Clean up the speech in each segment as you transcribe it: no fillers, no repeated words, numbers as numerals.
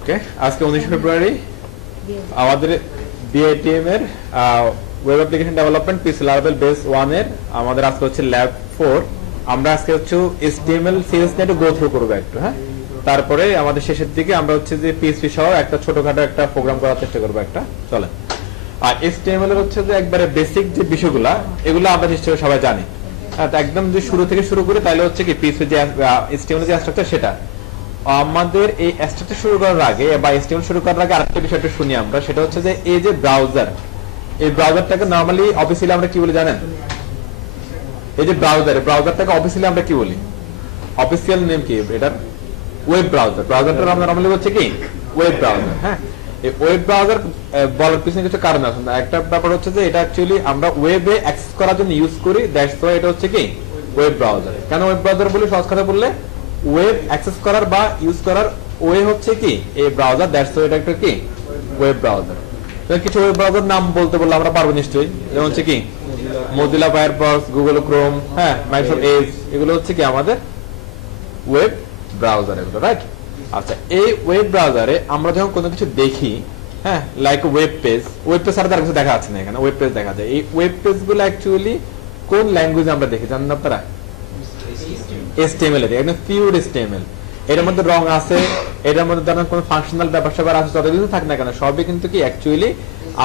ওকে, আজকে 19 ফেব্রুয়ারি আমাদের বিআইটিএম এর ওয়েব অ্যাপ্লিকেশন ডেভেলপমেন্ট পিসি লারাভেল বেস 1 এর আমাদের আজকে হচ্ছে ল্যাব 4। আমরা আজকে হচ্ছে HTML সিএস নিয়ে একটু গো থ্রু করব একটু, হ্যাঁ। তারপরে আমাদের শেষের দিকে আমরা হচ্ছে যে পিএইচপি সহ একটা ছোটখাটো একটা প্রোগ্রাম করার চেষ্টা করব একটা। চলে, আর HTML এর হচ্ছে যে একবারে বেসিক যে বিষয়গুলো এগুলো আমরা নিশ্চয়ই সবাই জানি। একদম যদি শুরু থেকে শুরু করি তাহলে হচ্ছে কি পিএইচপি যে HTML যে স্ট্রাকচার সেটা আমাদের এই স্ট্রাকচার শুরু করার আগে বা HTML শুরু করার আগে আরেকটা বিষয়টা শুনি আমরা, সেটা হচ্ছে যে এই যে ব্রাউজার, এই ব্রাউজারটাকে নরমালি অফিসিয়ালি আমরা কি বলি জানেন? এই যে ব্রাউজারটাকে অফিসিয়ালি আমরা কি বলি? অফিসিয়াল নেম কি এটার? Web browser. ব্রাউজারটা আমরা নরমালি হচ্ছে কি ওয়েব ব্রাউজার, হ্যাঁ। এই ওয়েব ব্রাউজার বলার পিছনে কিছু কারণ আছে। একটা ব্যাপার হচ্ছে যে এটা অ্যাকচুয়ালি আমরা ওয়েবে অ্যাক্সেস করার জন্য ইউজ করি, দ্যাটস ওয়াই এটা হচ্ছে কি ওয়েব ব্রাউজার। কেন ওয়েব ব্রাউজার বলি? সহজ কথা বললে ওয়েব অ্যাক্সেস করার বা ইউজ করার ওয়ে হচ্ছে কি এই ব্রাউজার, দ্যাটস ওয়াই এটা একটা কি ওয়েব ব্রাউজার। কিছু ওয়েব ব্রাউজার নাম বলতে বললে আমরা পারবো নিশ্চয়ই, যেমন হচ্ছে কি মোজিলা ফায়ারফক্স, গুগল ক্রোম, হ্যাঁ, মাইক্রোসফট এজ, এগুলো হচ্ছে কি আমাদের ওয়েব ব্রাউজার এগুলো, রাইট? আচ্ছা, এই ওয়েব ব্রাউজারে আমরা যখন কোনো কিছু দেখি, হ্যাঁ, লাইক ওয়েব পেজ আর তার কিছু দেখা যাচ্ছে না, এখানে ওয়েব পেজ দেখা যায়। এই ওয়েব পেজ গুলো অ্যাকচুয়ালি কোন ল্যাঙ্গুয়েজে আমরা দেখি জানেন আপনারা? HTML এর, একদম পিওর HTML। এর মধ্যে রং আছে, এটার মধ্যে ধরেন কোনো ফাংশনাল ব্যাপার আছে, যত কিছু থাক না কেন সবই কিন্তু কি অ্যাকচুয়ালি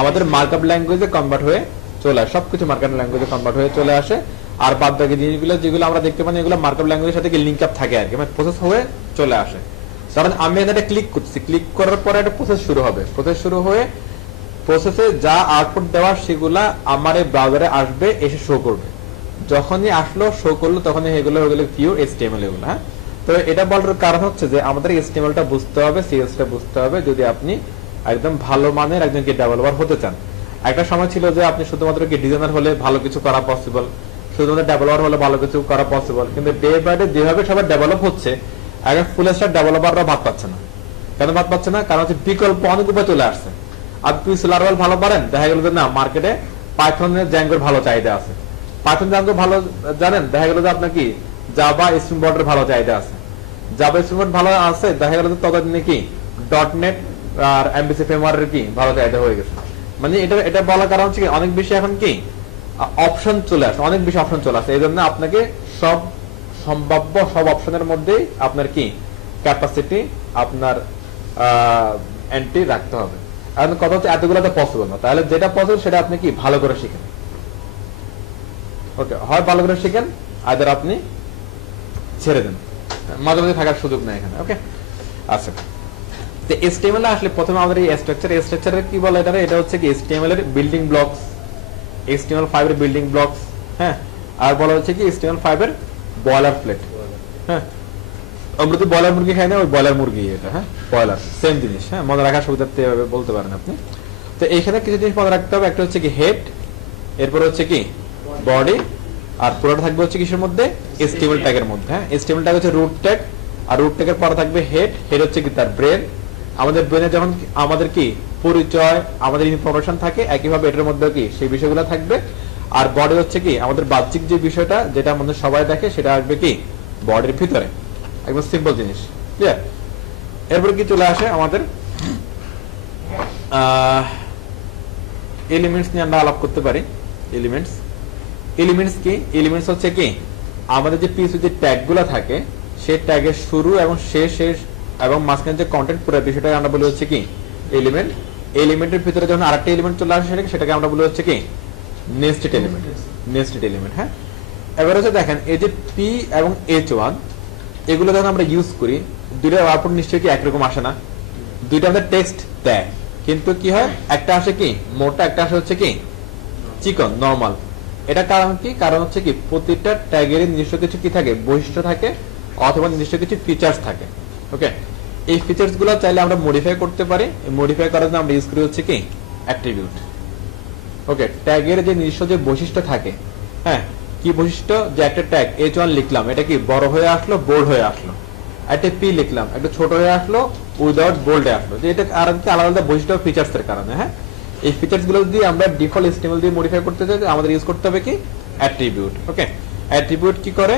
আমাদের মার্কআপ ল্যাঙ্গুয়েজে কনভার্ট হয়ে চলে আসে। সবকিছু মার্কআপ ল্যাঙ্গুয়েজে কনভার্ট হয়ে চলে আসে। আর বাদ বাকি জিনিসগুলো যেগুলো আমরা দেখতে পাই এগুলো মার্কআপ ল্যাঙ্গুয়েজের সাথে কি লিংক আপ থাকে আর কি, মানে প্রসেস হয়ে চলে আসে। কারণ আমি এখানে ক্লিক করছি, ক্লিক করার পরে একটা প্রসেস শুরু হবে, প্রসেস শুরু হয়ে প্রসেসে যা আউটপুট দেওয়া সেগুলা আমার এই ব্রাউজারে আসবে, এসে শো করবে। যখনই আসলো শো করলো তখনই এগুলো হয়ে গেল পিওর HTML এগুলো, হ্যাঁ। তো এটা বলার কারণ হচ্ছে যে আমাদের HTML-টা বুঝতে হবে, CSS-টা বুঝতে হবে যদি আপনি একদম ভালো মানের একজন কি ডেভেলপার হতে চান। একটা সময় ছিল যে আপনি শুধুমাত্র কি ডিজাইনার হলে ভালো কিছু করা পসিবল, শুধুমাত্র ডেভেলপার হলে ভালো কিছু করা পসিবল, কিন্তু ডে বাই ডে যেভাবে সবাই ডেভেলপ হচ্ছে এখন ফুল স্ট্যাক ডেভেলপাররা ভাত পাচ্ছে না। কেন ভাত পাচ্ছে না? কারণ হচ্ছে বিকল্প অনেক উপায় চলে আসছে। আপনি পিএইচপি লারাভেল ভালো পারেন, দেখা গেল যে না মার্কেটে পাইথনের জ্যাঙ্গোর ভালো চাহিদা আছে। পাইথন জ্যাঙ্গো ভালো জানেন, দেখা গেল যে আপনার কি জাভা স্প্রিং বোর্ডের ভালো চাহিদা আছে। জাভা স্প্রিং বোর্ড ভালো আছে, দেখা গেল যে ততদিনে কি .NET আর MVC ফ্রেমওয়ার্কের কি ভালো চাহিদা হয়ে গেছে। মানে এটা বলার কারণ হচ্ছে কি অনেক বেশি এখন কি অপশন চলে আসে, অনেক বেশি অপশন চলে আসে। এই জন্য আপনাকে সব সম্ভাব্য সব অপশনের মধ্যেই আপনার কি ক্যাপাসিটি আপনার এন্ট্রি রাখতে হবে। এখন কথা হচ্ছে এতগুলো তো পসিবল না, তাহলে যেটা পসিবল সেটা আপনি কি ভালো করে শিখেন। ওকে, হয় ভালো করে শিখেন, আদার আপনি ছেড়ে দেন, মাঝে মাঝে থাকার সুযোগ নেই এখানে। ওকে, আচ্ছা। তো HTML আসলে প্রথমে আমাদের এই স্ট্রাকচারের কি বলে এটা হচ্ছে কি HTML এর বিল্ডিং ব্লকস, HTML5 এর বিল্ডিং ব্লকস, হ্যাঁ। আর বলা হচ্ছে কি HTML5 এর বয়লার প্লেট, হ্যাঁ। আমরা তো বয়লার মুরগি খাই না, ওই বয়লার মুরগি এটা, হ্যাঁ, বয়লার সেম জিনিস, হ্যাঁ। মনে রাখার সুবিধার্থে এভাবে বলতে পারেন আপনি। তো এখানে কিছু জিনিস মনে রাখতে হবে। একটা হচ্ছে কি হেড, এরপর হচ্ছে কি বডি, আর পুরোটা থাকবে হচ্ছে কিসের মধ্যে? HTML ট্যাগের মধ্যে, হ্যাঁ। HTML ট্যাগ হচ্ছে রুট ট্যাগ, আর রুট ট্যাগের পরে থাকবে হেড। হেড হচ্ছে কি তার ব্রেন। আমাদের ব্রেনে যেমন আমাদের কি পরিচয়, আমাদের ইনফরমেশন থাকে, একইভাবে এটার মধ্যে কি সেই বিষয়গুলো থাকবে। আর বডি হচ্ছে কি আমাদের বাহ্যিক যে বিষয়টা যেটা আমাদের সবাই দেখে সেটা আসবে কি বডির ভিতরে, একদম সিম্পল জিনিস, ক্লিয়ার? এরপরে কি চলে আসে আমাদের এলিমেন্টস নিয়ে আমরা আলাপ করতে পারি। এলিমেন্টস কি? এলিমেন্টস হচ্ছে কি আমাদের যে পিএইচপি যে ট্যাগগুলো থাকে সেই ট্যাগের শুরু এবং শেষ এবং মাঝখানে যে কন্টেন্ট পুরো বিষয়টাকে আমরা বলি হচ্ছে কি এলিমেন্ট। এলিমেন্টের ভিতরে যখন আরেকটা এলিমেন্ট চলে আসে সেটাকে আমরা বলি হচ্ছে কি নেস্টেড এলিমেন্ট, হ্যাঁ। এবার হচ্ছে দেখেন এই যে পি এবং H1 এগুলো যখন আমরা ইউজ করি দুইটার আউটপুট নিশ্চয়ই কি একরকম আসে না? দুইটা আমাদের টেক্সট দেয়, কিন্তু কি হয় একটা আসে কি মোটা, একটা আসে হচ্ছে কি চিকন নরমাল। এটা কারণ কি? কারণ হচ্ছে কি প্রতিটা ট্যাগের নিজস্ব কিছু কি থাকে, বৈশিষ্ট্য থাকে অথবা নিজস্ব কিছু ফিচার্স থাকে। ওকে, এই ফিচার্স গুলো চাইলে আমরা মডিফাই করতে পারি। মডিফাই করার জন্য আমরা ইউজ করি হচ্ছে কি অ্যাট্রিবিউট। ওকে, ট্যাগের যে নিজস্ব যে বৈশিষ্ট্য থাকে, হ্যাঁ, কি বৈশিষ্ট্য? যে একটা ট্যাগ H1 লিখলাম, এটা কি বড় হয়ে আসলো, বোল্ড হয়ে আসলো। একটা পি লিখলাম, একটা ছোট হয়ে আসলো, উইদাউট বোল্ডে আসলো। যে এটা আর কি আলাদা আলাদা বৈশিষ্ট্য ফিচার্স এর কারণে, হ্যাঁ। এই ফিচার্স গুলো যদি আমরা ডিফল্ট HTML দিয়ে মডিফাই করতে চাই আমাদের ইউজ করতে হবে কি অ্যাট্রিবিউট। ওকে, অ্যাট্রিবিউট কি করে?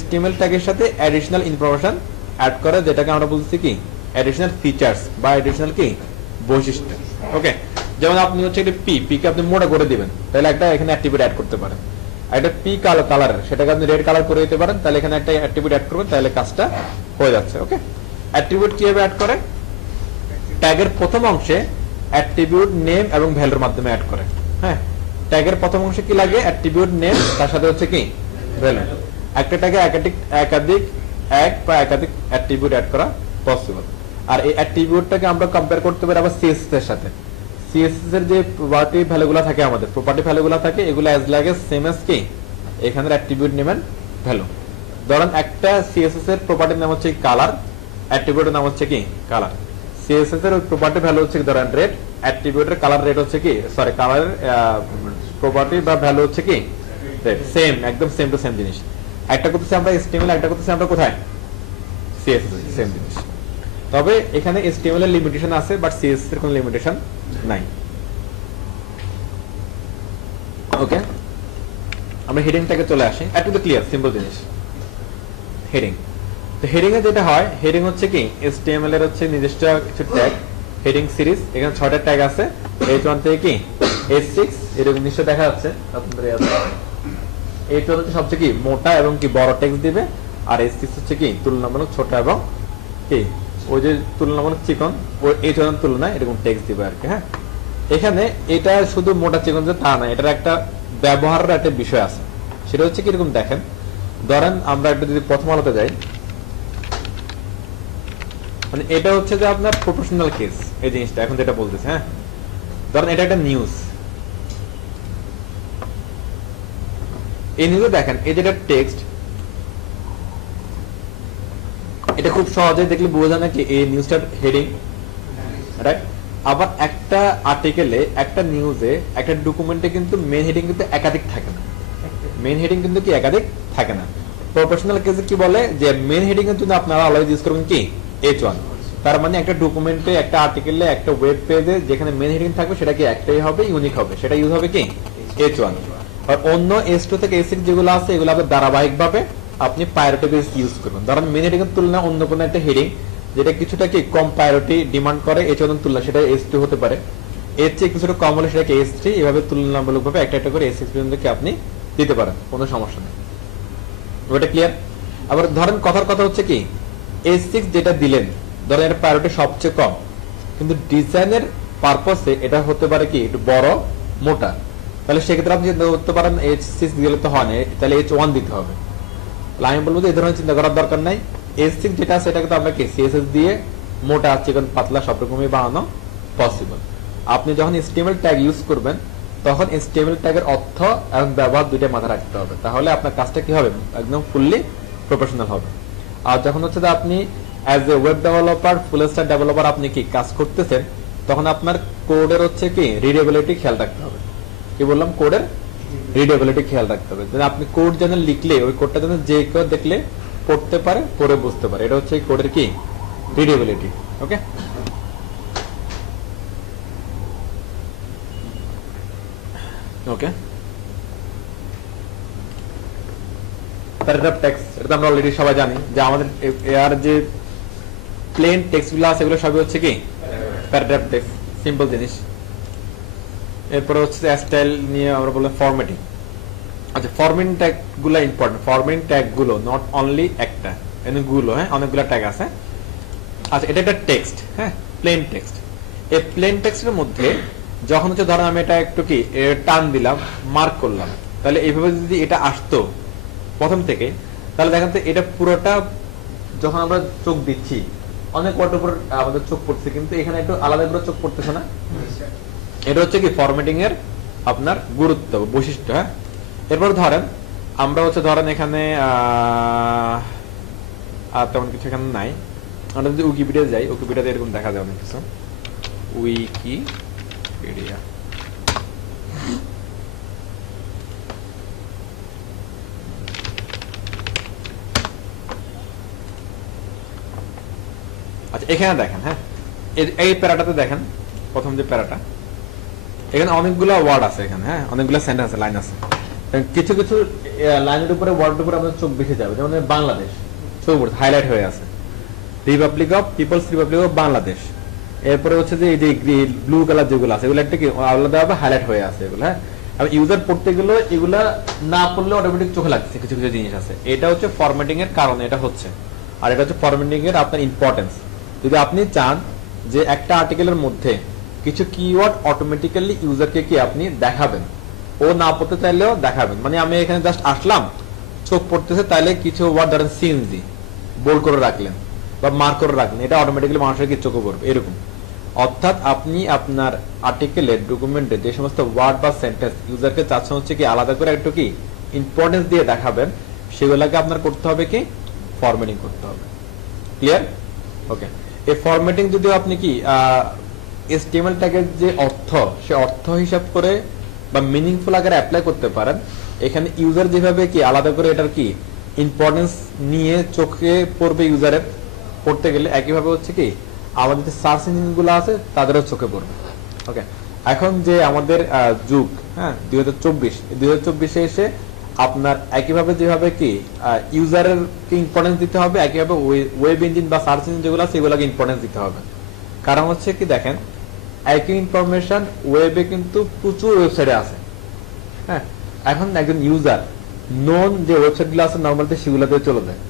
HTML ট্যাগের সাথে অ্যাডিশনাল ইনফরমেশন অ্যাড করে, যেটাকে আমরা বলছি কি অ্যাডিশনাল ফিচার্স বা অ্যাডিশনাল কি বৈশিষ্ট্য। ওকে, যেমন আপনি হচ্ছে একটা পি কে আপনি মোটা করে দিবেন, তাহলে একটা এখানে অ্যাট্রিবিউট অ্যাড করতে পারেন। একটা পি কালারের সেটাকে আপনি রেড কালার করে দিতে পারেন, তাহলে এখানে একটা অ্যাট্রিবিউট অ্যাড করবেন, তাহলে কাজটা হয়ে যাচ্ছে। ওকে, অ্যাট্রিবিউট কিভাবে অ্যাড করে? ট্যাগের প্রথম অংশে অ্যাট্রিবিউট নেম এবং ভ্যালুর মাধ্যমে অ্যাড করে। হ্যাঁ, ট্যাগের প্রথম অংশে কি লাগে? অ্যাট্রিবিউট নেম, তার সাথে হচ্ছে কি ভ্যালু। একটা ট্যাগে একাধিক এক বা একাধিক অ্যাট্রিবিউট অ্যাড করা পসিবল। আর এই অ্যাট্রিবিউটটাকে আমরা কম্পেয়ার করতে পারি আবার সিএসএস এর সাথে। সিএসএস এর যে প্রপার্টি ভ্যালুগুলো থাকে, আমাদের প্রপার্টি ভ্যালুগুলো থাকে, এগুলো অ্যাজ লাগে সেম অ্যাজ কি এখানে অ্যাট্রিবিউট নেম এন্ড ভ্যালু। ধরেন একটা সিএসএস এর প্রপার্টির নাম হচ্ছে কালার, অ্যাট্রিবিউটের নাম হচ্ছে কি কালার। সিএসএস এর প্রপার্টি ভ্যালু হচ্ছে ধরেন রেড, অ্যাট্রিবিউটের কালার রেড হচ্ছে কি সরি কালারের প্রপার্টি বা ভ্যালু হচ্ছে কি রেড। সেম, একদম সেম টু সেম জিনিস। একটা করতেছি আমরা HTML, একটা করতেছি আমরা কোথায় সিএসএস, সেম জিনিস। তবে এখানে HTML এর লিমিটেশন আছে, বাট CSS এর কোনো লিমিটেশন নাই। ওকে, আমরা হেডিংটাকে চলে আসি, একটু তো ক্লিয়ার, সিম্পল জিনিস। হেডিং, তো হেডিং এ যেটা হয়, হেডিং হচ্ছে কি HTML এর হচ্ছে নিজস্ব কিছু ট্যাগ, হেডিং সিরিজ। এখানে 6টা ট্যাগ আছে, H1 থেকে কি H6, এরকম নিশ্চয় দেখা যাচ্ছে আপনাদের। H1 হচ্ছে সবচেয়ে কি মোটা এবং কি বড় টেক্সট দিবে, আর H6 হচ্ছে কি তুলনামূলক ছোট এবং কি ওই যে তুলনামূলক চিকন, ওই H1 তুলনায় এরকম টেক্সট দিবে আর কি। হ্যাঁ, এখানে এটা শুধু মোটা চিকন যে তা না, এটার একটা ব্যবহারের একটা বিষয় আছে। সেটা হচ্ছে কি এরকম দেখেন, ধরেন আমরা একটা যদি প্রথম আলোতে যাই, মানে এটা হচ্ছে যে আপনার প্রফেশনাল কেস, এই জিনিসটা এখন যেটা বলতেছে। হ্যাঁ, ধরেন এটা একটা নিউজ, এই নিউজে দেখেন এই যেটা টেক্সট, এটা খুব সহজে দেখলে বোঝা যায় না কি এই নিউজটার হেডিং, রাইট? আবার একটা আর্টিকেলে, একটা নিউজে, একটা ডকুমেন্টে কিন্তু মেইন হেডিং কিন্তু একাধিক থাকে না। মেইন হেডিং কিন্তু কি একাধিক থাকে না। প্রফেশনাল কেসে কি বলে যে মেইন হেডিং এর জন্য আপনারা অলওয়েজ ইউজ করবেন কি H1। তার মানে একটা ডকুমেন্টে, একটা আর্টিকেলে, একটা ওয়েব পেজে যেখানে মেইন হেডিং থাকবে সেটা কি একটাই হবে, ইউনিক হবে, সেটা ইউজ হবে কি H1। আর অন্য S2 থেকে S6 যেগুলো আছে এগুলো আবার ধারাবাহিকভাবে আপনি প্রায়োরিটি বেস ইউজ করবেন। ধরেন মেইন হেডিং এর তুলনায় অন্য কোনো একটা হেডিং যেটা কিছুটা কি কম প্রায়োরিটি ডিমান্ড করে H1 এর তুলনায়, সেটা S2 হতে পারে। এর চেয়ে কিছুটা কম হলে সেটাকে S3, এভাবে তুলনামূলকভাবে একটা একটা করে S6 পর্যন্ত কি আপনি দিতে পারেন, কোনো সমস্যা নেই। ওটা ক্লিয়ার? আবার ধরেন কথার কথা হচ্ছে কি S6 যেটা দিলেন, ধরেন এটা প্রায়োরিটি সবচেয়ে কম, কিন্তু ডিজাইনের পারপাসে এটা হতে পারে কি একটু বড় মোটা, তাহলে সেক্ষেত্রে আপনি চিন্তা করতে পারেন H6 দিলে তো হয় না, তাহলে H1 দিতে হবে। আমি বলবো যে এই ধরনের চিন্তা করার দরকার নাই। S6 যেটা আছে এটাকে তো আমরা কি CSS দিয়ে মোটা, চিকন, পাতলা সব রকমই বানানো পসিবল। আপনি যখন HTML ট্যাগ ইউজ করবেন তখন HTML ট্যাগের অর্থ এবং ব্যবহার দুইটা মাথায় রাখতে হবে, তাহলে আপনার কাজটা কি হবে একদম ফুললি প্রফেশনাল হবে। আর যখন হচ্ছে যে আপনি as a web developer, full stack developer আপনি কি কাজ করতেছেন, তখন আপনার কোডের হচ্ছে কি রিডেবিলিটি খেয়াল রাখতে হবে। কি বললাম? কোডের রিডেবিলিটি খেয়াল রাখতে হবে। যেন আপনি কোড যেন লিখলে ওই কোডটা যেন যে কেউ দেখলে পড়তে পারে, পড়ে বুঝতে পারে, এটা হচ্ছে কোডের কি রিডেবিলিটি। ওকে, ওকে, প্যারাগ্রাফ টেক্সট, এটা আমরা অলরেডি সবাই জানি যে আমাদের এর যে প্লেন টেক্সটগুলো আছে এগুলো সবই হচ্ছে কি প্যারাগ্রাফ টেক্সট, সিম্পল জিনিস। এরপরে হচ্ছে স্টাইল নিয়ে আমরা বললাম ফরম্যাটিং। আচ্ছা, ফরম্যাটিং ট্যাগ গুলো ইম্পর্টেন্ট। ফরম্যাটিং ট্যাগ গুলো নট অনলি একটা, গুলো হ্যাঁ অনেকগুলো ট্যাগ আছে। আচ্ছা, এটা একটা টেক্সট, হ্যাঁ প্লেন টেক্সট। এই প্লেন টেক্সটের মধ্যে যখন হচ্ছে ধরো আমি এটা একটু কি টান দিলাম, মার্ক করলাম, তাহলে এইভাবে যদি এটা আসতো প্রথম থেকে, তাহলে দেখেন তো এটা পুরোটা যখন আমরা চোখ দিচ্ছি অনেক ওয়ার্ডের উপর আমাদের চোখ পড়ছে, কিন্তু এখানে একটু আলাদা করে চোখ পড়তেছে না। এটা হচ্ছে কি ফরম্যাটিং এর আপনার গুরুত্ব, বৈশিষ্ট্য। হ্যাঁ, এরপর ধরেন আমরা হচ্ছে ধরেন এখানে আর তেমন কিছু এখানে নাই। আমরা যদি উইকিপিডিয়া যাই, উইকিপিডিয়াতে এরকম দেখা যায় অনেক কিছু। উইকিপিডিয়া, আচ্ছা এখানে দেখেন, হ্যাঁ এই প্যারাটাতে দেখেন, প্রথম যে প্যারাটা, এখানে অনেকগুলো ওয়ার্ড আছে, এখানে হ্যাঁ অনেকগুলো সেন্টেন্স আছে, লাইন আছে। কিছু কিছু লাইনের উপরে ওয়ার্ডের উপরে আমাদের চোখ বেশি যাবে, যেমন বাংলাদেশ চোখ হাইলাইট হয়ে আছে। Republic of people's republic of Bangladesh, এরপরে হচ্ছে যে এই যে ব্লু কালার যেগুলো আছে এগুলো একটা কি আলাদাভাবে হাইলাইট হয়ে আছে এগুলো। হ্যাঁ, ইউজার পড়তে গেলে এগুলা না পড়লে অটোমেটিক চোখে লাগছে কিছু কিছু জিনিস আছে। এটা হচ্ছে ফরম্যাটিং এর কারণে এটা হচ্ছে, আর এটা হচ্ছে ফরম্যাটিং এর আপনার ইম্পর্টেন্স। যদি আপনি চান যে একটা আর্টিকেলের মধ্যে কিছু কিওয়ার্ড অটোমেটিক্যালি ইউজারকে কি আপনি দেখাবেন, ও না পড়তে চাইলেও দেখাবেন, মানে আমি এখানে জাস্ট আসলাম চোখ পড়তেছে তাহলে কিছু ওয়ার্ড ধরেন সিএনজি বোল্ড করে রাখলেন বা মার্ক করে রাখলেন, এটা অটোমেটিক্যালি মানুষের কি চোখে পড়বে এরকম। অর্থাৎ আপনি আপনার আর্টিকেলের ডকুমেন্টে যে সমস্ত ওয়ার্ড বা সেন্টেন্স ইউজারকে চাচ্ছেন হচ্ছে কি আলাদা করে একটু কি ইম্পর্টেন্স দিয়ে দেখাবেন, সেগুলোকে আপনার করতে হবে কি ফরম্যাটিং করতে হবে। ক্লিয়ার? ওকে, এই ফরম্যাটিং যদি আপনি কি HTML ট্যাগের যে অর্থ সে অর্থ হিসাব করে বা মিনিংফুল আকারে অ্যাপ্লাই করতে পারেন, এখানে ইউজার যেভাবে কি আলাদা করে এটার কি ইম্পর্টেন্স নিয়ে চোখে পড়বে ইউজারের পড়তে গেলে, একইভাবে হচ্ছে কি আমাদের যে সার্চ ইঞ্জিন গুলো আছে তাদেরও চোখে পড়বে। ওকে, এখন যে আমাদের যুগ, হ্যাঁ 2024 এসে আপনার একইভাবে যেভাবে কি ইউজারের কে ইম্পর্টেন্স দিতে হবে, একইভাবে ওয়েব ইঞ্জিন বা সার্চ ইঞ্জিন যেগুলো আছে সেগুলোকে ইম্পর্টেন্স দিতে হবে। কারণ হচ্ছে কি দেখেন, একই ইনফরমেশন ওয়েবে কিন্তু প্রচুর ওয়েবসাইটে আছে। হ্যাঁ, এখন একজন ইউজার নন যে ওয়েবসাইট গুলো আছে নর্মালি সেগুলোতে চলে যায়।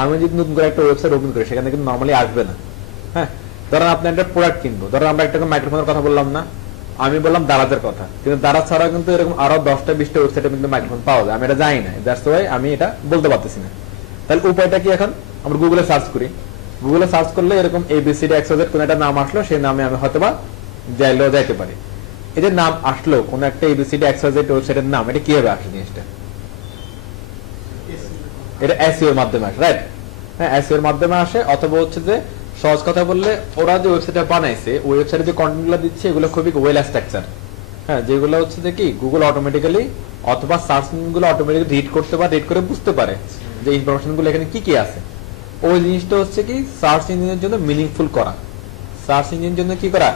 আমি যদি নতুন করে একটা ওয়েবসাইট ওপেন করি সেখানে কিন্তু নর্মালি আসবে না। হ্যাঁ, ধরেন আপনি একটা প্রোডাক্ট কিনবো, ধরেন আমরা একটা মাইক্রোফোনের কথা বললাম না, আমি বললাম দারাজের কথা, কিন্তু দারাজ ছাড়াও কিন্তু এরকম আরো 10টা-20টা ওয়েবসাইটে কিন্তু মাইক্রোফোন পাওয়া যায়, আমি এটা জানি না, দ্যাটস ওয়াই আমি এটা বলতে পারতেছি না। তাহলে উপায়টা কি, এখন আমরা গুগলে সার্চ করি, গুগলে সার্চ করলে এরকম ABCD XYZ কোন একটা নাম আসলো, সেই নামে আমি হয়তোবা যাইতে পারি। এই যে নাম আসলো কোন একটা ABCD XYZ ওয়েবসাইটের নাম, এটা কিভাবে আসে জিনিসটা? এটা SEO এর মাধ্যমে আসে, রাইট? হ্যাঁ, SEO এর মাধ্যমে আসে, অথবা হচ্ছে যে সহজ কথা বললে ওরা যে ওয়েবসাইটটা বানাইছে ওই ওয়েবসাইটে যে কন্টেন্ট গুলো দিচ্ছে এগুলো খুবই ওয়েল স্ট্রাকচার। হ্যাঁ, যেগুলো হচ্ছে যে কি গুগল অটোমেটিক্যালি অথবা সার্চ ইঞ্জিন গুলো অটোমেটিক্যালি রিড করতে পারে, রিড করে বুঝতে পারে যে ইনফরমেশন গুলো এখানে কি কি আছে। ওই জিনিসটা হচ্ছে কি সার্চ ইঞ্জিনের জন্য মিনিংফুল করা, সার্চ ইঞ্জিনের জন্য কি করা,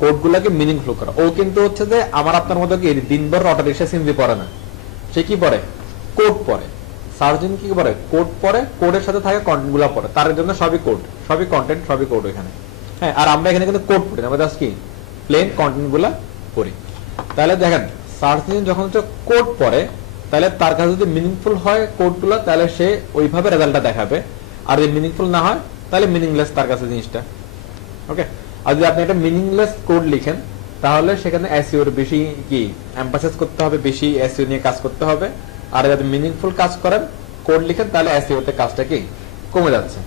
কোড গুলাকে মিনিংফুল করা। ও কিন্তু হচ্ছে যে আমার আপনার মতো কি দিনভর অটো রিক্সা সিএনজি পড়ে না, সে কি পড়ে, কোড পড়ে। সার্চ ইঞ্জিন কি পড়ে, কোড পড়ে, কোডের সাথে থাকে কন্টেন্ট গুলো পড়ে, তার জন্য সবই কোড, সবই কন্টেন্ট, সবই কোড এখানে। হ্যাঁ, আর আমরা এখানে কিন্তু কোড পড়ি না, আমরা জাস্ট কি প্লেন কন্টেন্ট গুলা পড়ি। তাহলে দেখেন সার্চ ইঞ্জিন যখন হচ্ছে কোড পড়ে, তাহলে তার কাছে যদি মিনিংফুল হয় কোড গুলা, তাহলে সে ওইভাবে রেজাল্টটা দেখাবে, আর যদি মিনিংফুল না হয় তাহলে মিনিংলেস তার কাছে জিনিসটা। ওকে, আর যদি আপনি একটা মিনিংলেস কোড লিখেন তাহলে সেখানে SEO এর বেশি কি এমফাসাইজ করতে হবে, বেশি SEO নিয়ে কাজ করতে হবে। আর যদি মিনিংফুল কাজ করেন কোড লিখেন তাহলে SEO তে কাজটা কি কমে যাচ্ছে,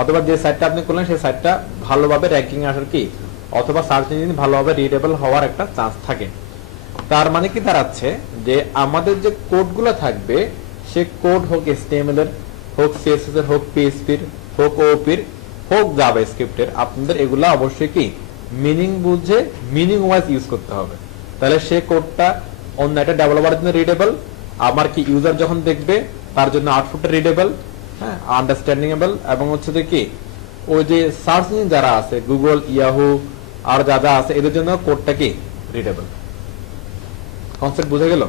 অথবা যে সাইটটা আপনি করলেন সেই সাইটটা ভালোভাবে র্যাঙ্কিং আসার কি অথবা সার্চ ইঞ্জিন ভালোভাবে রিডেবল হওয়ার একটা চান্স থাকে। তার মানে কি দাঁড়াচ্ছে যে আমাদের যে কোডগুলো থাকবে সে কোড হোক HTML এর, হোক CSS এর, হোক PHP এর, হোক OOP এর, হোক জাভাস্ক্রিপ্ট এর, আপনাদের এগুলা অবশ্যই কি মিনিং বুঝে মিনিং ওয়াইজ ইউজ করতে হবে। তাহলে সে কোডটা অন্য একটা ডেভেলপারের জন্য রিডেবল, আমার কি ইউজার যখন দেখবে তার জন্য আউটপুটটা রিডেবল, হ্যাঁ আন্ডারস্ট্যান্ডিংয়েবল, এবং হচ্ছে যে কি ওই যে সার্চ ইঞ্জিন যারা আছে গুগল, ইয়াহু আর যা যা আছে এদের জন্য কোডটা কি রিডেবল। কনসেপ্ট বুঝে গেল?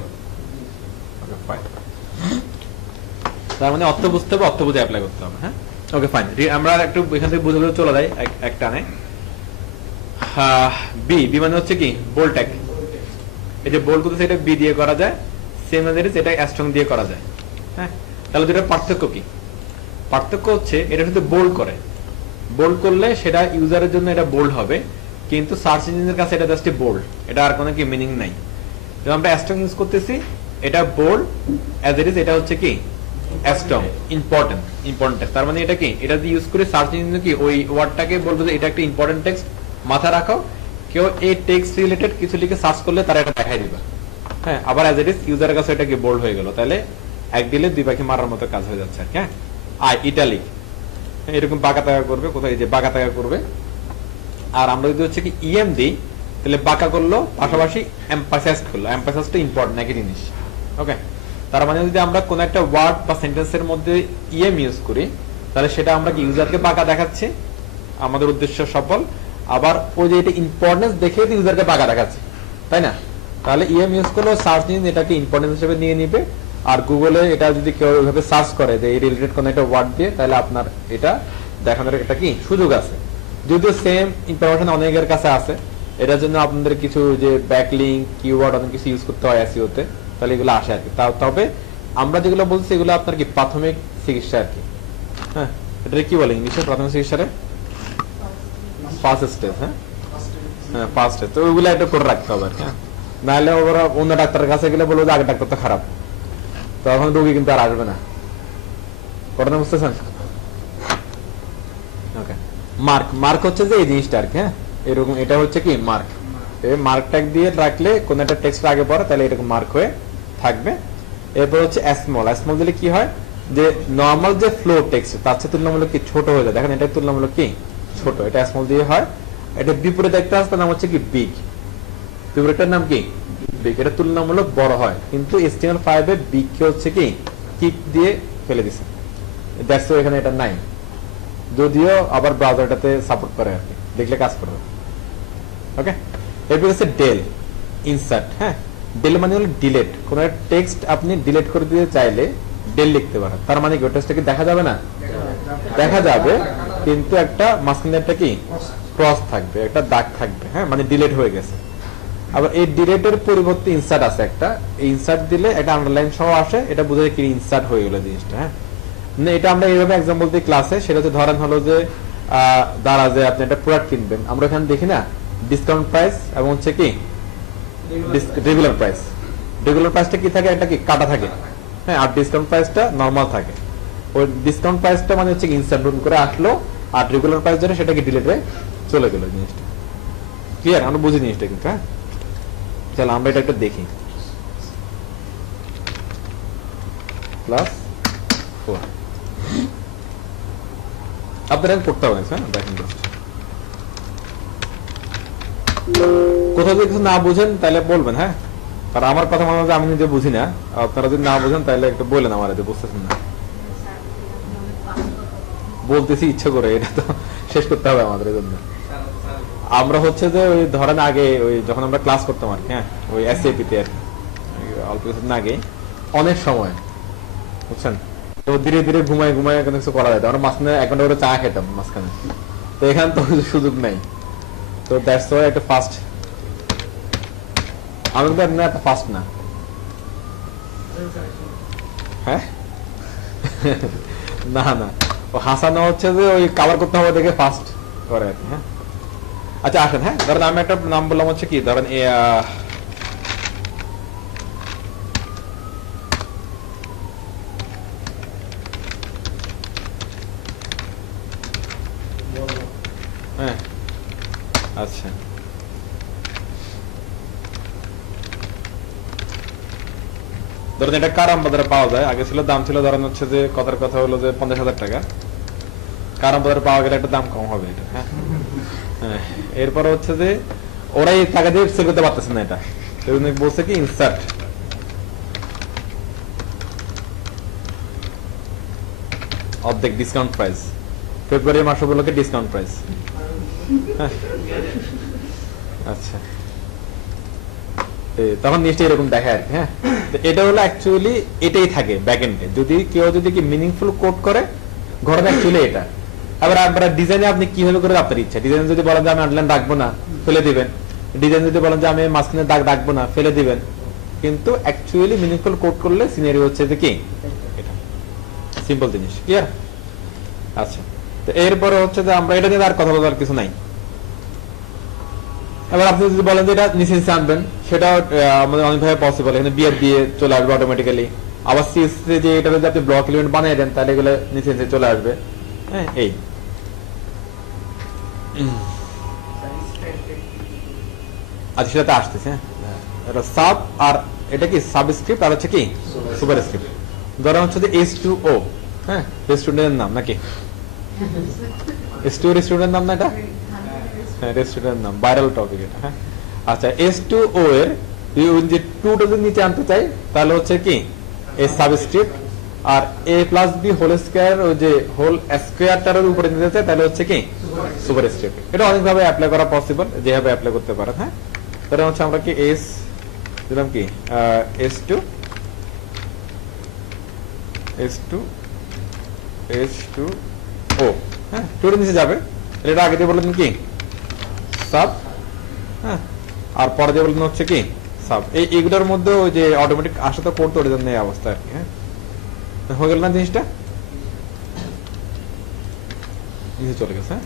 তার মানে অর্থ বুঝতে হবে, অর্থ বুঝে অ্যাপ্লাই করতে হবে। হ্যাঁ, ওকে ফাইন। আমরা একটু এখান থেকে বুঝে বুঝে চলে যাই এক টানে। বি মানে হচ্ছে কি বোল্ড ট্যাগ। এই যে বোল্ড করতে সেটা বি দিয়ে করা যায়, সেম সেটা স্ট্রং দিয়ে করা যায়। হ্যাঁ, তাহলে দুটোর পার্থক্য কি? পার্থক্য হচ্ছে এটা শুধু বোল্ড করে, বোল্ড করলে সেটা ইউজারের জন্য এটা বোল্ড হবে, কিন্তু সার্চ ইঞ্জিনের কাছে এটা জাস্ট বোল্ড, এটা আর কোনো কি মিনিং নাই। যখন আমরা স্ট্রং ইউজ করতেছি এটা বোল্ড অ্যাজ ইট ইজ, এটা হচ্ছে কি স্ট্রং ইম্পর্টেন্ট টেক্সট। তার মানে এটা কি এটা দিয়ে ইউজ করে সার্চ ইঞ্জিন কি ওই ওয়ার্ডটাকে বলবে যে এটা একটা ইম্পর্টেন্ট টেক্সট, মাথা রাখো, কেউ এই টেক্সট রিলেটেড কিছু লিখে সার্চ করলে তারা এটা দেখাই দিবে। হ্যাঁ, আবার অ্যাজ ইট ইজ ইউজারের কাছে এটা কি বোল্ড হয়ে গেল, তাহলে এক দিলে দুই পাখি মারার মতো কাজ হয়ে যাচ্ছে। হ্যাঁ, ইটালিক এরকম বাঁকা তাকা করবে, কোথায় যে বাঁকা তাকা করবে। আর আমরা যদি হচ্ছে কি ইএম দিই তাহলে বাঁকা করলো পাশাপাশি এমফাসাইজ করলো, এমফাসাইজটা ইম্পর্টেন্ট একই জিনিস। ওকে, তার মানে যদি আমরা কোন একটা ওয়ার্ড বা সেন্টেন্সের মধ্যে ইএম ইউজ করি তাহলে সেটা আমরা কি ইউজারকে বাঁকা দেখাচ্ছি, আমাদের উদ্দেশ্য সফল। আবার ওই যে এটা ইম্পর্টেন্স দেখে ইউজারকে বাঁকা দেখাচ্ছি, তাই না? তাহলে ইএম ইউজ করলে সার্চ ইঞ্জিন এটাকে ইম্পর্টেন্স হিসেবে নিয়ে নিবে। আর গুগলে এটা যদি কেউ ওইভাবে সার্চ করে যে এই রিলেটেড কোন একটা ওয়ার্ড দিয়ে, তাহলে আপনার এটা দেখানোর একটা কি সুযোগ আছে, যদিও সেম ইনফরমেশন অনেকের কাছে আছে। এটার জন্য আপনাদের কিছু যে ব্যাকলিংক কিওয়ার্ড অনেক কিছু ইউজ করতে হয় এসইওতে, তাহলে এগুলো আসে আর কি। তবে আমরা যেগুলো বলছি এগুলো আপনার কি প্রাথমিক চিকিৎসা আর কি। হ্যাঁ, এটা কি বলে ইংলিশে প্রাথমিক চিকিৎসারে? First stage. হ্যাঁ হ্যাঁ, ফার্স্ট স্টেজ। তো ওইগুলো একটু করে রাখতে হবে আর কি। নাহলে ওরা অন্য ডাক্তারের কাছে গেলে বলবো যে আগের ডাক্তার তো খারাপ, তখন রোগী কিন্তু আর আসবে না। ঘটনা বুঝতেছেন? ওকে, মার্ক মার্ক হচ্ছে যে এই জিনিসটা আর কি। হ্যাঁ, এরকম এটা হচ্ছে কি মার্ক। এই মার্ক ট্যাগ দিয়ে রাখলে কোন একটা টেক্সট আগে পড়ে তাহলে এরকম মার্ক হয়ে থাকবে। এরপর হচ্ছে স্মল। স্মল দিলে কি হয় যে নরমাল যে ফ্লো টেক্সট তার চেয়ে তুলনামূলক কি ছোট হয়ে যায়। দেখেন এটা তুলনামূলক কি ছোট, এটা স্মল দিয়ে হয়। এটা বিপরীত একটা আসবে নাম হচ্ছে কি বিগ, বিপরীতটার নাম কি বিগ। এটা তুলনামূলক বড় হয়, কিন্তু HTML5 এ বিগ কে হচ্ছে কি কিক দিয়ে ফেলে দিছে। দেখছো এখানে এটা নাই, যদিও আবার ব্রাউজারটাতে সাপোর্ট করে আর কি, দেখলে কাজ করবে। ওকে, এরপর হচ্ছে ডেল ইনসার্ট। হ্যাঁ, ডেল মানে হলো ডিলেট। কোন একটা টেক্সট আপনি ডিলিট করে দিতে চাইলে ডেল লিখতে পারেন। তার মানে কি ওই টেক্সটটা কি দেখা যাবে না? দেখা যাবে, কিন্তু একটা মাঝখানে একটা কি ক্রস থাকবে, একটা দাগ থাকবে। হ্যাঁ, মানে ডিলিট হয়ে গেছে। আবার এই ডিলিটের পরিবর্তে ইনসার্ট আছে একটা, এই ইনসার্ট দিলে একটা আন্ডারলাইন সহ আসে, এটা বোঝায় কি ইনসার্ট হয়ে গেল জিনিসটা। হ্যাঁ, মানে এটা আমরা এইভাবে एग्जांपल দিই ক্লাসে। সেটা হচ্ছে ধরেন হলো যে দাঁড়া যে আপনি একটা প্রোডাক্ট কিনবেন, আমরা এখানে দেখি না ডিসকাউন্ট প্রাইস এবং হচ্ছে কি রেগুলার প্রাইস। রেগুলার প্রাইসটা কি থাকে, একটা কি কাটা থাকে। হ্যাঁ, আর ডিসকাউন্ট প্রাইসটা নরমাল থাকে। ওই ডিসকাউন্ট প্রাইসটা মানে হচ্ছে ইনসার্ট করে আসলো, আর রেগুলার প্রাইস যেটা সেটা কি ডিলিট হয়ে চলে গেল জিনিসটা। ক্লিয়ার? আমরা বুঝি জিনিসটা কিন্তু। হ্যাঁ, চলো আমরা এটা একটু দেখি। +4 আপনারা করতে হবে। হ্যাঁ, দেখেন কোথাও যদি কিছু না বুঝেন তাহলে বলবেন। হ্যাঁ, আর আমার কথা মনে হয় আমি নিজে বুঝি না, আপনারা যদি না বুঝেন তাহলে একটু বলেন আমার, বুঝতেছেন না বলতেছি ইচ্ছা করে, এটা তো শেষ করতে হবে আমাদের জন্য। আমরা হচ্ছে যে ওই ধরেন আগে ওই যখন আমরা ক্লাস করতাম আর কি, হ্যাঁ ওই SAP তে আর কি, অল্প কিছুদিন আগে অনেক সময় বুঝছেন, তো ধীরে ধীরে ঘুমায় ঘুমায় কিছু করা যেত। আমরা মাঝখানে 1 ঘন্টা করে চা খেতাম মাঝখানে, তো এখানে তো সুযোগ নাই। তো দ্যাটস ওয়াই একটা ফাস্ট, আমি তো না একটা ফাস্ট না। হ্যাঁ না না, ও হাসানো হচ্ছে যে ওই কভার করতে হবে দেখে ফাস্ট করে আর কি। হ্যাঁ, আচ্ছা আসেন। হ্যাঁ, ধরেন আমি একটা নাম বললাম হচ্ছে কি, ধরেন হ্যাঁ আচ্ছা ধরেন এটা কারাম বাজারে পাওয়া যায়। আগে ছিল দাম ছিল ধরেন হচ্ছে যে কথার কথা হলো যে 50,000 টাকা। কারাম বাজারে পাওয়া গেলে একটা দাম কম হবে এটা। হ্যাঁ, এরপর হচ্ছে যে ওরাই টাকা দিয়ে সেল করতে পারতেছে না এটা, বলছে কি ইনসার্ট অর্ধেক ডিসকাউন্ট প্রাইস, ফেব্রুয়ারি মাস উপলক্ষে ডিসকাউন্ট প্রাইস। আচ্ছা, তখন নিশ্চয়ই এরকম দেখায় আর কি। হ্যাঁ, এটা হলো অ্যাকচুয়ালি এটাই থাকে ব্যাকএন্ডে। যদি কেউ যদি কি মিনিংফুল কোড করে ঘটনা অ্যাকচুয়ালি এটা। আবার আপনারা ডিজাইনে আপনি কিভাবে করে আপনার ইচ্ছা, ডিজাইন যদি বলেন যে আমি আন্ডারলাইন রাখবো না ফেলে দিবেন, ডিজাইন যদি বলেন যে আমি মাঝখানে দাগ রাখবো না ফেলে দিবেন। কিন্তু অ্যাকচুয়ালি মিনিংফুল কোড করলে সিনারি হচ্ছে যে কি এটা সিম্পল জিনিস। ক্লিয়ার? আচ্ছা, তো এরপরে হচ্ছে যে আমরা এটা নিয়ে আর কথা বলার কিছু নাই। এবার আপনি যদি বলেন যে এটা নিচে নিচে আনবেন, সেটা আমাদের অনেকভাবে পসিবল। এখানে বিয়ার দিয়ে চলে আসবে অটোমেটিক্যালি। আবার সিএসএস যে এটা যদি আপনি ব্লক এলিমেন্ট বানিয়ে দেন তাহলে এগুলো নিচে নিচে চলে আসবে। হ্যাঁ, এই আচ্ছা সেটাতে আসতেছে। হ্যাঁ, এটা সাব আর এটা কি সাবস্ক্রিপ্ট আর হচ্ছে কি সুপারস্ক্রিপ্ট। ধরা হচ্ছে যে H2O। হ্যাঁ, স্টুডেন্টের নাম নাকি স্টুডেন্টের নাম না এটা? হ্যাঁ, স্টুডেন্টের নাম, ভাইরাল টপিক এটা। হ্যাঁ, আচ্ছা H2O এর যে 2টা যদি নিচে আনতে চাই তাহলে হচ্ছে কি এই সাবস্ক্রিপ্ট, আর A+B হোল স্কয়ার ওই যে হোল স্কয়ারটার উপরে নিতে চাই তাহলে হচ্ছে কি সুপারস্ক্রিপ্ট। এটা অনেকভাবে অ্যাপ্লাই করা পসিবল, যেভাবে অ্যাপ্লাই করতে পারেন। হ্যাঁ, তাহলে হচ্ছে আমরা কি S দিলাম কি H2O হ্যাঁ, টু এর নিচে যাবে, এটা আগে দিয়ে বললেন কি সাব, হ্যাঁ, আর পরে দিয়ে বললেন হচ্ছে কি সাব। এইগুলোর মধ্যে ওই যে অটোমেটিক আসা তো কোড তৈরি জন্য এই অবস্থা আর কি। হ্যাঁ, হয়ে গেল না জিনিসটা, নিচে চলে গেছে। হ্যাঁ,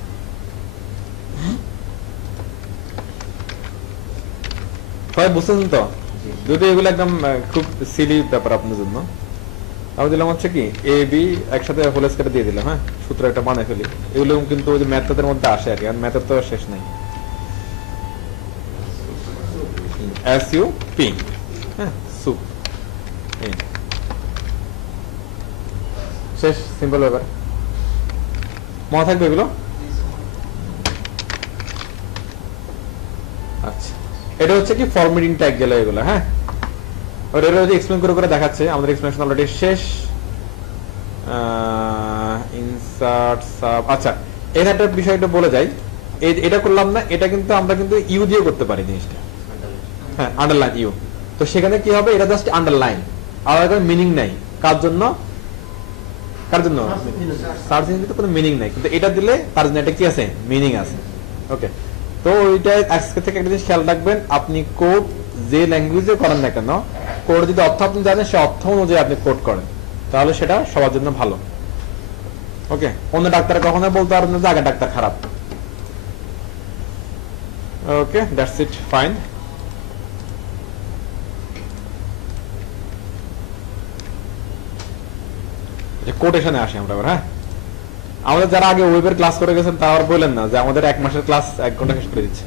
সবাই বুঝতেছেন তো? যদি এগুলো একদম খুব সিলি ব্যাপার আপনার জন্য, আমি দিলাম হচ্ছে কি এ বি একসাথে হোল স্কয়ার দিয়ে দিলাম। হ্যাঁ, সূত্র একটা বানাই ফেলি। এগুলো কিন্তু ওই যে ম্যাথের মধ্যে আসে আর কি, আর ম্যাথের তো শেষ নাই। এস ইউ পি, হ্যাঁ, সুপ, শেষ, সিম্পল ব্যাপার। মনে থাকবে এগুলো? আচ্ছা, এটা হচ্ছে কি ফরম্যাটিং ট্যাগ গেল এগুলো। হ্যাঁ, আর এটা হচ্ছে এক্সপ্লেইন করে করে দেখাচ্ছে, আমাদের এক্সপ্লেনেশন অলরেডি শেষ। ইনসার্ট সাব, আচ্ছা এর একটা বিষয়টা বলে যাই, এটা করলাম না, এটা কিন্তু আমরা কিন্তু ইউ দিয়ে করতে পারি জিনিসটা। হ্যাঁ, আন্ডারলাইন ইউ, তো সেখানে কি হবে, এটা জাস্ট আন্ডারলাইন, আর কোনো মিনিং নাই। কার জন্য? কার জন্য? সার্চ ইঞ্জিনে কোনো মিনিং নাই, কিন্তু এটা দিলে তার জন্য এটা কি আছে, মিনিং আছে। ওকে, তো ওইটা আজকে থেকে একটা জিনিস খেয়াল রাখবেন, আপনি কোড যে ল্যাঙ্গুয়েজে করেন না কেন, কোড যদি অর্থ আপনি জানেন, সে অর্থ অনুযায়ী আপনি কোড করেন, তাহলে সেটা সবার জন্য ভালো। ওকে, অন্য ডাক্তার কখনো বলতে পারবেন না যে আগের ডাক্তার খারাপ। ওকে, দ্যাটস ইট, ফাইন। কোটেশনে আসি আমরা এবার। হ্যাঁ, আমাদের যারা আগে ওয়েবের ক্লাস করে গেছেন তারা আর বললেন না যে আমাদের 1 মাসের ক্লাস 1 ঘন্টা শেষ করে দিচ্ছে।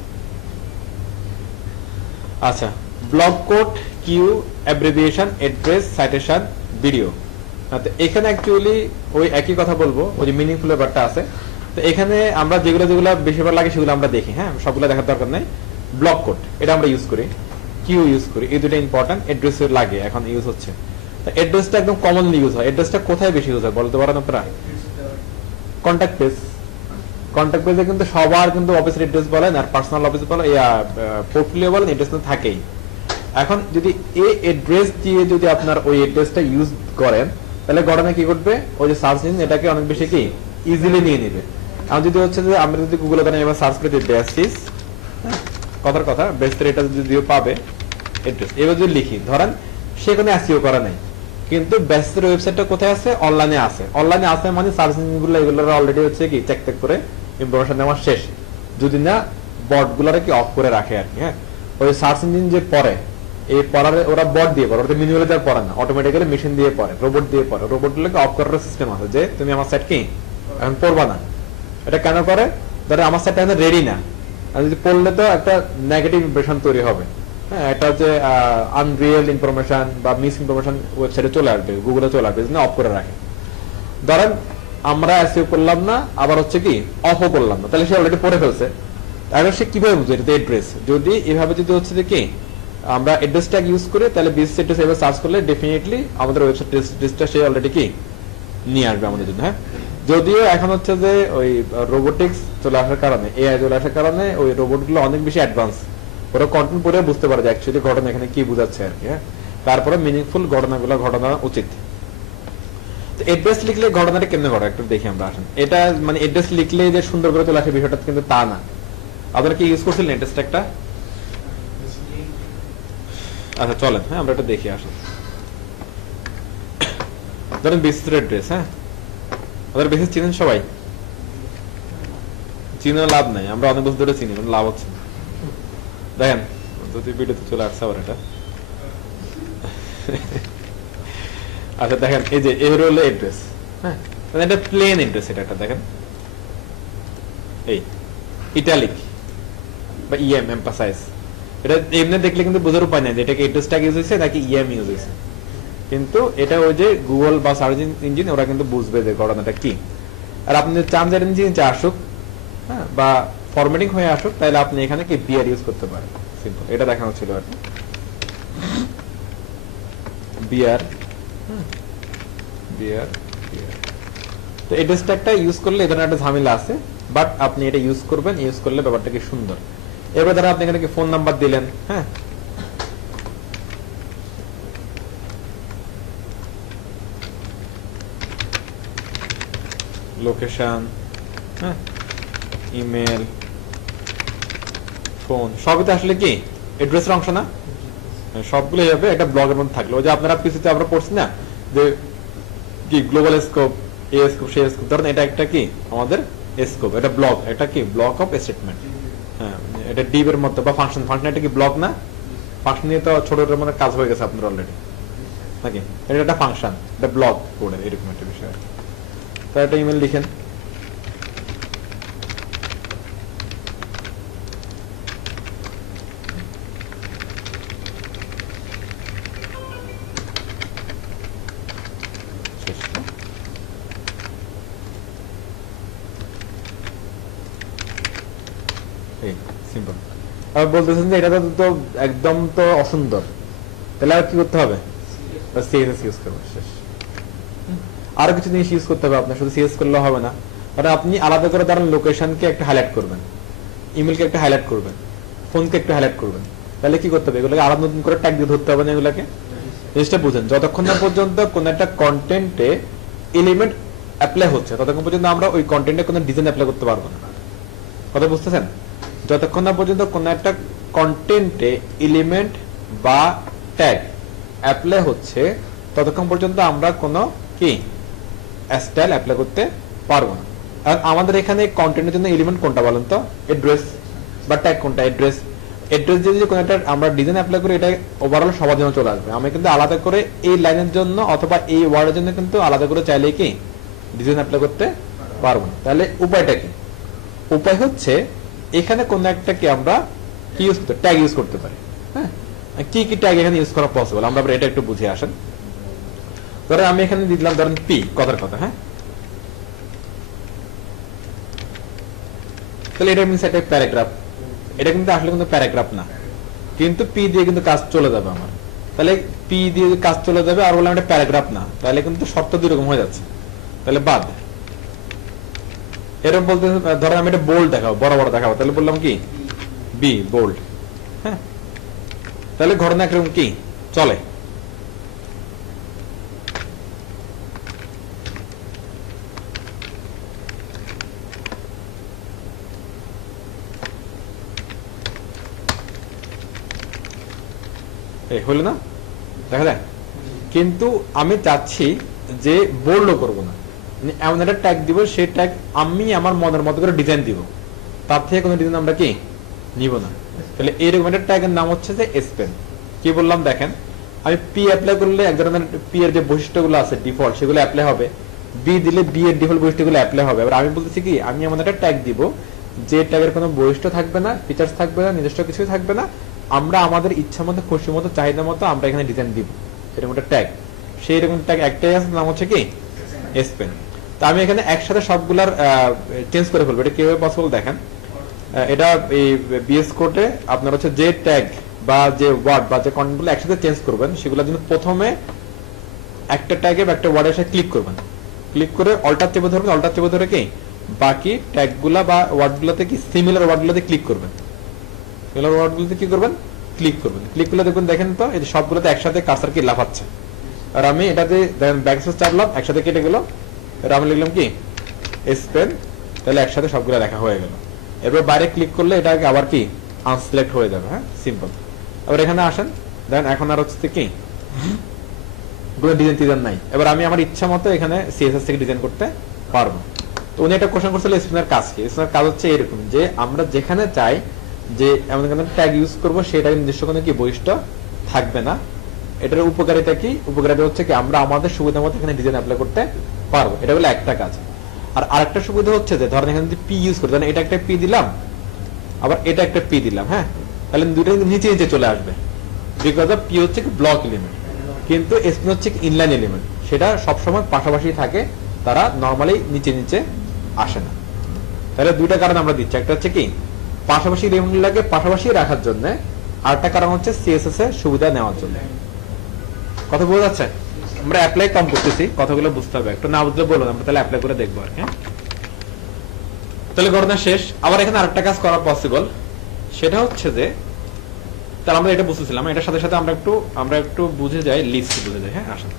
আচ্ছা, block quote, Q, abbreviation, address, citation, video. এখানে অ্যাকচুয়ালি ওই একই কথা বলবো, ওই যে মিনিংফুল ব্যাপারটা আছে। তো এখানে আমরা যেগুলো যেগুলো বেশিরভাগ লাগে সেগুলো আমরা দেখি। হ্যাঁ, সবগুলো দেখার দরকার নেই। ব্লক কোড এটা আমরা ইউজ করি, কিউ ইউজ করি, এই দুটো ইম্পর্টেন্ট। অ্যাড্রেস লাগে, এখন ইউজ হচ্ছে। অ্যাড্রেসটা একদম কমনলি ইউজ হয়। অ্যাড্রেসটা কোথায় বেশি ইউজ হয় বলতে পারেন আপনারা? Contact page. কন্ট্যাক্ট পেজে কিন্তু সবার কিন্তু অফিসের অ্যাড্রেস বলেন আর পার্সোনাল অফিস বলেন, পোর্টফোলিও বলেন, অ্যাড্রেস তো থাকেই। এখন যদি এই অ্যাড্রেস দিয়ে যদি আপনার ওই অ্যাড্রেসটা ইউজ করেন, তাহলে গঠনে কি করবে, ওই যে সার্চ ইঞ্জিন এটাকে অনেক বেশি কি ইজিলি নিয়ে নেবে। আর যদি হচ্ছে যে আমরা যদি গুগলে ধরেন এবার সার্চ করে দিই বেসিস, কথার কথা বেসের এটা যদিও পাবে অ্যাড্রেস, এবার যদি লিখি ধরেন সেখানে এসইও করা নাই, কিন্তু বেসের ওয়েবসাইটটা কোথায় আছে, অনলাইনে আছে। অনলাইনে আছে মানে সার্চ ইঞ্জিনগুলো এগুলো অলরেডি হচ্ছে কি চেক চেক করে ইনফরমেশন নেওয়া শেষ, যদি না বটগুলোরে কি অফ করে রাখে আর কি। হ্যাঁ, ওই সার্চ ইঞ্জিন যে পড়ে, এই পড়ারে ওরা বট দিয়ে পড়ে, ওরা ম্যানুয়ালি যা পড়ে না, অটোমেটিক্যালি মেশিন দিয়ে পড়ে, রোবট দিয়ে পড়ে। রোবটগুলোকে অফ করার সিস্টেম আছে যে তুমি আমার সাইট কি এখন পড়বা না। এটা কেন করে, ধরো আমার সাইটটা এখন রেডি না, আর যদি পড়লে তো একটা নেগেটিভ ইমপ্রেশন তৈরি হবে। হ্যাঁ, এটা হচ্ছে আনরিয়েল ইনফরমেশন বা মিস ইনফরমেশন ওয়েবসাইটে চলে আসবে, গুগলে চলে আসবে, অফ করে রাখে। ধরেন আমরা এসইও করলাম না, আবার হচ্ছে কি অফও করলাম না, তাহলে সে অলরেডি পড়ে ফেলছে। এখন সে কিভাবে বুঝবে এটা অ্যাড্রেস? যদি এভাবে যদি হচ্ছে যে কি আমরা অ্যাড্রেস ট্যাগ ইউজ করি, তাহলে বিজনেস অ্যাড্রেস এভাবে সার্চ করলে ডেফিনেটলি আমাদের ওয়েবসাইট অ্যাড্রেসটা সে অলরেডি কি নিয়ে আসবে আমাদের জন্য। হ্যাঁ, যদিও এখন হচ্ছে যে ওই রোবোটিক্স চলে আসার কারণে, এআই চলে আসার কারণে ওই রোবটগুলো অনেক বেশি অ্যাডভান্স, ওরা কন্টেন্ট পড়ে বুঝতে পারে যে অ্যাকচুয়ালি ঘটনা এখানে কি বোঝাচ্ছে আর কি। হ্যাঁ, তারপরে মিনিংফুল ঘটনাগুলো ঘটনা উচিত। তো অ্যাড্রেস লিখলে ঘটনাটা কেমনে ঘটে একটু দেখি আমরা। আসেন, এটা মানে অ্যাড্রেস লিখলে যে সুন্দর করে চলে আসে বিষয়টা কিন্তু তা না। আপনারা কি ইউজ করছিলেন অ্যাড্রেসটা একটা? আচ্ছা চলেন, হ্যাঁ আমরা এটা দেখি। আসেন, ধরেন বিসিসের অ্যাড্রেস। হ্যাঁ, আমাদের বিসিস চিনেন সবাই? চিনে লাভ নাই, আমরা অনেক বছর ধরে চিনি, লাভ হচ্ছে না। দেখেন যদি ভিডিওতে চলে আসছে আবার এটা। আচ্ছা দেখেন, এই যে এর হলো অ্যাড্রেস। হ্যাঁ, মানে এটা প্লেন অ্যাড্রেস, এটা একটা দেখেন এই ইটালিক বা ইএম এমফাসাইজ। এটা এমনি দেখলে কিন্তু বোঝার উপায় নাই যে এটা কি অ্যাড্রেস ট্যাগ ইউজ হয়েছে নাকি ইএম ইউজ হয়েছে, কিন্তু এটা ওই যে গুগল বা সার্চ ইঞ্জিন ওরা কিন্তু বুঝবে যে ঘটনাটা কি। আর আপনি চান যে নিচে আসুক, হ্যাঁ, বা ফরম্যাটিং হয়ে আসুক, তাহলে আপনি এখানে কি বিআর ইউজ করতে পারেন। সিম্পল, এটা দেখানো ছিল আর কি। বিআর বিআর বিআর তো অ্যাড্রেস ট্যাগটা ইউজ করলে এখানে একটা ঝামেলা আছে, বাট আপনি এটা ইউজ করবেন, ইউজ করলে ব্যাপারটা কি সুন্দর। এবার ধরেন আপনি এখানে কি ফোন নাম্বার দিলেন, হ্যাঁ, লোকেশন, হ্যাঁ, ইমেল, ফোন, সবই তো আসলে কি অ্যাড্রেসের অংশ না? সবগুলো এইভাবে একটা ব্লগের মধ্যে থাকলো। যে আপনারা পিসিতে আমরা পড়ছি না যে কি গ্লোবাল স্কোপ, এ স্কোপ, সে স্কোপ, ধরেন এটা একটা কি আমাদের স্কোপ, এটা ব্লক, এটা কি ব্লক অফ স্টেটমেন্ট। হ্যাঁ, এটা ডিভ এর মতো বা ফাংশন, ফাংশন এটা কি ব্লক না? ফাংশন নিয়ে তো ছোটটার মধ্যে কাজ হয়ে গেছে আপনার অলরেডি নাকি? এটা একটা ফাংশন, এটা ব্লক কোডের এরকম একটা বিষয়। তো একটা ইমেল লিখেন, সিম্পল। আর বলতেছেন যে এটা তো একদম তো অসুন্দর, তাহলে আর কি করতে হবে? সিএসএস ইউজ করবো, শেষ। আরো কিছু জিনিস ইউজ করতে হবে আপনার, শুধু সিএসএস করলে হবে না। কারণ আপনি আলাদা করে ধরেন লোকেশনকে একটা হাইলাইট করবেন, ইমেলকে একটা হাইলাইট করবেন, ফোনকে একটু হাইলাইট করবেন, তাহলে কি করতে হবে? এগুলোকে আলাদা নতুন করে ট্যাগ দিয়ে ধরতে হবে না এগুলাকে? জিনিসটা বুঝেন, যতক্ষণ না পর্যন্ত কোন একটা কন্টেন্টে এলিমেন্ট অ্যাপ্লাই হচ্ছে ততক্ষণ পর্যন্ত আমরা ওই কন্টেন্টে কোনো ডিজাইন অ্যাপ্লাই করতে পারবো না। কথা বুঝতেছেন? যতক্ষণ না পর্যন্ত কোনো একটা কন্টেন্টে এলিমেন্ট বা ট্যাগ অ্যাপ্লাই হচ্ছে ততক্ষণ পর্যন্ত আমরা কোনো কি স্টাইল অ্যাপ্লাই করতে পারবো না। আর আমাদের এখানে কন্টেন্টের জন্য এলিমেন্ট কোনটা বলেন তো? অ্যাড্রেস। বা ট্যাগ কোনটা? অ্যাড্রেস। অ্যাড্রেস দিয়ে যদি কোনো একটা আমরা ডিজাইন অ্যাপ্লাই করি এটা ওভারঅল সবার জন্য চলে আসবে। আমি কিন্তু আলাদা করে এই লাইনের জন্য অথবা এই ওয়ার্ডের জন্য কিন্তু আলাদা করে চাইলে কি ডিজাইন অ্যাপ্লাই করতে পারবো না। তাহলে উপায়টা কি? উপায় হচ্ছে এখানে কোন একটা কি আমরা কি ইউজ করতে, ট্যাগ ইউজ করতে পারি। হ্যাঁ, কি কি ট্যাগ এখানে ইউজ করা পসিবল আমরা এটা একটু বুঝে আসেন। ধরেন আমি এখানে দিলাম ধরেন পি, কথার কথা। হ্যাঁ, তাহলে এটা মিনস একটা প্যারাগ্রাফ। এটা কিন্তু আসলে কিন্তু প্যারাগ্রাফ না, কিন্তু পি দিয়ে কিন্তু কাজ চলে যাবে আমার। তাহলে পি দিয়ে কাজ চলে যাবে আর বললাম এটা প্যারাগ্রাফ না, তাহলে কিন্তু শর্ত দুই রকম হয়ে যাচ্ছে, তাহলে বাদ। এরকম বলতে ধরেন আমি এটা বোল্ড দেখাবো, বড় বড় দেখাবো, তাহলে বললাম কি বি বোল্ড। হ্যাঁ, তাহলে ঘটনা একরকম কি চলে। হইল না? দেখা যায়। কিন্তু আমি চাচ্ছি যে বোল্ডও করবো না, এমন একটা ট্যাগ দিব, সেই ট্যাগ আমি আমার মনের মতো করে ডিজাইন দিব, তার থেকে কোনো ডিজাইন আমরা কি নিব না। তাহলে এইরকম একটা ট্যাগের নাম হচ্ছে যে স্পেন। কি বললাম দেখেন, আমি পি অ্যাপ্লাই করলে এক ধরনের পি এর যে বৈশিষ্ট্যগুলো আছে ডিফল্ট সেগুলো অ্যাপ্লাই হবে, বি দিলে বি এর ডিফল্ট বৈশিষ্ট্যগুলো অ্যাপ্লাই হবে। এবার আমি বলতেছি কি আমি এমন একটা ট্যাগ দিব যে ট্যাগের কোনো বৈশিষ্ট্য থাকবে না, ফিচার্স থাকবে না, নিজস্ব কিছুই থাকবে না, আমরা আমাদের ইচ্ছা মতো খুশি মতো চাহিদা মতো আমরা এখানে ডিজাইন দিব, এরকম একটা ট্যাগ। সেই রকম ট্যাগ একটাই আছে, নাম হচ্ছে কি স্পেন। তো আমি এখানে একসাথে সবগুলার চেঞ্জ করে ফেলবো। এটা কিভাবে পসিবল দেখেন, এটা এই বিএস কোডে আপনার হচ্ছে যে ট্যাগ বা যে ওয়ার্ড বা যে কন্টেন্টগুলো একসাথে চেঞ্জ করবেন সেগুলোর জন্য প্রথমে একটা ট্যাগে বা একটা ওয়ার্ডের সাথে ক্লিক করবেন, ক্লিক করে অল্টার চেপে ধরবেন, অল্টার চেপে ধরে কি বাকি ট্যাগগুলা বা ওয়ার্ডগুলোতে কি সিমিলার ওয়ার্ডগুলোতে ক্লিক করবেন, সিমিলার ওয়ার্ডগুলোতে কি করবেন ক্লিক করবেন। ক্লিক করলে দেখবেন দেখেন তো এই সবগুলোতে একসাথে কার্সার কি লাফাচ্ছে। আর আমি এটাতে দেখেন ব্যাকস্পেস চাপলাম, একসাথে কেটে গেল। এটা আমি লিখলাম কি স্পেন, তাহলে একসাথে সবগুলো লেখা হয়ে গেল। এরপর বাইরে ক্লিক করলে এটা আবার কি আনসিলেক্ট হয়ে যাবে। হ্যাঁ, সিম্পল। এবার এখানে আসেন, দেখেন এখন আর হচ্ছে কি কোনো ডিজাইন টিজাইন নাই। এবার আমি আমার ইচ্ছা মতো এখানে সিএসএস থেকে ডিজাইন করতে পারবো। তো উনি একটা কোশ্চেন করছিল স্পিনের কাজ কি। স্পিনের কাজ হচ্ছে এরকম যে আমরা যেখানে চাই যে এমন কোনো ট্যাগ ইউজ করবো সেটার নিজস্ব কোনো কি বৈশিষ্ট্য থাকবে না। এটার উপকারিতা কি? উপকারিতা হচ্ছে কি আমরা আমাদের সুবিধা মতো এখানে ডিজাইন অ্যাপ্লাই করতে পারবো, এটা হলো একটা কাজ। আর আরেকটা সুবিধা হচ্ছে যে ধরেন এখানে যদি পি ইউজ করি, ধরেন এটা একটা পি দিলাম, আবার এটা একটা পি দিলাম, হ্যাঁ, তাহলে দুটো নিচে নিচে চলে আসবে, বিকজ অফ পি হচ্ছে কি ব্লক এলিমেন্ট, কিন্তু স্পিন হচ্ছে কি ইনলাইন এলিমেন্ট, সেটা সবসময় পাশাপাশি থাকে, তারা নর্মালি নিচে নিচে আসে না। তাহলে দুইটা কারণ আমরা দিচ্ছি, একটা হচ্ছে কি পাশাপাশি এলিমেন্টগুলোকে পাশাপাশি রাখার জন্য, আরেকটা কারণ হচ্ছে সিএসএস এর সুবিধা নেওয়ার জন্য। কথা বোঝা যাচ্ছে? আমরা অ্যাপ্লাই কম করতেছি, কথাগুলো বুঝতে হবে, একটু না বুঝলে বলুন, আমরা তাহলে অ্যাপ্লাই করে দেখবো আর কি। তাহলে ঘটনা শেষ। আবার এখানে আরেকটা কাজ করা পসিবল, সেটা হচ্ছে যে তাহলে আমরা এটা বুঝতেছিলাম, এটার সাথে সাথে আমরা একটু বুঝে যাই, লিস্ট বুঝে যাই। হ্যাঁ, আসেন,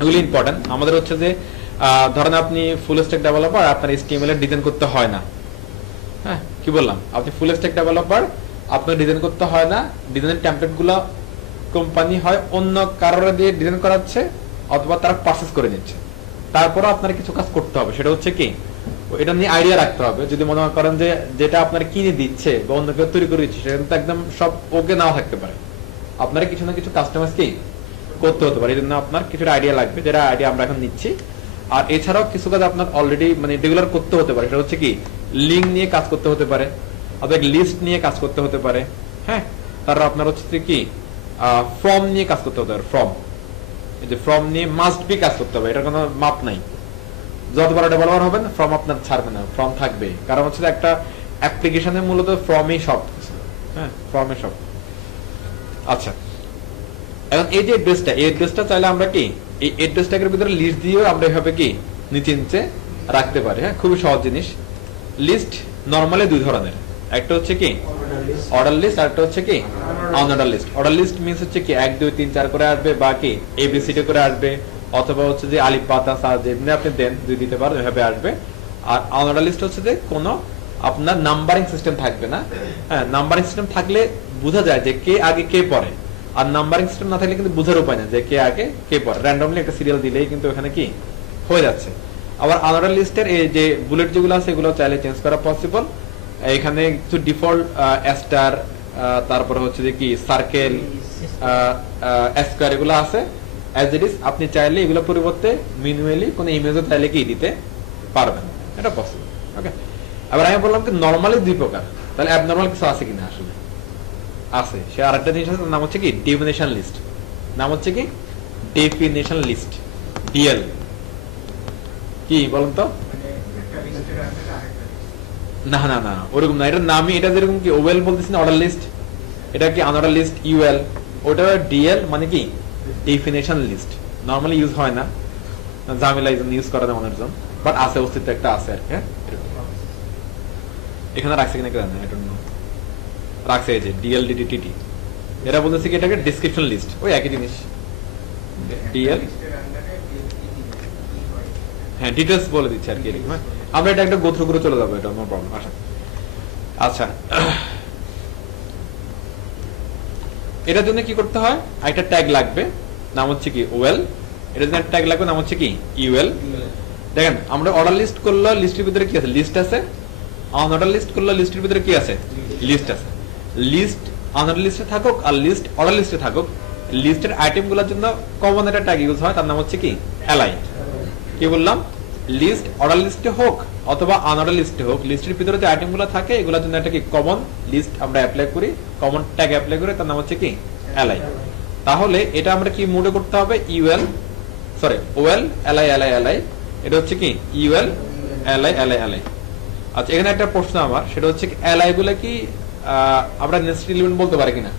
এগুলি ইম্পর্টেন্ট আমাদের হচ্ছে যে ধরেন আপনি ফুল স্ট্যাক ডেভেলপার, আপনার HTML এর ডিজাইন করতে হয় না। হ্যাঁ, কি বললাম, আপনি ফুল স্ট্যাক ডেভেলপার, আপনার ডিজাইন করতে হয় না, ডিজাইনের টেমপ্লেট গুলো কোম্পানি হয় অন্য কারোর দিয়ে ডিজাইন করাচ্ছে অথবা তারা পারচেজ করে নিচ্ছে। তারপরে আপনার কিছু কাজ করতে হবে, সেটা হচ্ছে কি এটা নিয়ে আইডিয়া রাখতে হবে। যদি মনে করেন যে যেটা আপনার কিনে দিচ্ছে বা অন্য কেউ তৈরি করে দিচ্ছে সেটা কিন্তু একদম সব ওকে নাও থাকতে পারে, আপনার কিছু না কিছু কাস্টমাইজ কি করতে হতে পারে। এই জন্য আপনার কিছুটা আইডিয়া লাগবে, যেটা আইডিয়া আমরা এখন নিচ্ছি। আর এছাড়াও কিছু কাজ আপনার অলরেডি মানে রেগুলার করতে হতে পারে, সেটা হচ্ছে কি লিঙ্ক নিয়ে কাজ করতে হতে পারে অথবা লিস্ট নিয়ে কাজ করতে হতে পারে। হ্যাঁ, তারপর আপনার হচ্ছে কি ফর্ম নিয়ে কাজ করতে হতে পারে। ফর্ম, এই যে ফর্ম নিয়ে মাস্ট বি কাজ করতে হবে, এটার কোনো মাপ নাই। যত বড় ডেভেলপার হবেন ফর্ম আপনার ছাড়বে না, ফর্ম থাকবে। কারণ হচ্ছে একটা অ্যাপ্লিকেশনের মূলত ফর্মই সব। হ্যাঁ, ফর্মে সব। আচ্ছা, এখন এই যে অ্যাড্রেসটা, এই অ্যাড্রেসটা চাইলে আমরা কি এই অ্যাড্রেস ট্যাগের ভিতরে লিস্ট দিয়েও আমরা এভাবে কি নিচে নিচে রাখতে পারি। হ্যাঁ, খুবই সহজ জিনিস। লিস্ট নরমালি দুই ধরনের, একটা হচ্ছে কি অর্ডার লিস্ট, আর একটা হচ্ছে কি unorder list. Order list means হচ্ছে কি 1 2 3 4 করে আসবে বা কি এবিসিডি করে আসবে, অথবা হচ্ছে যে আলিফ বাতা সা যেমনি আপনি দেন দুই দিতে পারেন এভাবে আসবে। আর আনঅর্ডার লিস্ট হচ্ছে যে কোনো আপনার নাম্বারিং সিস্টেম থাকবে না। হ্যাঁ, নাম্বারিং সিস্টেম থাকলে বোঝা যায় যে কে আগে কে পরে, আর নাম্বারিং সিস্টেম না থাকলে কিন্তু বোঝার উপায় না যে কে আগে কে পরে। র্যান্ডমলি একটা সিরিয়াল দিলেই কিন্তু এখানে কি হয়ে যাচ্ছে। আবার আনঅর্ডার লিস্টের এই যে বুলেট যেগুলো আছে এগুলো চাইলে চেঞ্জ করা পসিবল। এখানে কিছু ডিফল্ট স্টার, তারপরে হচ্ছে যে কি সার্কেল, স্কয়ার এগুলো আছে অ্যাজ ইট ইজ। আপনি চাইলে এগুলো পরিবর্তে ম্যানুয়ালি কোনো ইমেজও চাইলে কি দিতে পারবেন, এটা পসিবল। ওকে, আবার আমি বললাম কি নরমালি দুই প্রকার, তাহলে অ্যাবনরমাল কিছু আছে কিনা? আসলে আছে। সে আরেকটা জিনিস আছে, নাম হচ্ছে কি ডেফিনেশন লিস্ট। নাম হচ্ছে কি ডেফিনেশন লিস্ট, ডিএল। কি বলুন তো? না না না, ওরকম না, এটার নামই এটা যেরকম কি ওয়েল বলতেছি না অর্ডার লিস্ট, এটা কি আনঅর্ডার লিস্ট ইউএল, ওটা ডিএল মানে কি ডেফিনেশন লিস্ট। নরমালি ইউজ হয় না, ঝামেলা ইউজ করা যায় মনের জন্য, বাট আছে, অস্তিত্ব একটা আছে আর কি। হ্যাঁ, এখানে রাখছে কিনা কেন এটা রাখছে, এই যে ডিএলডিটিটি, এরা বলতেছে কি এটাকে ডেসক্রিপশন লিস্ট, ওই একই জিনিস। ডিএল, হ্যাঁ ডিটেইলস বলে দিচ্ছে আর কি এরকম। আমরা এটা একটা গোথ্রু করে চলে যাবো, এটা নো প্রবলেম। আচ্ছা, এটার জন্য কি করতে হয়, একটা ট্যাগ লাগবে, নাম হচ্ছে কি ওয়েল। এটার জন্য একটা ট্যাগ লাগবে, নাম হচ্ছে কি ইউএল। দেখেন আমরা অর্ডার লিস্ট করলে লিস্টের ভিতরে কি আছে, লিস্ট আছে। আনঅর্ডার লিস্ট করলে লিস্টের ভিতরে কি আছে, লিস্ট আছে। লিস্ট আনঅর্ডার লিস্টে থাকুক আর লিস্ট অর্ডার লিস্টে থাকুক, লিস্টের আইটেমগুলোর জন্য কমন একটা ট্যাগ ইউজ হয়, তার নাম হচ্ছে কি এলআই। কি বললাম, লিস্ট অর্ডার লিস্টে হোক অথবা আনঅর্ডার লিস্টে হোক, লিস্টের ভিতরে যে আইটেমগুলো থাকে এগুলোর জন্য একটা কি কমন লিস্ট আমরা অ্যাপ্লাই করি, কমন ট্যাগ অ্যাপ্লাই করি, তার নাম হচ্ছে কি এলআই। তাহলে এটা আমরা কি মোডে করতে হবে, UL sorry OL LI LI LI, এটা হচ্ছে কি ইউএল এলআই এলআই এলআই। আচ্ছা, এখানে একটা প্রশ্ন আমার, সেটা হচ্ছে এলআই গুলা কি আমরা নেস্টেড এলিমেন্ট বলতে পারি কিনা?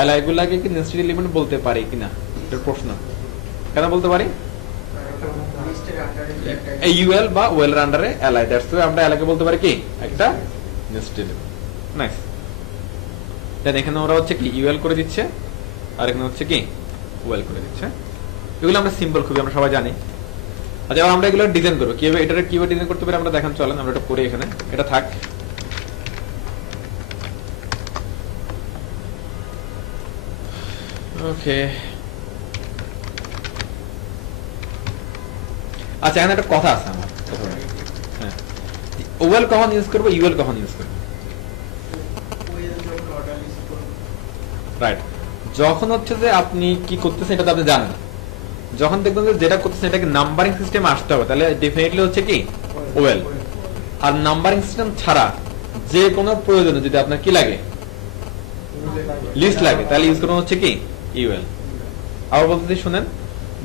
এলআই গুলাকে কি নেস্টেড এলিমেন্ট বলতে পারি কিনা, এটা প্রশ্ন। কেন বলতে পারি? ইউএল বা ওয়েল এর আন্ডারে এলআই, দ্যাটস ওয়াই আমরা এলআই কে বলতে পারি কি একটা নেস্টেড এলিমেন্ট। নাইস। দেন এখানে ওরা হচ্ছে কি ইউএল করে দিচ্ছে আর এখানে হচ্ছে কি ওয়েল করে দিচ্ছে। এগুলো আমরা সিম্পল খুবই আমরা সবাই জানি। আচ্ছা, এবার আমরা এগুলো ডিজাইন করব, কিভাবে এটা কিভাবে ডিজাইন করতে পারি আমরা দেখান, চলেন আমরা এটা করি। এখানে এটা থাক। ওকে, আচ্ছা এখানে একটা কথা আছে আমার, হ্যাঁ ওয়েল কখন ইউজ করবো, ইউএল কখন ইউজ করবো? রাইট, যখন হচ্ছে যে আপনি কি করতেছেন এটা তো আপনি জানেন। যখন দেখবেন যে যেটা করতেছেন এটাকে নাম্বারিং সিস্টেম আসতে হবে, তাহলে ডেফিনেটলি হচ্ছে কি ওয়েল। আর নাম্বারিং সিস্টেম ছাড়া যে কোনো প্রয়োজনে যদি আপনার কি লাগে, লিস্ট লাগে, তাহলে ইউজ করুন হচ্ছে কি ইউএল। আবার বলতে শুনেন,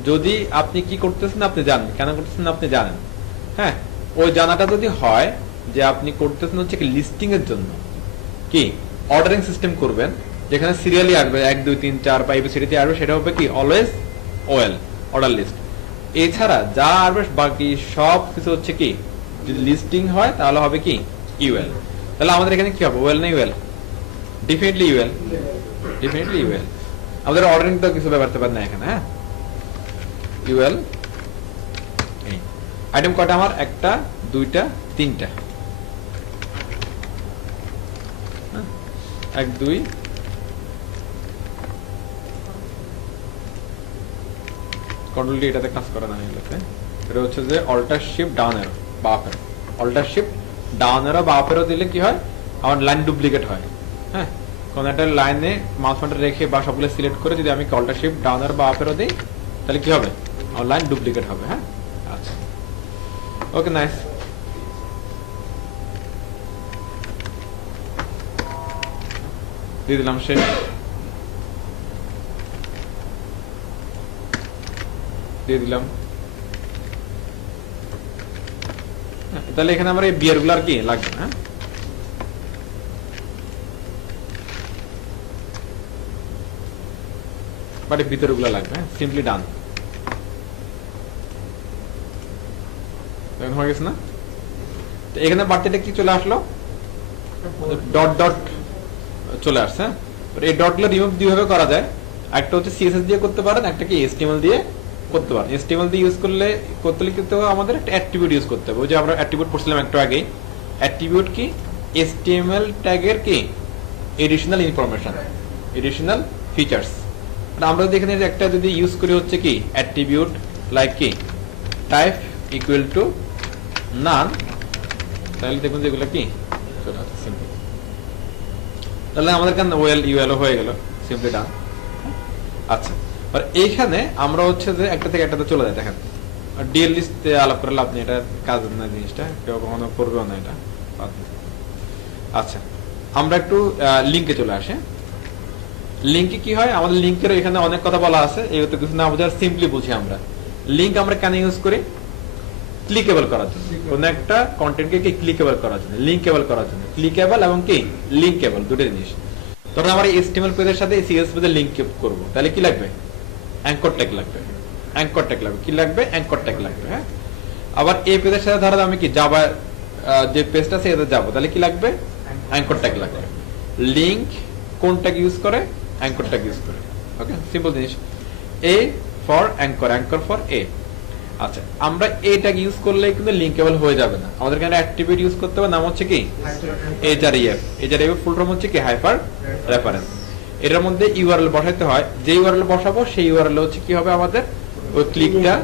যদি আপনি কি করতেছেন আপনি জানেন, কেন করতেছেন আপনি জানেন, হ্যাঁ ওই জানাটা যদি হয় যে আপনি করতেছেন হচ্ছে কি লিস্টিং এর জন্য, কি অর্ডারিং সিস্টেম করবেন যেখানে সিরিয়ালি আসবে 1 2 3 4 5 সিরিতে আসবে, সেটা হবে কি অলওয়েজ ওয়েল অর্ডার লিস্ট। এছাড়া যা আসবে বাকি সব কিছু হচ্ছে কি যদি লিস্টিং হয় তাহলে হবে কি ইউএল। তাহলে আমাদের এখানে কি হবে, ওয়েল না UL? Definitely UL, definitely UL. আমাদের অর্ডারিং তো কিছু ব্যাপার না এখানে, হ্যাঁ ইউএল। আইটেম কয়টা আমার? একটা, দুইটা, তিনটা। 1 2 কন্ট্রোল ডি এটাতে কাজ করে না এগুলোতে। এটা হচ্ছে যে অল্টার শিফট ডাউন অ্যারো বা up arrow. Alter shift down arrow বা আপ অ্যারো দিলে কি হয়? আমার লাইন ডুপ্লিকেট হয়। হ্যাঁ, কোন একটা লাইনে মাউস পয়েন্টার রেখে বা সবগুলো সিলেক্ট করে যদি আমি অল্টার শিফট ডাউন অ্যারো বা আপ অ্যারো দিই তাহলে কি হবে? আমার লাইন ডুপ্লিকেট হবে। হ্যাঁ, আচ্ছা, ওকে, নাইস। দিয়ে দিলাম শেষ। দিয়ে দিলাম। তাহলে এখানে আমার এই বিয়ার গুলো আর কি লাগবে না। বাট এই ভিতরে গুলো লাগবে। সিম্পলি ডান হয়ে গেছে না? এখানে বাড়তিটা কি চলে আসলো? ডট ডট চলে আসছে। এই ডট গুলো রিমুভ দুইভাবে করা যায়। একটা হচ্ছে সিএসএস দিয়ে করতে পারেন, একটা কি এচটিএমএল দিয়ে করতে পারেন। এচটিএমএল দিয়ে ইউজ করলে কিন্তু আমাদের একটা অ্যাট্রিবিউট ইউজ করতে হবে। ওই যে আমরা অ্যাট্রিবিউট পড়ছিলাম একটু আগেই। অ্যাট্রিবিউট কি? এচটিএমএল ট্যাগের কি এডিশনাল ইনফরমেশন, এডিশনাল ফিচার্স। আমরা যদি এখানে একটা যদি ইউজ করি হচ্ছে কি অ্যাট্রিবিউট লাইক কি টাইপ ইকুয়াল টু নান, তাহলে দেখুন যেগুলো কি চলে আসছে সিম্পল। তাহলে আমাদের কাছে ওয়েল ইউএল হয়ে গেল, সিম্পলি ডান। আচ্ছা, আর এইখানে আমরা হচ্ছে যে একটা থেকে একটাতে চলে যায়। দেখেন ডিএল লিস্টে আলাপ করে লাভ নেই, এটা কাজের না জিনিসটা, কেউ কখনো করবেও না এটা। আচ্ছা, আমরা একটু লিঙ্কে চলে আসি। লিঙ্কে কি হয়? আমাদের লিঙ্কের এখানে অনেক কথা বলা আছে, এগুলো কিছু না বোঝার সিম্পলি বুঝি আমরা। লিঙ্ক আমরা কেন ইউজ করি? ক্লিকেবল করার জন্য, কোন একটা কন্টেন্টকে কি ক্লিকেবল করার জন্য, লিঙ্কেবল করার জন্য। ক্লিকেবল এবং কি লিঙ্কেবল দুটো জিনিস। ধরুন আমার এইচটিএমএল পেজের সাথে সিএসএস পেজের লিংক করব, তাহলে কি লাগবে? অ্যাঙ্কর ট্যাগ লাগবে। অ্যাঙ্কর ট্যাগ লাগবে। কি লাগবে? অ্যাঙ্কর ট্যাগ লাগবে। হ্যাঁ, আবার এই পেজের সাথে ধরো আমি কি জাভা যে পেজটা সেটা যাব, তাহলে কি লাগবে? অ্যাঙ্কর ট্যাগ লাগবে। লিংক কোন ট্যাগ ইউজ করে? অ্যাঙ্কর ট্যাগ ইউজ করে। ওকে, সিম্পল জিনিস। A for anchor, anchor for a. আচ্ছা, আমরা এ ট্যাগ ইউজ করলে কিন্তু লিঙ্কেবল হয়ে যাবে না, আমাদের এখানে অ্যাট্রিবিউট ইউজ করতে হবে, নাম হচ্ছে কি এইচআরইএফ। এইচআরইএফ ফুল ফর্ম হচ্ছে কি হাইপার রেফারেন্স। এটার মধ্যে ইউআরএল বসাইতে হয়, যে ইউআরএল বসাবো সেই ইউআরএল হচ্ছে কি হবে আমাদের ওই ক্লিকটা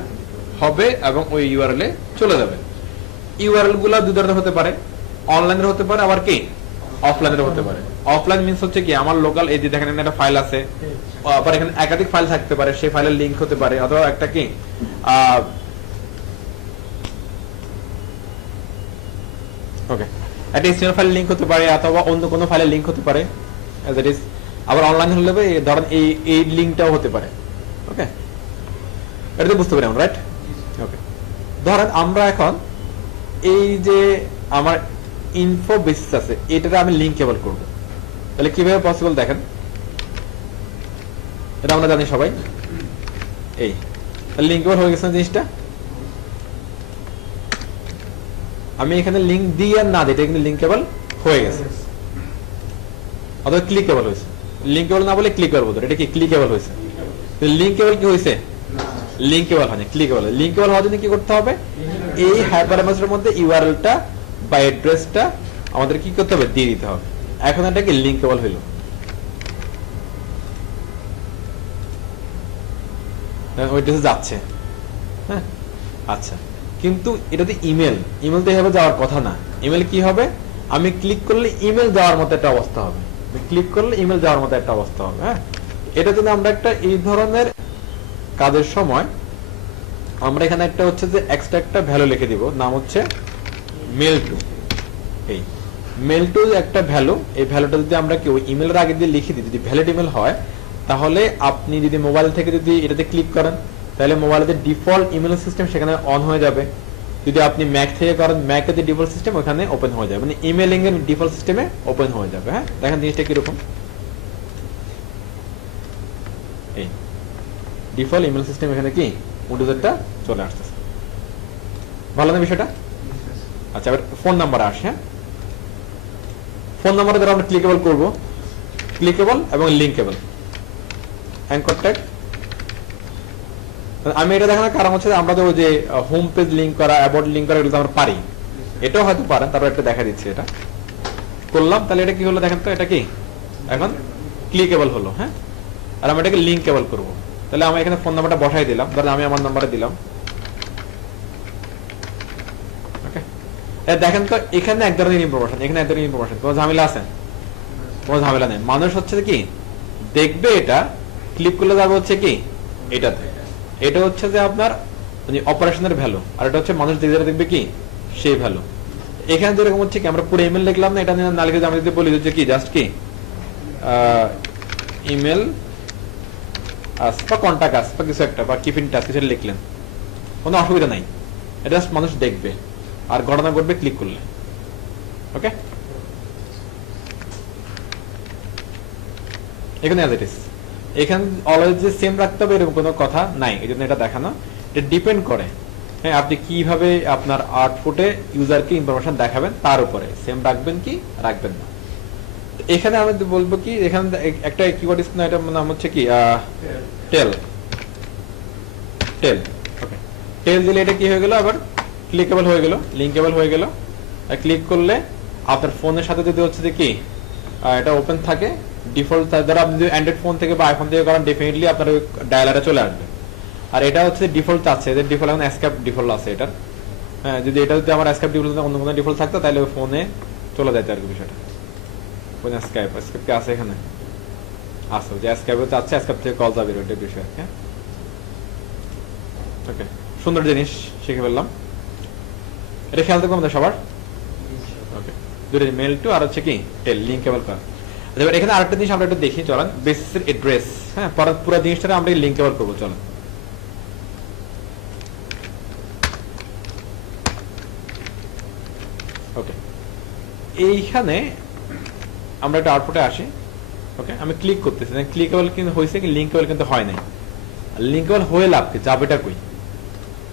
হবে এবং ওই ইউআরএল এ চলে যাবে। ইউআরএল গুলো দুই ধরনের হতে পারে, অনলাইনের হতে পারে, আবার কি অফলাইনের হতে পারে। অফলাইন মিন্স হচ্ছে কি আমার লোকাল এই যে দেখেন একটা ফাইল আছে, আবার এখানে একাধিক ফাইল থাকতে পারে, সেই ফাইলের লিংক হতে পারে, অথবা একটা কি ওকে একটা এসটিএমএল ফাইলের লিংক হতে পারে, অথবা অন্য কোনো ফাইলের লিংক হতে পারে। এজ ইট ইজ আবার অনলাইন হলে ধরেন এই লিংকটাও হতে পারে। ওকে, এটা তো বুঝতে পারি আমরা, রাইট? ওকে, ধরেন আমরা এখন এই যে আমার ইনফো বেসিস আছে, এটাতে আমি লিঙ্কেবল করব, তাহলে কিভাবে পসিবল দেখেন, এটা আমরা জানি সবাই। এই লিঙ্কেবল হয়ে গেছে জিনিসটা। আমি এখানে লিংক দিই আর না দিই, এটা কিন্তু লিঙ্কেবল হয়ে গেছে, অথবা ক্লিকেবল হয়েছে। লিঙ্কেবল না বলে ক্লিকেবল বলতো, এটা কি ক্লিকেবল হয়েছে। লিঙ্কেবল কি হয়েছে? লিঙ্কেবল হয়নি, ক্লিকেবল। লিঙ্কেবল হওয়ার জন্য কি করতে হবে? এই হাইপারলিংকের মধ্যে ইউআরএলটা বা অ্যাড্রেসটা আমাদের কি করতে হবে? দিয়ে দিতে হবে। এখন এটা কি লিঙ্কেবল হইল। ওইটা যাচ্ছে। হ্যাঁ, আচ্ছা, কিন্তু এটা তো ইমেল, ইমেল তো এভাবে যাওয়ার কথা না। ইমেল কি হবে? আমি ক্লিক করলে ইমেল যাওয়ার মতো একটা অবস্থা হবে, ক্লিক করলে ইমেল যাওয়ার মতো একটা অবস্থা হবে। হ্যাঁ, এটা জন্য আমরা একটা এই ধরনের কাজের সময় আমরা এখানে একটা হচ্ছে যে এক্সট্রা একটা ভ্যালু লিখে দিব, নাম হচ্ছে মেল টু। এই মেল টু একটা ভ্যালু, এই ভ্যালুটা যদি আমরা কি ওই ইমেলের আগে দিয়ে লিখে দিই, যদি ভ্যালিড ইমেল হয়, তাহলে আপনি যদি মোবাইল থেকে যদি এটাতে ক্লিক করেন, তাহলে মোবাইলের যে ডিফল্ট ইমেল সিস্টেম সেখানে অন হয়ে যাবে। যদি আপনি ম্যাক থেকে করেন, ম্যাকের যে ডিফল্ট সিস্টেম ওখানে ওপেন হয়ে যাবে, মানে ইমেলিং এর ডিফল্ট সিস্টেমে ওপেন হয়ে যাবে। হ্যাঁ, দেখেন জিনিসটা কিরকম। এই ডিফল্ট ইমেল সিস্টেম এখানে কি উইন্ডোজেরটা চলে আসতেছে। ভালো না বিষয়টা? আচ্ছা, এবার ফোন নাম্বার আসে। ফোন নাম্বারে দ্বারা আমরা ক্লিকেবল করব, ক্লিকেবল এবং লিঙ্কেবল। অ্যাঙ্কর ট্যাগ আমি এটা দেখানোর কারণ হচ্ছে আমরা তো ওই যে হোম পেজ লিংক করা, অ্যাবাউট লিংক করা, এগুলো তো আমরা পারি, এটাও হয়তো পারেন, তারপর একটা দেখা দিচ্ছি। এটা করলাম, তাহলে এটা কি হলো দেখেন তো, এটা কি এখন ক্লিকেবল হলো। হ্যাঁ, আর আমি এটাকে লিঙ্কেবল করবো। তাহলে আমি এখানে ফোন নাম্বারটা বসাই দিলাম, ধরেন আমি আমার নাম্বারে দিলাম। ওকে, দেখেন তো এখানে এক ধরনের ইনফরমেশন, এখানে এক ধরনের ইনফরমেশন, কোনো ঝামেলা আছে? কোনো ঝামেলা নেই। মানুষ হচ্ছে কি দেখবে, এটা ক্লিক করলে যাবে হচ্ছে কি এটাতে, এটা হচ্ছে যে আপনার অপারেশনের ভ্যালু, আর এটা হচ্ছে মানুষ দেখবে কি সেই ভ্যালু। এখানে যেরকম হচ্ছে কি আমরা পুরো ইমেল লিখলাম না, এটা না লিখে আমি যদি বলি যে কি জাস্ট কি ইমেল আস বা কন্টাক্ট আস বা কিছু একটা বা কিপ ইন টাচ কিছু লিখলেন, কোনো অসুবিধা নাই, এটা জাস্ট মানুষ দেখবে আর ঘটনা ঘটবে ক্লিক করলে। ওকে, এখানে অ্যাজ ইট ইজ, এখানে অলওয়েজ যে সেম রাখতে হবে এরকম কোনো কথা নাই, এই জন্য এটা দেখানো। এটা ডিপেন্ড করে হ্যাঁ আপনি কিভাবে আপনার আউটপুটে ইউজারকে ইনফরমেশন দেখাবেন, তার উপরে সেম রাখবেন কি রাখবেন না। এখানে আমি বলবো কি, এখানে একটা কিওয়ার্ড স্ক্রিন আইটেম নাম হচ্ছে কি টেল। টেল, ওকে, টেল দিলে এটা কি হয়ে গেল, আবার ক্লিকেবল হয়ে গেল, লিঙ্কেবল হয়ে গেল। আর ক্লিক করলে আপনার ফোনের সাথে যদি হচ্ছে যে কি এটা ওপেন থাকে, ডিফল্ট, যারা আপনি যদি অ্যান্ড্রয়েড ফোন থেকে বা আইফোন থেকে করেন, ডেফিনেটলি আপনার ওই ডায়ালারে চলে আসবে। আর এটা হচ্ছে ডিফল্ট আছে, এদের ডিফল্ট এখন এসকেপ ডিফল্ট আছে এটার। হ্যাঁ, যদি এটা যদি আমার এসকেপ ডিফল্ট অন্য কোনো ডিফল্ট থাকতো তাহলে ওই ফোনে চলে যেত আর কি বিষয়টা। কোন এসকেপ, এসকেপ কি আছে এখানে? আছে, যে এসকেপ আছে, এসকেপ থেকে কল যাবে, ওইটা বিষয়। হ্যাঁ, ওকে, সুন্দর জিনিস শিখে ফেললাম, এটা খেয়াল থাকবে আমাদের সবার। ওকে, দুটো মেল টু আর হচ্ছে কি টেল লিঙ্কেবল করা। এবার এখানে আরেকটা জিনিস আমরা একটু দেখি, চলেন বেসিসের অ্যাড্রেস। হ্যাঁ, পুরো জিনিসটা আমরা লিঙ্কেবল করবো, চলেন। ওকে, এইখানে আমরা একটা আউটপুটে আসি। ওকে, আমি ক্লিক করতেছি, ক্লিকেবল কিন্তু হয়েছে, কি লিঙ্কেবল কিন্তু হয় নাই। লিঙ্কেবল হয়ে লাভ কি, যাবেটা কই?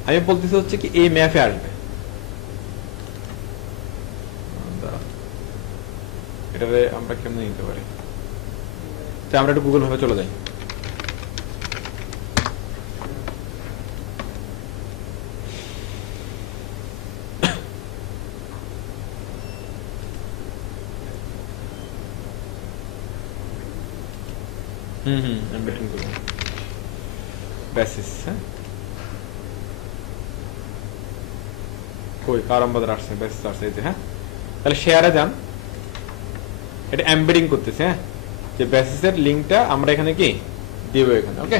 আমি বলতেছি হচ্ছে কি এই ম্যাপে আসবে, এটারে আমরা কেমনে নিতে পারি? তো আমরা একটু গুগল ভাবে চলে যাই। এমবেডিং করব বেসিস। হ্যাঁ, কই কার আমাদের আসছে, বেসিস আসছে এই যে। হ্যাঁ, তাহলে শেয়ারে যান, এটা এমবেডিং করতেছে। হ্যাঁ, যে বেসিসের লিংকটা আমরা এখানে কি দিব এখানে। ওকে,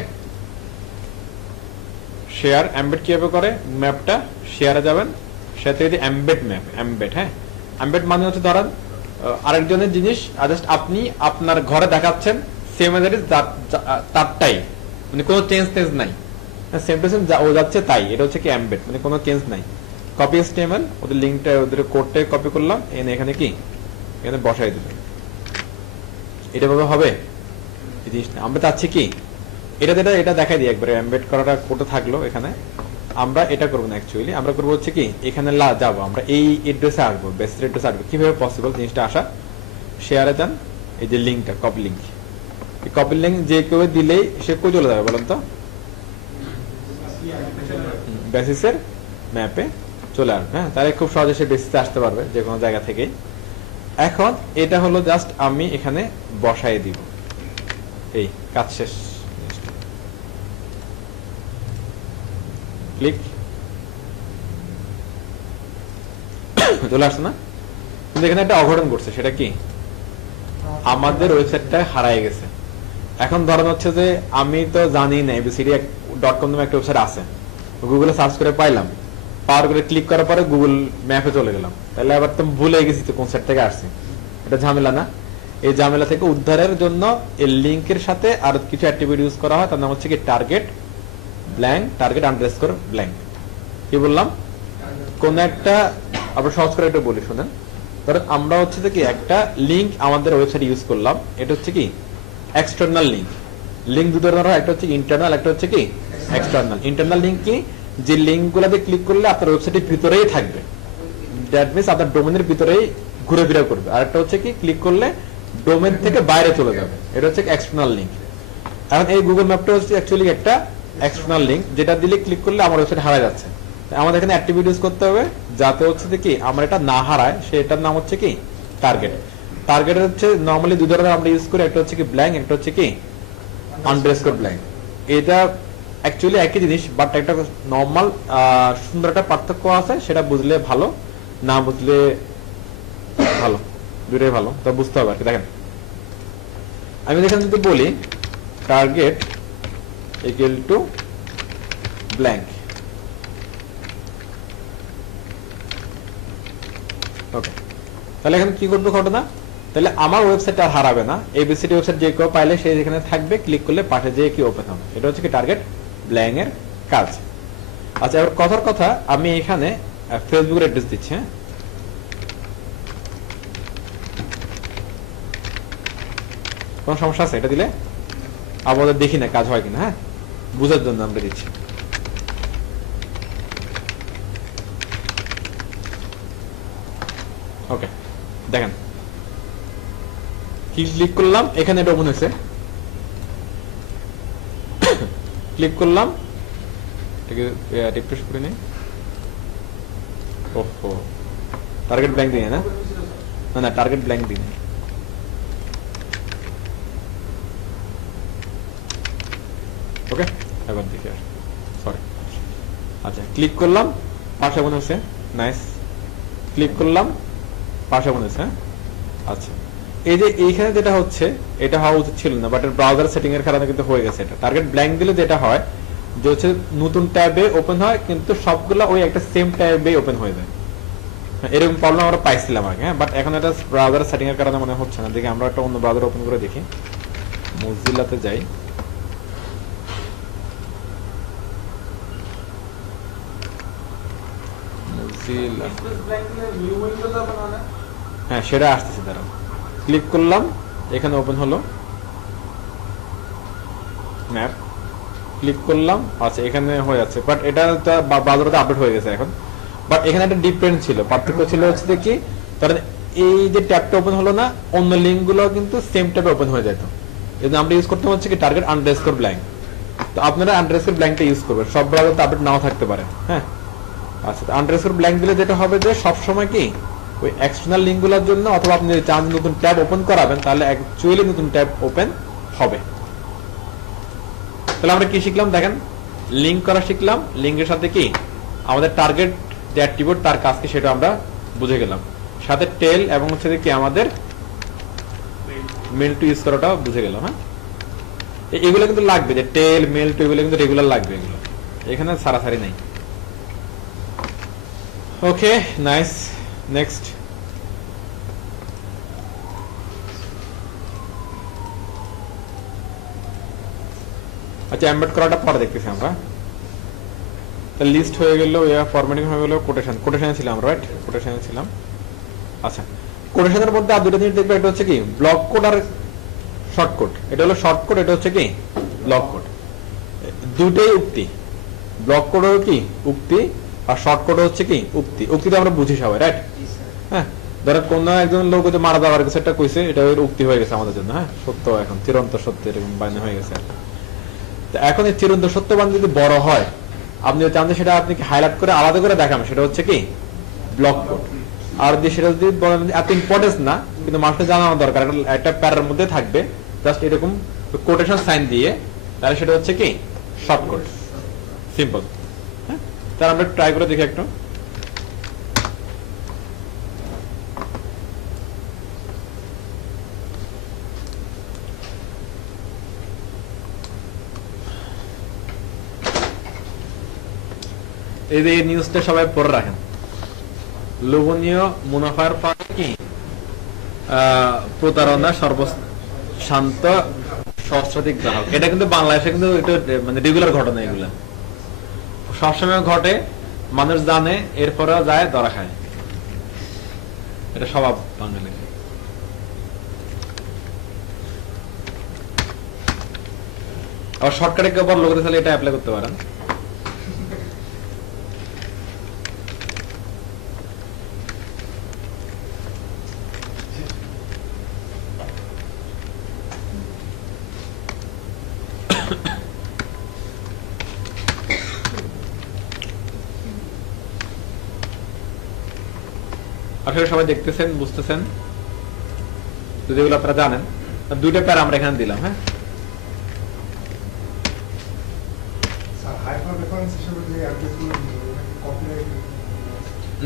শেয়ার এমবেড কিভাবে করে, ম্যাপটা শেয়ারে যাবেন, সেটা থেকে এমবেড ম্যাপ, এমবেড। হ্যাঁ, এমবেড মানে হচ্ছে ধরেন আরেকজনের জিনিস জাস্ট আপনি আপনার ঘরে দেখাচ্ছেন, সেম এজ ইট ইজ তারটাই, মানে কোনো চেঞ্জ নাই, সেম টু সেম ও যাচ্ছে তাই, এটা হচ্ছে কি এমবেড, মানে কোনো চেঞ্জ নাই। কপি এসটিএমএল, ওদের লিংকটা ওদের কোডটাই কপি করলাম, এখানে কি এখানে বসাই দিলাম। এটা ভাবে হবে এই জিনিসটা, আমরা চাচ্ছি কি এটা দেখাই দিই একবারে, এমবেড করাটা কোডে থাকলো এখানে। আমরা এটা করবো না, অ্যাকচুয়ালি আমরা করবো হচ্ছে কি এখানে যাবো, আমরা এই এড্রেসে আসবো, বেসিস এড্রেসে আসবো। কিভাবে পসিবল জিনিসটা আসা, শেয়ারে যান, এই যে লিঙ্কটা কপি লিঙ্ক, এই কপি লিঙ্ক যে কেউ দিলেই সে কই চলে যাবে বলেন তো, বেসিসের ম্যাপে চলে আসবে। হ্যাঁ, তাহলে খুব সহজে সে বেসিসে আসতে পারবে যে কোনো জায়গা থেকে। এখন এটা হলো জাস্ট আমি এখানে বসাই দিব, এই কাজ শেষ। ক্লিক, চলে আসছে না? কিন্তু এখানে একটা অঘটন ঘটছে, সেটা কি আমাদের ওয়েবসাইটটা হারায় গেছে। এখন ধরেন হচ্ছে যে আমি তো জানি না abcd.com নামে একটা ওয়েবসাইট আছে, গুগলে সার্চ করে পাইলাম, পাওয়ার করে ক্লিক করার পরে গুগল ম্যাপে চলে গেলাম, তাহলে আবার তো ভুলে গেছি তো কোন সাইট থেকে আসছে। এটা ঝামেলা না? এই ঝামেলা থেকে উদ্ধারের জন্য এই লিংকের সাথে আর কিছু অ্যাট্রিবিউট ইউজ করা হয়, তার নাম হচ্ছে কি target blank, target underscore blank. কি বললাম? কোন একটা, আমরা সহজ করে একটু বলি শুনেন। ধরেন আমরা হচ্ছে যে কি একটা লিংক আমাদের ওয়েবসাইট ইউজ করলাম, এটা হচ্ছে কি এক্সটার্নাল লিংক। লিংক দুটো ধরনের, একটা হচ্ছে ইন্টারনাল, একটা হচ্ছে কি এক্সটার্নাল। ইন্টারনাল লিংক কি, যে লিংকগুলোতে ক্লিক করলে আপনার ওয়েবসাইটের ভিতরেই থাকবে, দ্যাট মিন্স আপনার ডোমেনের ভিতরেই ঘুরে ফিরে করবে। আর একটা হচ্ছে কি ক্লিক করলে ডোমেন থেকে বাইরে চলে যাবে, এটা হচ্ছে এক্সটার্নাল লিংক। এখন এই গুগল ম্যাপটা হচ্ছে অ্যাকচুয়ালি একটা এক্সটার্নাল লিংক, যেটা দিলে ক্লিক করলে আমার ওয়েবসাইট হারায় যাচ্ছে। আমাদের এখানে অ্যাক্টিভিটি ইউজ করতে হবে যাতে হচ্ছে কি আমার এটা না হারায়, সেটার নাম হচ্ছে কি টার্গেট। টার্গেট হচ্ছে নরমালি দুই ধরনের আমরা ইউজ করি, একটা হচ্ছে কি ব্ল্যাঙ্ক, একটা হচ্ছে কি আন্ডারস্কোর ব্ল্যাঙ্ক। এটা অ্যাকচুয়ালি একই জিনিস, বাট একটা নরমাল সুন্দর একটা পার্থক্য আছে, সেটা বুঝলে ভালো, না বুঝলে ভালো, দুটোই ভালো, তো বুঝতে হবে আর কি। দেখেন আমি এখানে যদি বলি টার্গেট ইকুয়াল টু ব্ল্যাঙ্ক, ওকে, তাহলে এখানে কি করবে ঘটনা, তাহলে আমার ওয়েবসাইট আর হারাবে না, এবিসিডি ওয়েবসাইট যে কেউ পাইলে সে যেখানে থাকবে ক্লিক করলে পাশে যেয়ে কি ওপেন হবে। এটা হচ্ছে কি টার্গেট ব্ল্যাঙ্ক এর কাজ। আচ্ছা, এবার কথার কথা আমি এখানে ফেসবুকের অ্যাড্রেস দিচ্ছি। হ্যাঁ, কোন সমস্যা আছে এটা দিলে? আমাদের দেখি না কাজ হয় কিনা, হ্যাঁ বুঝার জন্য আমরা দিচ্ছি। ওকে, দেখেন ক্লিক করলাম, এখানে এটা ওপেন হয়েছে, ক্লিক করলাম, রিফ্রেশ করে নেই। ওহো, টার্গেট ব্ল্যাঙ্ক দিয়ে না, না টার্গেট ব্ল্যাঙ্ক দিই। ওকে, এবার দেখি, আর সরি। আচ্ছা, ক্লিক করলাম, পাশে ওপেন হয়েছে, নাইস। ক্লিক করলাম, পাশে ওপেন হয়েছে। আচ্ছা, এই যে এইখানে যেটা হচ্ছে এটা হওয়া উচিত ছিল না, বাট ব্রাউজার সেটিং এর কারণে কিন্তু হয়ে গেছে। এটা টার্গেট ব্ল্যাঙ্ক দিলে যেটা হয় যে হচ্ছে নতুন ট্যাবে ওপেন হয়, কিন্তু সবগুলো ওই একটা সেম ট্যাবে ওপেন হয়ে যায়। এরকম প্রবলেম আমরা পাইছিলাম আগে, হ্যাঁ, বাট এখন এটা ব্রাউজার সেটিং এর কারণে মনে হচ্ছে না। দেখি আমরা একটা অন্য ব্রাউজার ওপেন করে দেখি, মোজিলাতে যাই। হ্যাঁ, সেটা আসতেছে, দাঁড়াও। ক্লিক করলাম, এখানে ওপেন হলো ম্যাপ, ক্লিক করলাম, আচ্ছা এখানে হয়ে যাচ্ছে, বাট এটা ব্রাউজারে আপডেট হয়ে গেছে এখন। বাট এখানে একটা ডিফারেন্স ছিল, পার্থক্য ছিল হচ্ছে কি, কারণ এই যে ট্যাবটা ওপেন হলো না, অন্য লিঙ্ক গুলো কিন্তু সেম ট্যাবে ওপেন হয়ে যেত। এই জন্য আমরা ইউজ করতে হচ্ছে কি টার্গেট আন্ডারস্কোর ব্ল্যাঙ্ক। তো আপনারা আন্ডারস্কোর ব্ল্যাঙ্কটা ইউজ করবেন, সব ব্রাউজারে আপডেট নাও থাকতে পারে। হ্যাঁ, আচ্ছা, আন্ডারস্কোর ব্ল্যাঙ্ক দিলে যেটা হবে যে সব সময় কি ওই এক্সটার্নাল লিঙ্কগুলোর জন্য, অথবা আপনি যদি চান নতুন ট্যাব ওপেন করাবেন, তাহলে অ্যাকচুয়ালি নতুন ট্যাব ওপেন হবে। তাহলে আমরা কি শিখলাম দেখেন, লিঙ্ক করা শিখলাম, লিঙ্কের সাথে কি আমাদের টার্গেট যে অ্যাট্রিবিউট তার কাজ কি সেটা আমরা বুঝে গেলাম, সাথে টেল এবং হচ্ছে কি আমাদের মেল টু ইউজ করাটা বুঝে গেলাম। হ্যাঁ, এগুলো কিন্তু লাগবে, যে টেল মেল টু এগুলো কিন্তু রেগুলার লাগবে, এগুলো এখানে সারাসারি নাই। ওকে, নাইস, নেক্সট। আচ্ছা, এমবেড করাটা পরে দেখতেছি আমরা। লিস্ট হয়ে গেল, ফরম্যাটিং হয়ে গেল, কোটেশনে ছিলাম, রাইট? কোটেশনে ছিলাম। আচ্ছা, কোটেশনের মধ্যে আর দুটো জিনিস দেখবে, এটা হচ্ছে কি ব্লক কোড আর শর্ট কোড। এটা হলো শর্ট কোড, এটা হচ্ছে কি ব্লক কোড। দুটোই উক্তি, ব্লক কোড হলো কি উক্তি, আর শর্ট কোড হচ্ছে কি উক্তি। উক্তি তো আমরা বুঝি সবাই, রাইট? হ্যাঁ, ধরো কোন একজন লোক যে মারা যাওয়ার কিছু একটা কইছে, এটা ওই উক্তি হয়ে গেছে আমাদের জন্য। হ্যাঁ, সত্য, এখন চিরন্ত সত্য এরকম বাণী হয়ে গেছে। এখন এই চিরন্ত সত্যবান যদি বড় হয়, আপনি চান যে সেটা আপনি হাইলাইট করে আলাদা করে দেখাবেন, সেটা হচ্ছে কি ব্লক কোড। আর যদি সেটা যদি এত ইম্পর্টেন্স না, কিন্তু মানুষকে জানানো দরকার, একটা প্যারার মধ্যে থাকবে, জাস্ট এরকম কোটেশন সাইন দিয়ে, তাহলে সেটা হচ্ছে কি শর্ট কোড, সিম্পল। হ্যাঁ, তাহলে আমরা ট্রাই করে দেখি একটু। এই যে এই নিউজটা সবাই পড়ে রাখেন, লোভনীয় মুনাফার ফাঁদে কি প্রতারণা সর্বশান্ত সহস্রাধিক গ্রাহক। এটা কিন্তু বাংলাদেশে কিন্তু এটা মানে রেগুলার ঘটনা, এগুলা সবসময় ঘটে, মানুষ জানে, এরপরেও যায় ধরা খায়, এটা স্বভাব বাঙালির। আবার শর্টকাটে কেউ বড় লোক তাহলে এটা অ্যাপ্লাই করতে পারেন। আসলে সবাই দেখতেছেন, বুঝতেছেন, যদি এগুলো আপনারা জানেন। দুইটা প্যারা আমরা এখানে দিলাম। হ্যাঁ,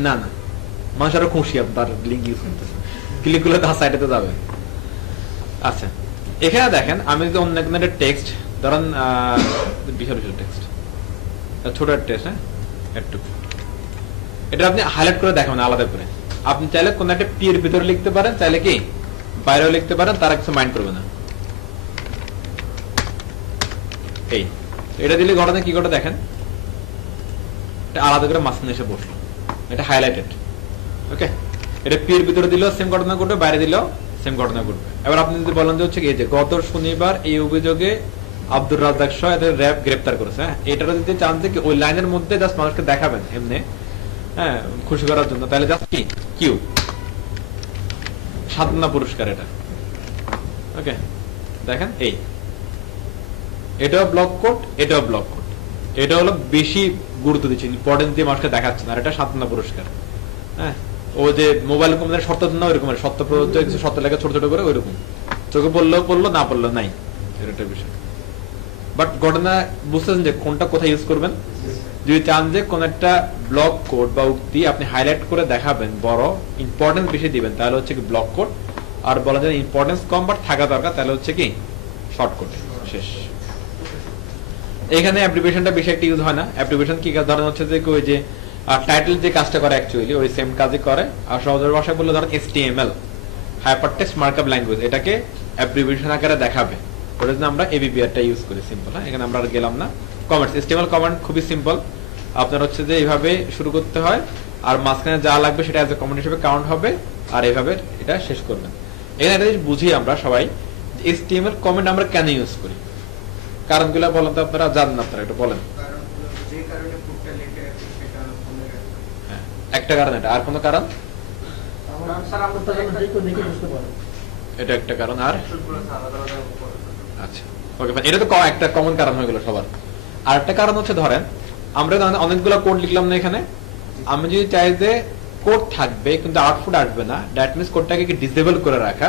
না না, মানুষ আরো খুশি আপনার লিঙ্ক ইউজ করতেছে, ক্লিক করলে তার সাইটে তো যাবে। আচ্ছা, এখানে দেখেন আমি যদি অন্য কোনো একটা টেক্সট, ধরেন বিশাল বিশাল টেক্সট, ছোট একটা টেক্সট, হ্যাঁ একটু, এটা আপনি হাইলাইট করে দেখাবেন আলাদা করে। আপনি চাইলে কোন একটা পির ভিতরে লিখতে পারেন, চাইলে কি বাইরেও লিখতে পারেন, তারা কিছু মাইন্ড করবে না। এই এটা দিলে ঘটনা কি ঘটে দেখেন, এটা আলাদা করে মাঝখানে এসে বসলো, এটা হাইলাইটেড। ওকে, এটা পির ভিতরে দিলেও সেম ঘটনা ঘটবে, বাইরে দিলেও সেম ঘটনা ঘটবে। এবার আপনি যদি বলেন যে হচ্ছে এই যে গত শনিবার এই অভিযোগে আব্দুর রাজ্জাক সহ এদের র‍্যাব গ্রেফতার করেছে, হ্যাঁ, এটা যদি চান যে কি ওই লাইনের মধ্যে জাস্ট মানুষকে দেখাবেন এমনি, হ্যাঁ, খুশি করার জন্য, তাহলে জাস্ট কি কিউ সাধনা পুরস্কার এটা। ওকে, দেখেন এই এটাও ব্লক কোড, এটাও ব্লক কোড, এটা হলো বেশি গুরুত্ব দিচ্ছে, ইম্পর্টেন্স দিয়ে মানুষকে দেখাচ্ছেন, আর এটা সাধনা পুরস্কার। হ্যাঁ, ও যে মোবাইল কোম্পানির শর্ত না ওইরকম, শর্ত প্রযোজ্য কিছু শর্ত লেখা ছোট ছোট করে ওইরকম, চোখে পড়লেও পড়লো, না পড়লো নাই, এটা বিষয়। বাট ঘটনা বুঝতেছেন যে কোনটা কোথায় ইউজ করবেন। যদি চান যে কোন একটা ব্লক কোড বা উক্তি আপনি হাইলাইট করে দেখাবেন, বড় ইম্পর্টেন্স বেশি দিবেন, তাহলে হচ্ছে কি ব্লক কোড, আর বলা যায় ইম্পর্টেন্স কম বাট থাকা দরকার, তাহলে হচ্ছে কি শর্ট কোড। শেষ। এখানে অ্যাপ্লিকেশনটা বেশি একটা ইউজ হয় না। অ্যাপ্লিকেশন কি কাজ, ধরেন হচ্ছে যে ওই যে টাইটেল যে কাজটা করে অ্যাকচুয়ালি ওই সেম কাজই করে, আর সহজ ভাষায় বললে ধরেন HTML হাইপারটেক্সট মার্কআপ ল্যাঙ্গুয়েজ, এটাকে অ্যাপ্লিকেশন আকারে দেখাবে, ওটার জন্য আমরা ABBR-টা ইউজ করি। সিম্পল। হ্যাঁ, এখানে আমরা আর গেলাম না। কমেন্টস, HTML কমেন্ট খুবই সিম্পল, আপনার হচ্ছে যে এইভাবে শুরু করতে হয়, আর মাঝখানে যা লাগবে সেটা অ্যাজ এ কমেন্ট হিসেবে কাউন্ট হবে, আর এইভাবে এটা শেষ করবেন। এখানে একটা জিনিস বুঝি আমরা সবাই, HTML কমেন্ট আমরা কেন ইউজ করি, কারণগুলো বলেন তো, আপনারা জানেন, আপনারা একটু বলেন। হ্যাঁ, একটা কারণ এটা, আর কোনো কারণ? এটা একটা কারণ, আর আচ্ছা ওকে, এটা তো একটা কমন কারণ হয়ে গেল সবার। আর একটা কারণ হচ্ছে ধরেন আমরা অনেকগুলো কোড লিখলাম না এখানে, আমি যদি চাই যে কোড থাকবে কিন্তু আউটপুট আসবে না, দ্যাট মিন্স কোডটাকে ডিসেবল করে রাখা।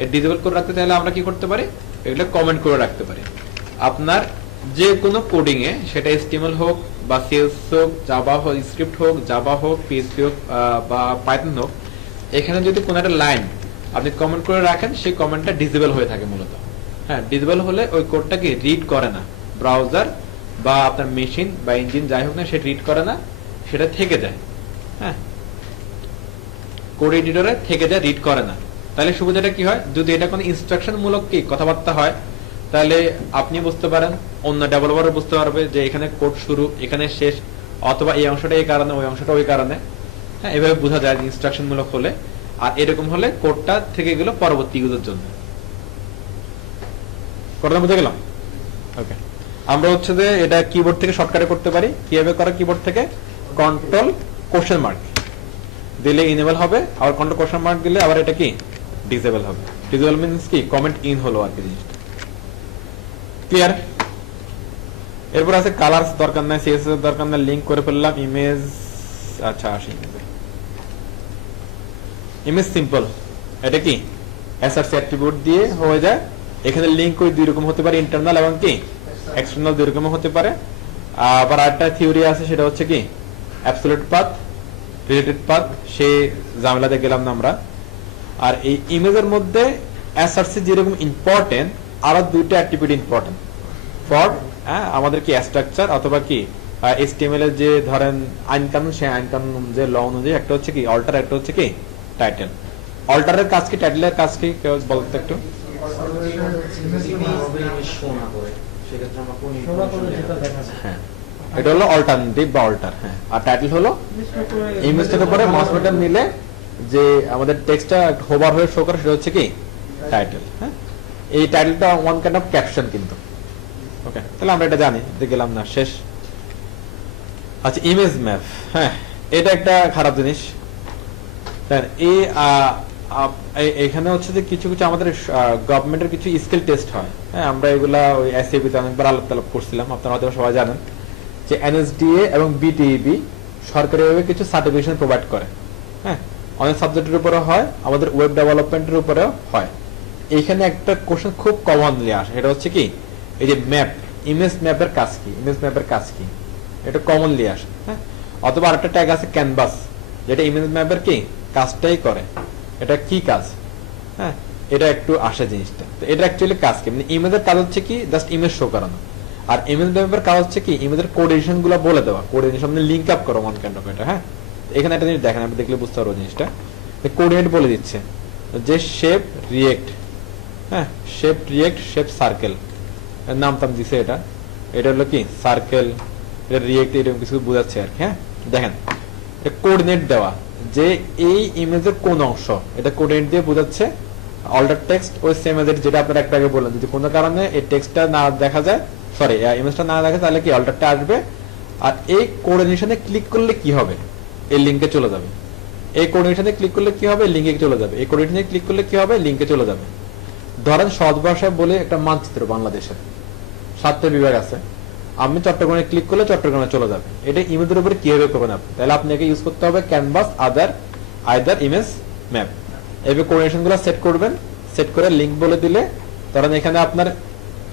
এই ডিসেবল করে রাখতে চাইলে আমরা কি করতে পারি, এগুলো কমেন্ট করে রাখতে পারি। আপনার যে কোনো কোডিং এ, সেটা HTML হোক বা CSS হোক, জাভা হোক, স্ক্রিপ্ট হোক, জাভা হোক, PHP হোক বা পাইথন হোক, এখানে যদি কোনো একটা লাইন আপনি কমেন্ট করে রাখেন, সেই কমেন্টটা ডিসেবল হয়ে থাকে মূলত। হ্যাঁ, ডিসেবল হলে ওই কোডটাকে রিড করে না, ব্রাউজার বা আপনার মেশিন বা ইঞ্জিন যাই হোক না, সেটা রিড করে না, সেটা থেকে যায়। হ্যাঁ, কোড এডিটরে থেকে যায়, রিড করে না। তাহলে সুবিধাটা কি হয়, যদি এটা কোনো ইনস্ট্রাকশন মূলক কি কথাবার্তা হয়, তাহলে আপনি বুঝতে পারেন, অন্য ডেভেলপারও বুঝতে পারবে যে এখানে কোড শুরু, এখানে শেষ, অথবা এই অংশটা এই কারণে, ওই অংশটা ওই কারণে। হ্যাঁ, এভাবে বোঝা যায় ইনস্ট্রাকশন মূলক হলে। আর এরকম হলে কোডটা থেকে গেল পরবর্তী ইউজের জন্য। কোডটা বুঝে গেলাম? ওকে, আমরা হচ্ছে যে এটা কিবোর্ড থেকে শর্টকাটে করতে পারি। কিভাবে করা, কিবোর্ড থেকে কন্ট্রোল কোশ্চেন মার্ক দিলে ইনেবল হবে, আর কন্ট্রোল কোশ্চেন মার্ক দিলে আবার এটা কি ডিসেবল হবে। ডিসেবল মিন্স কি কমেন্ট ইন হলো আর কি, জিনিসটা ক্লিয়ার? এরপর আছে কালারস দরকার নাই, CSS এর দরকার নাই, লিংক করে ফেললাম ইমেজ। আচ্ছা, আসি ইমেজ সিম্পল, এটা কি এসআরসি অ্যাট্রিবিউট দিয়ে হয়ে যায়। এখানে লিংক ওই দুই রকম হতে পারে, ইন্টারনাল এবং কি এক্সটার্নাল, দুই রকম হতে পারে। আবার আরেকটা থিওরি আছে, সেটা হচ্ছে কি অ্যাবসলিউট পাথ, রিলেটেড পাথ, সেই ঝামেলাতে গেলাম না আমরা। আর এই ইমেজের মধ্যে এসআরসি যেরকম ইম্পর্টেন্ট, আরো দুইটা অ্যাট্রিবিউট ইম্পর্টেন্ট ফর আমাদের কি স্ট্রাকচার অথবা কি HTML এর যে ধরেন আইন কানুন, সেই আইন কানুন যে ল অনুযায়ী, একটা হচ্ছে কি অল্টার, একটা হচ্ছে কি টাইটেল। অল্টারের কাজ কি, টাইটেলের কাজ কি, কেউ বলতে একটু? হ্যাঁ, এটা হলো অল্টারনেটিভ বা অল্টার। হ্যাঁ, আর টাইটেল হলো ইমেজটার উপরে মাউস বাটন নিলে যে আমাদের টেক্সটটা হোভার হয়ে শো করে, সেটা হচ্ছে কি টাইটেল। হ্যাঁ, এই টাইটেলটা ওয়ান কাইন্ড অফ ক্যাপশন কিন্তু। ওকে, তাহলে আমরা এটা জানি, গেলাম না, শেষ। আচ্ছা, ইমেজ ম্যাপ। হ্যাঁ, এটা একটা খারাপ জিনিস। এখানে হচ্ছে যে কিছু কিছু আমাদের গভর্নমেন্টের কিছু স্কিল টেস্ট হয়। হ্যাঁ, আমরা এগুলা ওই SAP তে অনেকবার আলাপ করছিলাম, আপনারা হয়তো সবাই জানেন যে NSDA এবং BTEB সরকারিভাবে কিছু সার্টিফিকেশন প্রোভাইড করে। হ্যাঁ, অনেক সাবজেক্টের উপরে হয়, আমাদের ওয়েব ডেভেলপমেন্টের উপরেও হয়। এইখানে একটা কোশ্চেন খুব কমনলি আসে, এটা হচ্ছে কি এই যে ম্যাপ, ইমেজ ম্যাপের কাজ কি, ইমেজ ম্যাপের কাজ কি, এটা কমনলি আসে। হ্যাঁ, অথবা আরেকটা ট্যাগ আছে ক্যানভাস, যেটা ইমেজ ম্যাপের কি কাজটাই করে, এটা কি কাজ, হ্যাঁ এটা একটু আসে জিনিসটা। তো এটা অ্যাকচুয়ালি কাজ কি, মানে ইমেজের কাজ হচ্ছে কি জাস্ট ইমেজ শো করানো, আর ইমেজ ম্যাপের কাজ হচ্ছে কি ইমেজের কোঅর্ডিনেশন গুলো বলে দেওয়া, কোঅর্ডিনেশন মানে লিংক আপ করো ওয়ান কাইন্ড অফ এটা। হ্যাঁ, এখানে একটা জিনিস দেখেন, আপনি দেখলে বুঝতে পারবো জিনিসটা, কোঅর্ডিনেট বলে দিচ্ছে যে শেপ রিয়েক্ট, হ্যাঁ শেপ রিয়েক্ট, শেপ সার্কেল এর নাম টাম দিছে, এটা এটা হলো কি সার্কেল, এটা রিয়েক্ট, এরকম কিছু বোঝাচ্ছে আর কি। হ্যাঁ দেখেন কোঅর্ডিনেট দেওয়া যে এই ইমেজের কোন অংশ, এটা কোঅর্ডিনেট দিয়ে বোঝাচ্ছে। অল্টার টেক্সট ওই সেম এজ, যেটা আপনারা একটু আগে বললেন, যদি কোনো কারণে এই টেক্সটটা না দেখা যায়, সরি ইমেজটা না দেখা, তাহলে কি অল্টারটা আসবে, আর এই কোঅর্ডিনেশনে ক্লিক করলে কি হবে, এই লিংকে চলে যাবে। এই কোঅর্ডিনেশনে ক্লিক করলে কি হবে, লিংকে চলে যাবে। এই কোঅর্ডিনেশনে ক্লিক করলে কি হবে, লিংকে চলে যাবে। ধরেন সহজ ভাষায় বলে একটা মানচিত্র বাংলাদেশের 7টা বিভাগ আছে, আমি চট্টগ্রামে ক্লিক করলে চট্টগ্রামে চলে যাবে। এটা ইমেজের উপরে কিভাবে করবেন আপনি, তাহলে আপনাকে ইউজ করতে হবে ক্যানভাস আইদার ইমেজ ম্যাপ। এইভাবে কোঅর্ডিনেশন গুলো সেট করবেন, সেট করে লিংক বলে দিলে, ধরেন এখানে আপনার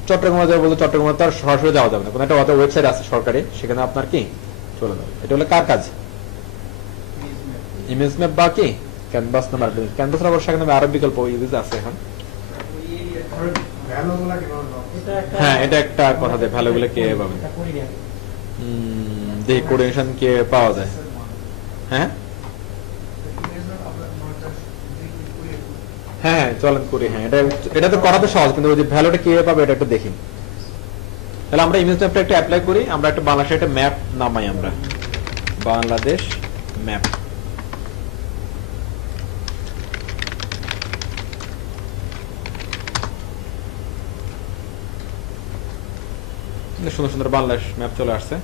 চট্টগ্রামে যাবে বলতে চট্টগ্রামে তো আর সরাসরি যাওয়া যাবে না, কোনো একটা ওয়েবসাইট আছে সরকারি, সেখানে আপনার কি চলে যাবে। এটা হলো কার কাজ, ইমেজ ম্যাপ বা কি ক্যানভাস নাম্বার। ক্যানভাস আবার সেখানে আরো বিকল্প ইউজ আছে এখন। হ্যাঁ এটা একটা কথা, দেয় ভ্যালু গুলো কে পাবে, দেখি কোঅর্ডিনেশন কে পাওয়া যায়। হ্যাঁ হ্যাঁ চলেন করি। হ্যাঁ এটা তো করা তো সহজ, কিন্তু ওই যে ভ্যালুটা কিভাবে পাবে এটা একটু দেখি। তাহলে আমরা ইমেজ ম্যাপটা একটু অ্যাপ্লাই করি, আমরা একটা বাংলাদেশে একটা ম্যাপ নামাই, আমরা বাংলাদেশ ম্যাপ। সুন্দর সুন্দর বাংলাদেশ ম্যাপ চলে আসছে।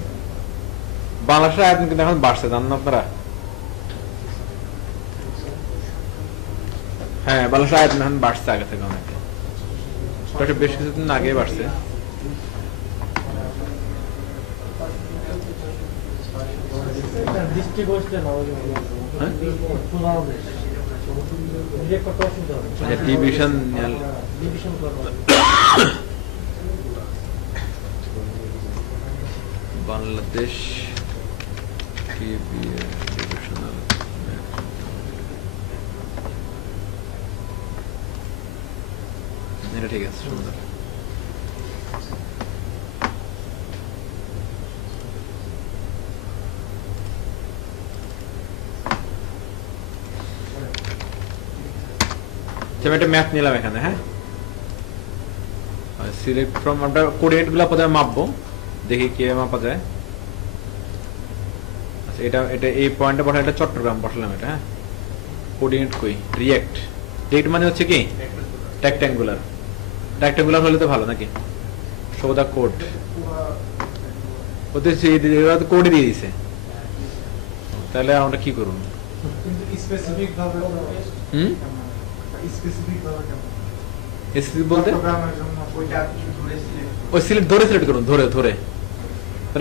বাংলাদেশের আয়তন কিন্তু এখন বাড়ছে, জানেন আপনারা? হ্যাঁ বাংলাদেশের আয়তন এখন বাড়ছে আগে থেকে অনেক, বেশ কিছুদিন আগে বাড়ছে। ডিভিশন বাংলাদেশ ডিভিশনাল, এটা ঠিক আছে, সুন্দর। আমি একটা ম্যাপ নিলাম এখানে। হ্যাঁ সিলেক্ট ফ্রম, আমরা কোঅর্ডিনেট গুলো প্রথমে মাপবো, দেখি কি মাপা যায়। আচ্ছা এটা এটা এই পয়েন্টটা বসালাম, এটা চট্টগ্রাম বসালাম এটা। হ্যাঁ কোঅর্ডিনেট কই, রিয়েক্ট, রিয়েক্ট মানে হচ্ছে কি রেক্ট্যাঙ্গুলার, রেক্ট্যাঙ্গুলার হলে তো ভালো নাকি, শো দা কোড, ওতে কোড দিয়ে দিয়েছে, তাহলে আমরা কি করব? স্পেসিফিক ভাবে বলতে ওই সিলেক্ট ধরে সিলেক্ট করুন, ধরে ধরে।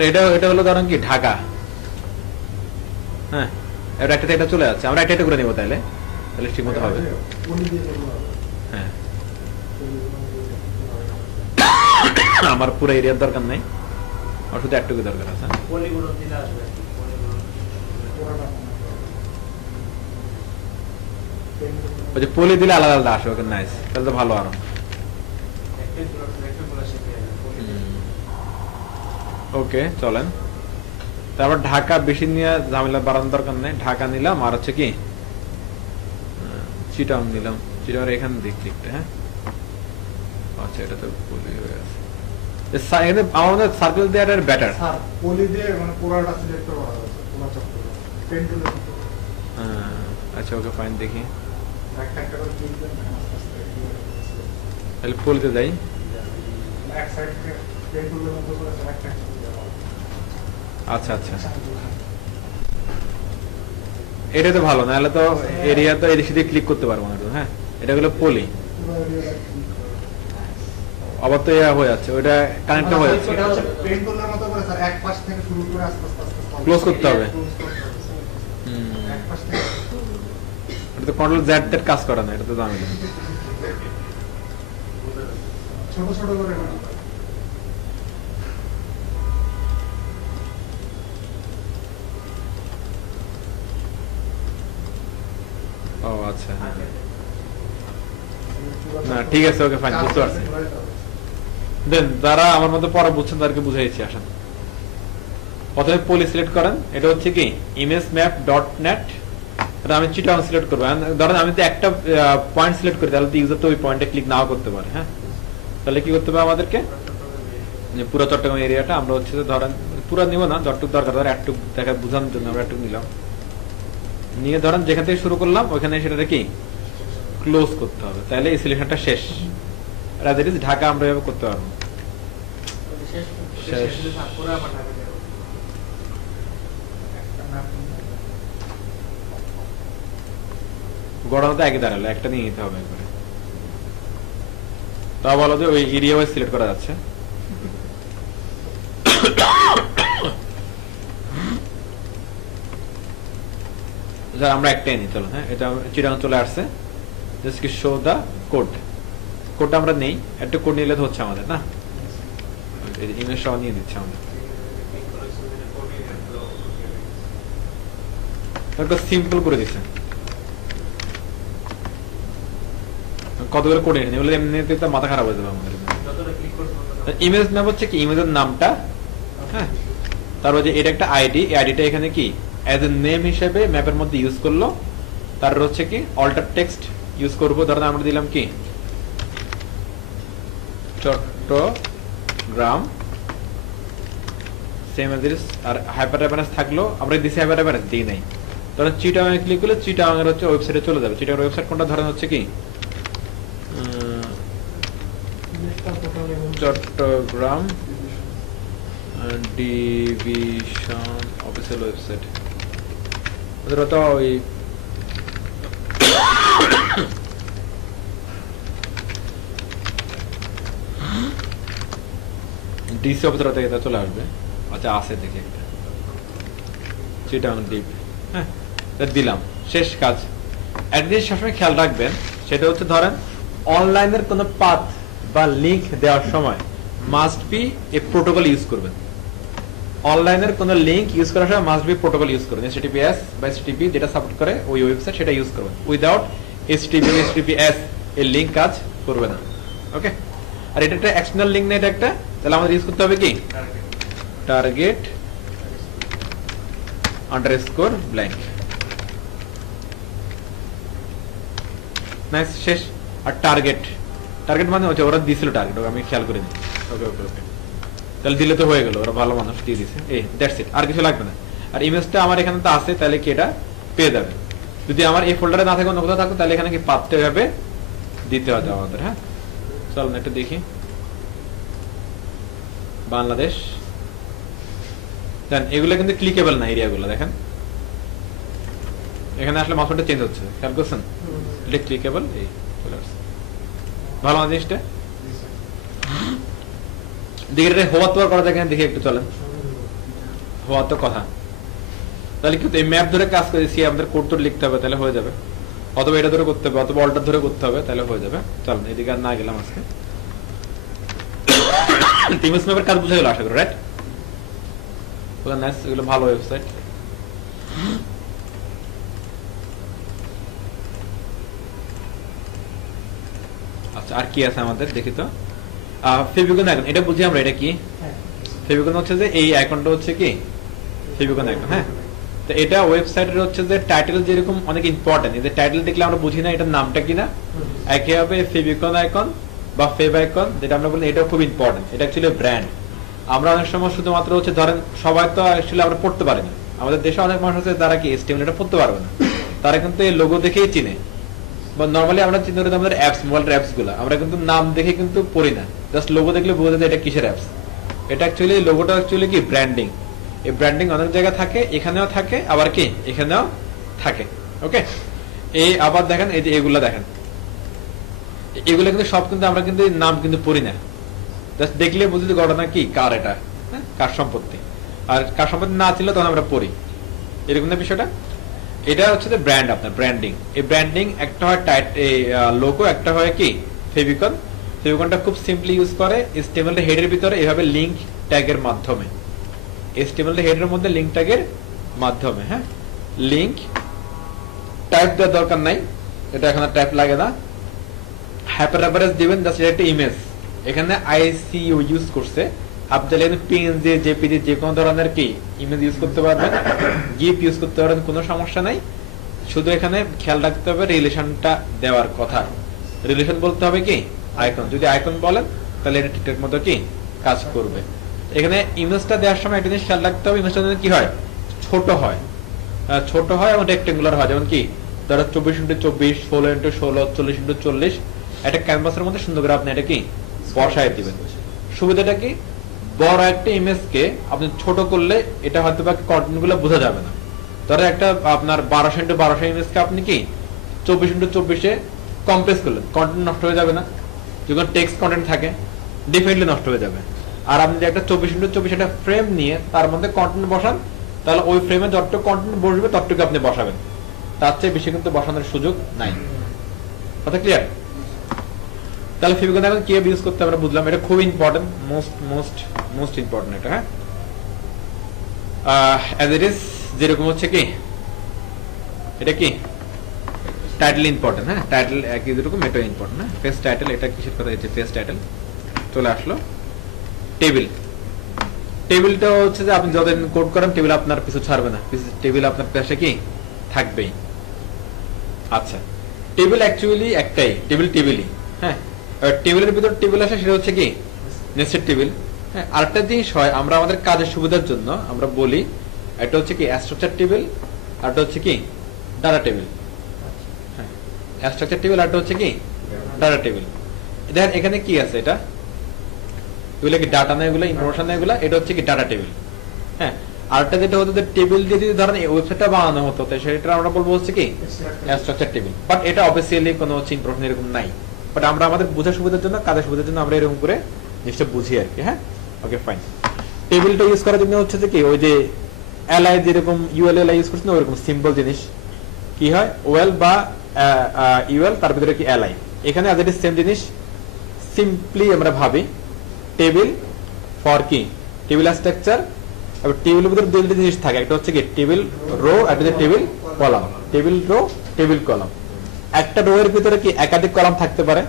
এটা এটা হলো ধরেন কি ঢাকা। হ্যাঁ এটা একটা এটা চলে যাচ্ছে, আমরা একটা করে নেবো, তাহলে তাহলে ঠিক মতো হবে। হ্যাঁ আমার পুরো এরিয়ার দরকার নাই, আমার শুধু একটুকু দরকার আছে। ওই যে পলি দিলে আলাদা আলাদা আসে, ওকে নাইস, তাহলে তো ভালো। আরো ওকে চলেন, তারপর ঢাকা বেশি নিয়ে ঝামেলা বাড়ানোর দরকার নেই, ঢাকা নিলাম, আর হচ্ছে কি চিটাং নিলাম, চিটাং এখানে দেখছি একটা। হ্যাঁ আচ্ছা এটা তো পলি হয়ে আছে, আমাদের সার্কেল দেওয়ার বেটার। পলি দিয়ে মানে পুরোটা সিলেক্ট করা আছে, পুরো চক্র পেন টুলে। আচ্ছা ওকে ফাইন, দেখি একটা করে ক্লিক দেন, তাহলে পলিতে যাই। এক সাইড পেন টুলের মধ্যে করে একটা আচ্ছা আচ্ছা এটা তো ভালো, নাহলে তো এরিয়া তো এদিক সেদিক ক্লিক করতে পারবো না। হ্যাঁ এটা হলো পলি, আবার তো ইয়া হয়ে যাচ্ছে, ওটা কানেক্ট হয়ে যাচ্ছে, এটা হচ্ছে পেন টুলের মতো করে স্যার এক পাশ থেকে শুরু করে আস্তে আস্তে ক্লোজ করতে হবে। এক পাশ থেকে এটা তো কন্ট্রোল জেড টেড কাজ করে না, এটা তো জানি না। ছোট ছোট করে ও আচ্ছা, না ঠিক আছে, ওকে ফাইন, বুঝতে পারছি। দেন যারা আমার মধ্যে পড়া বুঝছেন তাদেরকে বুঝাইছি। আসেন প্রথমে পলি সিলেক্ট করেন, এটা হচ্ছে কি imagemap.net। এটা আমি চিটাং সিলেক্ট করবো। ধরেন আমি তো একটা পয়েন্ট সিলেক্ট করি, তাহলে তো ইউজার তো ওই পয়েন্টে ক্লিক নাও করতে পারে। হ্যাঁ, তাহলে কি করতে হবে আমাদেরকে, পুরো চট্টগ্রাম এরিয়াটা আমরা হচ্ছে ধরেন পুরো নিব না, যতটুকু দরকার ধর একটু দেখা বোঝানোর জন্য আমরা একটু নিলাম, নিয়ে ধরেন যেখান থেকে শুরু করলাম ওখানে সেটা কি ক্লোজ করতে হবে, তাহলে এই সিলেকশনটা শেষ। ঢাকা আমরা এভাবে করতে পারবো শেষ। গড়ানো তো একই দাঁড়ালো, একটা নিয়ে নিতে হবে একবারে। তা বলো যে ওই এরিয়া ওয়াইজ সিলেক্ট করা যাচ্ছে। আমরা একটাই নিই, চলো। হ্যাঁ, এটা চিরাং চলে আসছে, জাস্ট কি শো দা কোড। কোডটা আমরা নেই, একটা কোড নিলে তো হচ্ছে আমাদের, না ইমেজ সহ নিয়ে দিচ্ছে আমাদের। একটা সিম্পল করে দিচ্ছে, কতগুলো কোড এনে বলে এমনিতে তো মাথা খারাপ হয়ে যাবে আমাদের। ইমেজ ম্যাপ হচ্ছে কি ইমেজের নামটা, হ্যাঁ, তারপর যে এটা একটা আইডি, এই আইডিটা এখানে কি অ্যাজ এ নেম হিসেবে ম্যাপের মধ্যে ইউজ করলো। তারপর হচ্ছে কি অল্টার টেক্সট ইউজ করবো, ধরেন আমরা দিলাম কি চট্টগ্রাম সেম এজ ইট, আর হাইপার রেফারেন্স থাকলো, আমরা দিছি হাইপার রেফারেন্স দিই নাই। ধরেন চিটাগাং এ ক্লিক করলে চিটাগাং এর হচ্ছে ওয়েবসাইটে চলে যাবে। চিটাগাং ওয়েবসাইট কোনটা ধরেন হচ্ছে কি চট্টগ্রাম ডিভিশন অফিসিয়াল ওয়েবসাইট। ওদের তো ওই ডিসি অফিসার থেকে এটা চলে আসবে। আচ্ছা আছে, দেখি একটা চিটাগাং ডিপ। হ্যাঁ, দিলাম, শেষ কাজ। একটা জিনিস সবসময় খেয়াল রাখবেন, সেটা হচ্ছে ধরেন অনলাইনের কোনো পাথ বা লিংক দেওয়ার সময় must B A protocol use করবেন। অনলাইনের কোনো লিংক ইউজ করার সময় মাস্ট বি প্রোটোকল ইউজ করবেন। HTTPS বা HTTP যেটা সাপোর্ট করে ওই ওয়েবসাইট সেটা ইউজ করবেন। উইদাউট HTTPS এই লিংক কাজ করবে না। ওকে, আর এটা একটা এক্সটার্নাল লিংক না, এটা একটা, তাহলে আমাদের ইউজ করতে হবে কি টার্গেট আন্ডারস্কোর ব্ল্যাঙ্ক। নাইস, শেষ। আর টার্গেট মানে হচ্ছে ওরা দিছিল টার্গেট, আমি খেয়াল করে নিই। ওকে ওকে ওকে, তাহলে দিলে তো হয়ে গেল, ওরা ভালো মানুষ দিয়ে দিছে। দ্যাটস ইট, আর কিছু লাগবে না। আর ইমেজটা আমার এখানে তো আছে, তাহলে কি এটা পেয়ে যাবে। যদি আমার এই ফোল্ডারে না থাকে অন্য কোথাও থাকতো, তাহলে এখানে কি পাততে হবে, দিতে হবে আমাদের। হ্যাঁ, চল না একটু দেখি বাংলাদেশ। দেন এগুলো কিন্তু ক্লিকেবল না এরিয়াগুলো, দেখেন এখানে আসলে মাসটা চেঞ্জ হচ্ছে, খেয়াল করছেন? এটা ক্লিকেবল, এই চলে আসছে। ভালো না জিনিসটা? দেখি এটা হওয়ার তো করা যায়, দেখি একটু চলেন। হওয়ার তো কথা, তাহলে কিন্তু এই ম্যাপ ধরে কাজ করেছি, আমাদের কোড তো লিখতে হবে, তাহলে হয়ে যাবে। অথবা এটা ধরে করতে হবে, অথবা অল্টার ধরে করতে হবে, তাহলে হয়ে যাবে। চলেন, এদিকে আর না গেলাম আজকে। টিমস ম্যাপের কাজ বুঝে গেল আশা করি, রাইট? এগুলো ভালো ওয়েবসাইট। আচ্ছা, আর কি আছে আমাদের দেখি তো। ফেভিকন আইকন, এটা বুঝি আমরা, এটা কি ফেভিকন হচ্ছে যে এই আইকনটা হচ্ছে কি ফেভিকন আইকন। হ্যাঁ, তো এটা ওয়েবসাইটের হচ্ছে যে টাইটেল যেরকম অনেক ইম্পর্টেন্ট, এই যে টাইটেল দেখলে আমরা বুঝি না এটার নামটা কিনা, একইভাবে ফেভিকন আইকন বা ফেভ আইকন যেটা আমরা বলি, এটা খুব ইম্পর্টেন্ট। এটা অ্যাকচুয়ালি ব্র্যান্ড। আমরা অনেক সময় শুধুমাত্র হচ্ছে ধরেন সবাই তো অ্যাকচুয়ালি আমরা পড়তে পারি না, আমাদের দেশে অনেক মানুষ আছে তারা কি HTML এটা পড়তে পারবে না, তারা কিন্তু এই লোগো দেখেই চিনে। বা নরমালি আমরা চিন্তা করি আমাদের অ্যাপস, মোবাইলের অ্যাপস গুলো আমরা কিন্তু নাম দেখে কিন্তু পড়ি না, জাস্ট লোগো দেখলে বোঝা যায় এটা কিসের অ্যাপস। এটা অ্যাকচুয়ালি লোগোটা অ্যাকচুয়ালি কি ব্র্যান্ডিং। এই ব্র্যান্ডিং অনেক জায়গায় থাকে, এখানেও থাকে, আবার কি এখানেও থাকে। ওকে, এই আবার দেখেন এই যে এগুলা দেখেন, এগুলো কিন্তু সব কিন্তু আমরা কিন্তু নাম কিন্তু পড়ি না, জাস্ট দেখলে বুঝি ঘটনা কি কার, এটা কার সম্পত্তি। আর কার সম্পত্তি না ছিল তখন আমরা পড়ি, এরকম না বিষয়টা। এটা হচ্ছে যে ব্র্যান্ড, আপনার ব্র্যান্ডিং। এই ব্র্যান্ডিং একটা হয় টাইট লোগো, একটা হয় কি ফেভিকন। ফেভিকনটা খুব সিম্পলি ইউজ করে HTML হেডের ভিতরে এভাবে লিংক ট্যাগের মাধ্যমে, HTML হেডের মধ্যে লিংক ট্যাগের মাধ্যমে, হ্যাঁ লিংক টাইপ দেওয়ার দরকার নাই, এটা এখন আর টাইপ লাগে না। হাইপার রেফারেন্স দিবেন, জাস্ট এটা একটা ইমেজ, এখানে ICU ইউজ করছে। আপনি চাইলে PNG JPG যে কোনো ধরনের কি ইমেজ ইউজ করতে পারবেন, গিফট ইউজ করতে পারবেন, কোনো সমস্যা নাই। শুধু এখানে খেয়াল রাখতে হবে রিলেশনটা দেওয়ার কথা। রিলেশন বলতে হবে কি আইকন, যদি আইকন বলেন তাহলে এটা ঠিকঠাক মতো কি কাজ করবে। এখানে ইমেজটা দেওয়ার সময় একটা জিনিস খেয়াল রাখতে হবে, ইমেজটা কি হয় ছোট হয়, ছোট হয় এবং রেক্টেঙ্গুলার হয়। যেমন কি ধরো 24x24, 16x16, 40x40, একটা ক্যানভাসের মধ্যে সুন্দর করে আপনি এটা কি বসায় দিবেন। সুবিধাটা কি, বড় একটা ইমেজকে আপনি ছোট করলে এটা হয়তো বা কন্টেন্ট গুলো বোঝা যাবে না। ধরো একটা আপনার 1200x1200 ইমেজকে আপনি কি 24x24 কম্প্রেস করলেন, কন্টেন্ট নষ্ট হয়ে যাবে না? যখন টেক্সট কন্টেন্ট থাকে ডেফিনেটলি নষ্ট হয়ে যাবে। আর আপনি যে একটা 24x24 একটা ফ্রেম নিয়ে তার মধ্যে কন্টেন্ট বসান, তাহলে ওই ফ্রেমে যতটুকু কন্টেন্ট বসবে ততটুকু আপনি বসাবেন, তার চেয়ে বেশি কিন্তু বসানোর সুযোগ নাই। কথা ক্লিয়ার? তাহলে ফেভিকন এখন কিভাবে ইউজ করতে আমরা বুঝলাম, এটা খুব ইম্পর্টেন্ট, মোস্ট ইম্পর্টেন্ট এটা। হ্যাঁ অ্যাজ ইট ইজ যেরকম হচ্ছে কি এটা কি টাইটেল ইম্পর্টেন্ট, হ্যাঁ টাইটেল একই যেরকম এটা ইম্পর্টেন্ট। হ্যাঁ পেজ টাইটেল, এটা কিসের কথা হচ্ছে পেজ টাইটেল চলে আসলো। টেবিল, টেবিলটা হচ্ছে যে আপনি যতদিন কোড করেন টেবিল আপনার পিছু ছাড়বে না, টেবিল আপনার পেজে কি থাকবেই। আচ্ছা টেবিল অ্যাকচুয়ালি একটাই, টেবিলই। হ্যাঁ টেবিলের ভিতর টেবিল আসে, সেটা হচ্ছে কি নেস্টেড টেবিল। হ্যাঁ আরেকটা জিনিস হয়, আমরা আমাদের কাজের সুবিধার জন্য আমরা বলি একটা হচ্ছে কি স্ট্রাকচার টেবিল, আরটা হচ্ছে কি ডাটা টেবিল। হ্যাঁ স্ট্রাকচার টেবিল, আরটা হচ্ছে কি ডাটা টেবিল। দেখেন এখানে কি আছে, এটা এগুলো কি ডাটা না, এগুলো ইনফরমেশন না, এগুলো এটা হচ্ছে কি ডাটা টেবিল। হ্যাঁ আরেকটা যেটা হতো যে টেবিল দিয়ে যদি ধরেন এই ওয়েবসাইটটা বানানো হতো, সেটা আমরা বলবো হচ্ছে কি স্ট্রাকচার টেবিল। বাট এটা অবভিয়াসলি কোনো হচ্ছে ইনফরমেশন এরকম নাই, বাট আমরা আমাদের বোঝার সুবিধার জন্য, কাজের সুবিধার জন্য আমরা এরকম করে জিনিসটা বুঝি আর কি। হ্যাঁ ওকে ফাইন। টেবিলটা ইউজ করার জন্য হচ্ছে যে কি ওই যে এলআই যেরকম UL ইউজ করছে না, ওরকম সিম্পল জিনিস কি হয় ওয়েল বা UL তার ভিতরে কি এলআই, এখানে আজ সেম জিনিস সিম্পলি আমরা ভাবি টেবিল ফর কি টেবিল স্ট্রাকচার। এবার টেবিলের ভিতরে দুটো জিনিস থাকে, একটা হচ্ছে কি টেবিল রো, একটা হচ্ছে table column. Table row, table column. একটা রো এর ভিতরে কি একাধিক কলাম থাকতে পারে,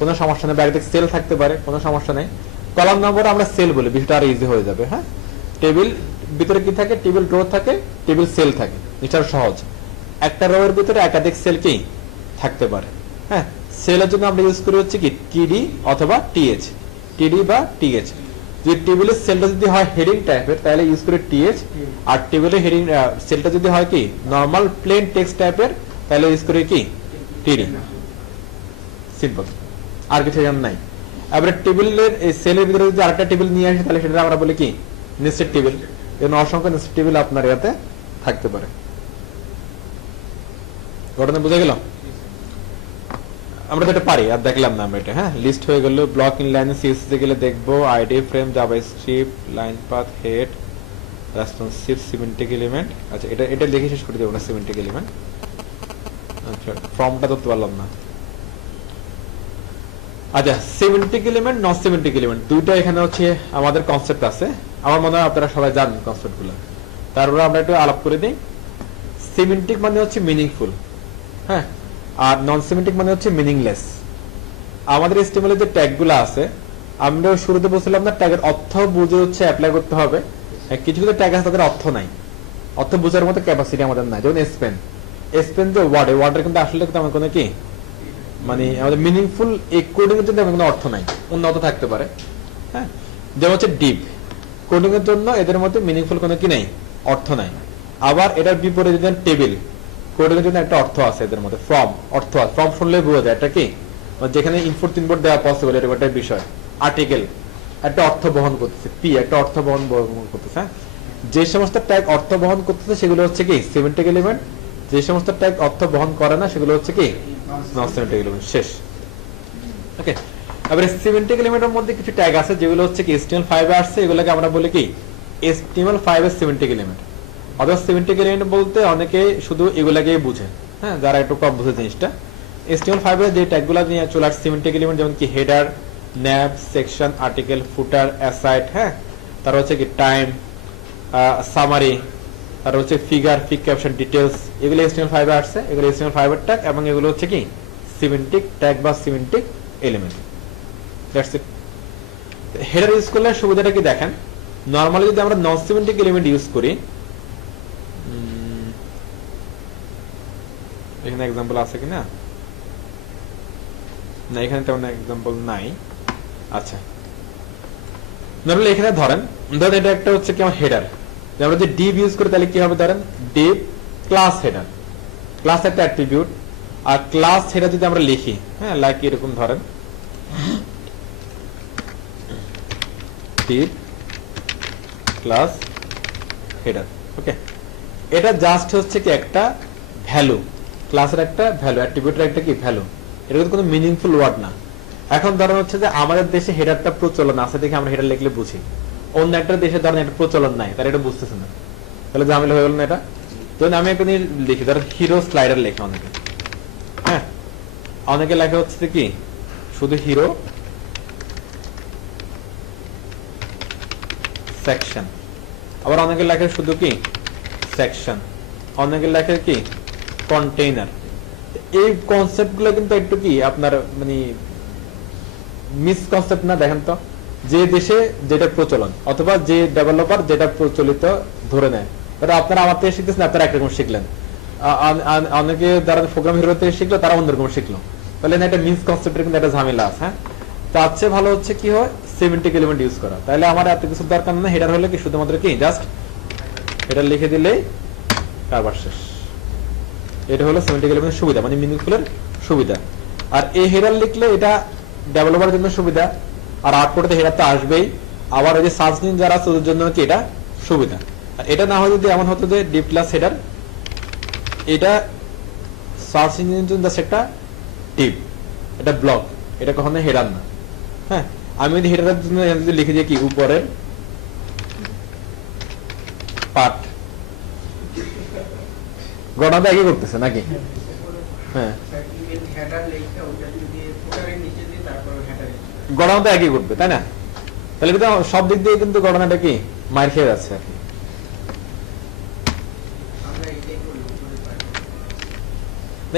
কোনো সমস্যা নেই, একাধিক সেল থাকতে পারে, কোনো সমস্যা নেই। কলাম নম্বর আমরা সেল বলি, বিষয়টা আরো ইজি হয়ে যাবে। হ্যাঁ টেবিল ভিতরে কি থাকে, টেবিল রো থাকে, টেবিল সেল থাকে, এটা সহজ। একটা রো এর ভিতরে একাধিক সেল কি থাকতে পারে। হ্যাঁ সেলের জন্য আমরা ইউজ করি হচ্ছে কি TD অথবা TH, TD বা TH। যদি টেবিলের সেলটা যদি হয় হেডিং টাইপের তাহলে ইউজ করি TH, আর টেবিলের হেডিং সেলটা যদি হয় কি নরমাল প্লেন টেক্সট টাইপের তাহলে ইউজ করি কি TD। সিম্পল, আর কিছু জান নাই। এবারে টেবিলের এই সেলের ভিতরে যদি আরেকটা টেবিল নিয়ে আসে তাহলে সেটা আমরা বলি কি নেস্টেড টেবিল। এর অসংখ্য নেস্টেড টেবিল আপনার ইয়াতে থাকতে পারে। ঘটনা বুঝে গেল? আমরা তো এটা পারি, আর দেখলাম না আমরা এটা। হ্যাঁ লিস্ট হয়ে গেল। ব্লক ইন লাইন CSS এ গেলে দেখবো ID frame, JavaScript, line path, head, responsive, semantic element. আচ্ছা এটা লিখে শেষ করে দেবো না, সিমেন্টিক এলিমেন্ট। আচ্ছা ফর্মটা ধরতে পারলাম না। আচ্ছা সিমেন্টিক এলিমেন্ট, নন সিমেন্টিক এলিমেন্ট দুইটা এখানে হচ্ছে আমাদের কনসেপ্ট আছে। আমার মনে হয় আপনারা সবাই জানেন কনসেপ্ট গুলো, তারপরে আমরা একটু আলাপ করে দিই। সিমেন্টিক মানে হচ্ছে মিনিংফুল, হ্যাঁ, আর নন সিমেন্টিক মানে হচ্ছে মিনিংলেস। আমাদের HTML এর যে ট্যাগ গুলো আছে, আমরা শুরুতে বলছিলাম না ট্যাগের অর্থ বুঝে হচ্ছে অ্যাপ্লাই করতে হবে। কিছু কিছু ট্যাগ আছে তাদের অর্থ নাই, অর্থ বোঝার মতো ক্যাপাসিটি আমাদের নাই। যেমন স্পেন যে ওয়ার্ডের কিন্তু আসলে তেমন কোনো কি মানে আমাদের মিনিংফুল এই কোডিং এর জন্য তেমন কোনো অর্থ নাই, অন্য অর্থ থাকতে পারে। হ্যাঁ যেমন হচ্ছে ডিপ কোডিং এর জন্য এদের মধ্যে মিনিংফুল কোনো কি নেই, অর্থ নাই। আবার এটার বিপরীতে যেমন টেবিল কোডিং এর জন্য একটা অর্থ আছে, এদের মধ্যে ফর্ম অর্থ আছে। ফর্ম শুনলে বোঝা যায় এটা কি যেখানে ইনপুট ইনপুট দেওয়া পসিবল, এটা একটা বিষয়। আর্টিকেল একটা অর্থ বহন করতেছে, পি একটা অর্থ বহন করতেছে। হ্যাঁ যে সমস্ত ট্যাগ অর্থ বহন করতেছে সেগুলো হচ্ছে কি সিমেন্টিক এলিমেন্ট, যে সমস্ত ট্যাগ অর্থ বহন করে না সেগুলো হচ্ছে কি নন সিমেন্টিক এলিমেন্ট। শেষ। ওকে এবারে সিমেন্টিক এলিমেন্টের মধ্যে কিছু ট্যাগ আছে যেগুলো হচ্ছে কি HTML5 এ আসছে, এগুলোকে আমরা বলি কি HTML5 এর সিমেন্টিক এলিমেন্ট। অথবা সিমেন্টিক এলিমেন্ট বলতে অনেকে শুধু এগুলাকেই বুঝে, হ্যাঁ, যারা একটু কম বুঝে জিনিসটা। HTML5 এর যে ট্যাগগুলো নিয়ে চলে আসছে সিমেন্টিক এলিমেন্ট, যেমন কি হেডার, ন্যাব, সেকশন, আর্টিকেল, ফুটার, অ্যাসাইড, হ্যাঁ, তার হচ্ছে কি টাইম, সামারি, আর হচ্ছে ফিগার, পিক, ক্যাপশন, ডিটেইলস, এগুলো HTML5 এ আসছে। এগুলো HTML5 এর ট্যাগ এবং এগুলো হচ্ছে কি সিমেন্টিক ট্যাগ বা semantic element. That's it. Header use করলে সুবিধাটা কি দেখেন, নরমালি যদি আমরা নন সিমেন্টিক এলিমেন্ট ইউজ করি, এখানে एग्जांपल আছে কিনা, না এখানে তেমন एग्जांपल নাই। আচ্ছা, নরমালি এখানে ধরেন এটা একটা হচ্ছে কি আমার হেডার, আমরা যদি ডিভ ইউজ করি তাহলে কি হবে, ধরেন ডিভ ক্লাস হেডার, ক্লাস একটা অ্যাট্রিবিউট, আর ক্লাস হেডার যদি আমরা লিখি, হ্যাঁ, লাইক এরকম ধরেন ডিভ ক্লাস হেডার, ওকে, এটা জাস্ট হচ্ছে কি একটা ভ্যালু, ক্লাসের একটা ভ্যালু, অ্যাট্রিবিউটের একটা কি ভ্যালু, এটা কিন্তু কোনো মিনিংফুল ওয়ার্ড না। এখন ধরেন হচ্ছে যে আমাদের দেশে হেডারটা প্রচলন আছে দেখে আমরা হেডার লিখলে বুঝি, অন্য একটা দেশে ধরেন এটা প্রচলন নাই, তারা এটা বুঝতেছে না, তাহলে ঝামেলা হয়ে গেল না এটা। ধরুন আমি একটা লিখি, ধরেন হিরো স্লাইডার লেখা অনেকে, হ্যাঁ, অনেকে লেখা হচ্ছে কি শুধু হিরো সেকশন, আবার অনেকে লেখে শুধু কি সেকশন, অনেকে লেখে কি কন্টেইনার। এই কনসেপ্ট গুলো কিন্তু একটু কি আপনার মানে মিসকনসেপ্ট না, দেখেন তো, যে দেশে যেটা প্রচলন অথবা যে ডেভেলপার যেটা প্রচলিত ধরে নেয়, আপনারা আমার থেকে শিখতেছেন, আপনারা একরকম শিখলেন, অনেকে যারা প্রোগ্রাম হিরো থেকে শিখলো তারা অন্যরকম শিখলো, তাহলে না এটা মিসকনসেপ্টের কিন্তু একটা ঝামেলা আছে। হ্যাঁ, তার চেয়ে ভালো হচ্ছে কি হয় সিমেন্টিক এলিমেন্ট ইউজ করা, তাহলে আমার এত কিছু দরকার না, হেডার হলে কি শুধুমাত্র কি জাস্ট হেডার লিখে দিলেই কারবার শেষ। এটা হলো সিমেন্টিক এলিমেন্টের সুবিধা, মানে মিনিংফুলের সুবিধা। আর এই হেডার লিখলে এটা ডেভেলপারের জন্য সুবিধা, আর আউটপুটে হেডার তো আসবেই, আবার ওই যে সার্চ ইঞ্জিন যারা আছে ওদের জন্য কি এটা সুবিধা। আর এটা না হয় যদি এমন হতো যে ডিপ ক্লাস হেডার, এটা সার্চ ইঞ্জিনের জন্য জাস্ট একটা ডিপ, এটা ব্লক, এটা কখনো হেডার না। হ্যাঁ, আমি যদি হেডারের জন্য যদি লিখে দিই কি উপরের পার্ট, গণনা একই করতেছে নাকি? হ্যাঁ, গণনা তো একই করবে, তাই না? তাহলে কিন্তু সব দিক দিয়ে কিন্তু গণনাটা কি মার খেয়ে যাচ্ছে আর কি।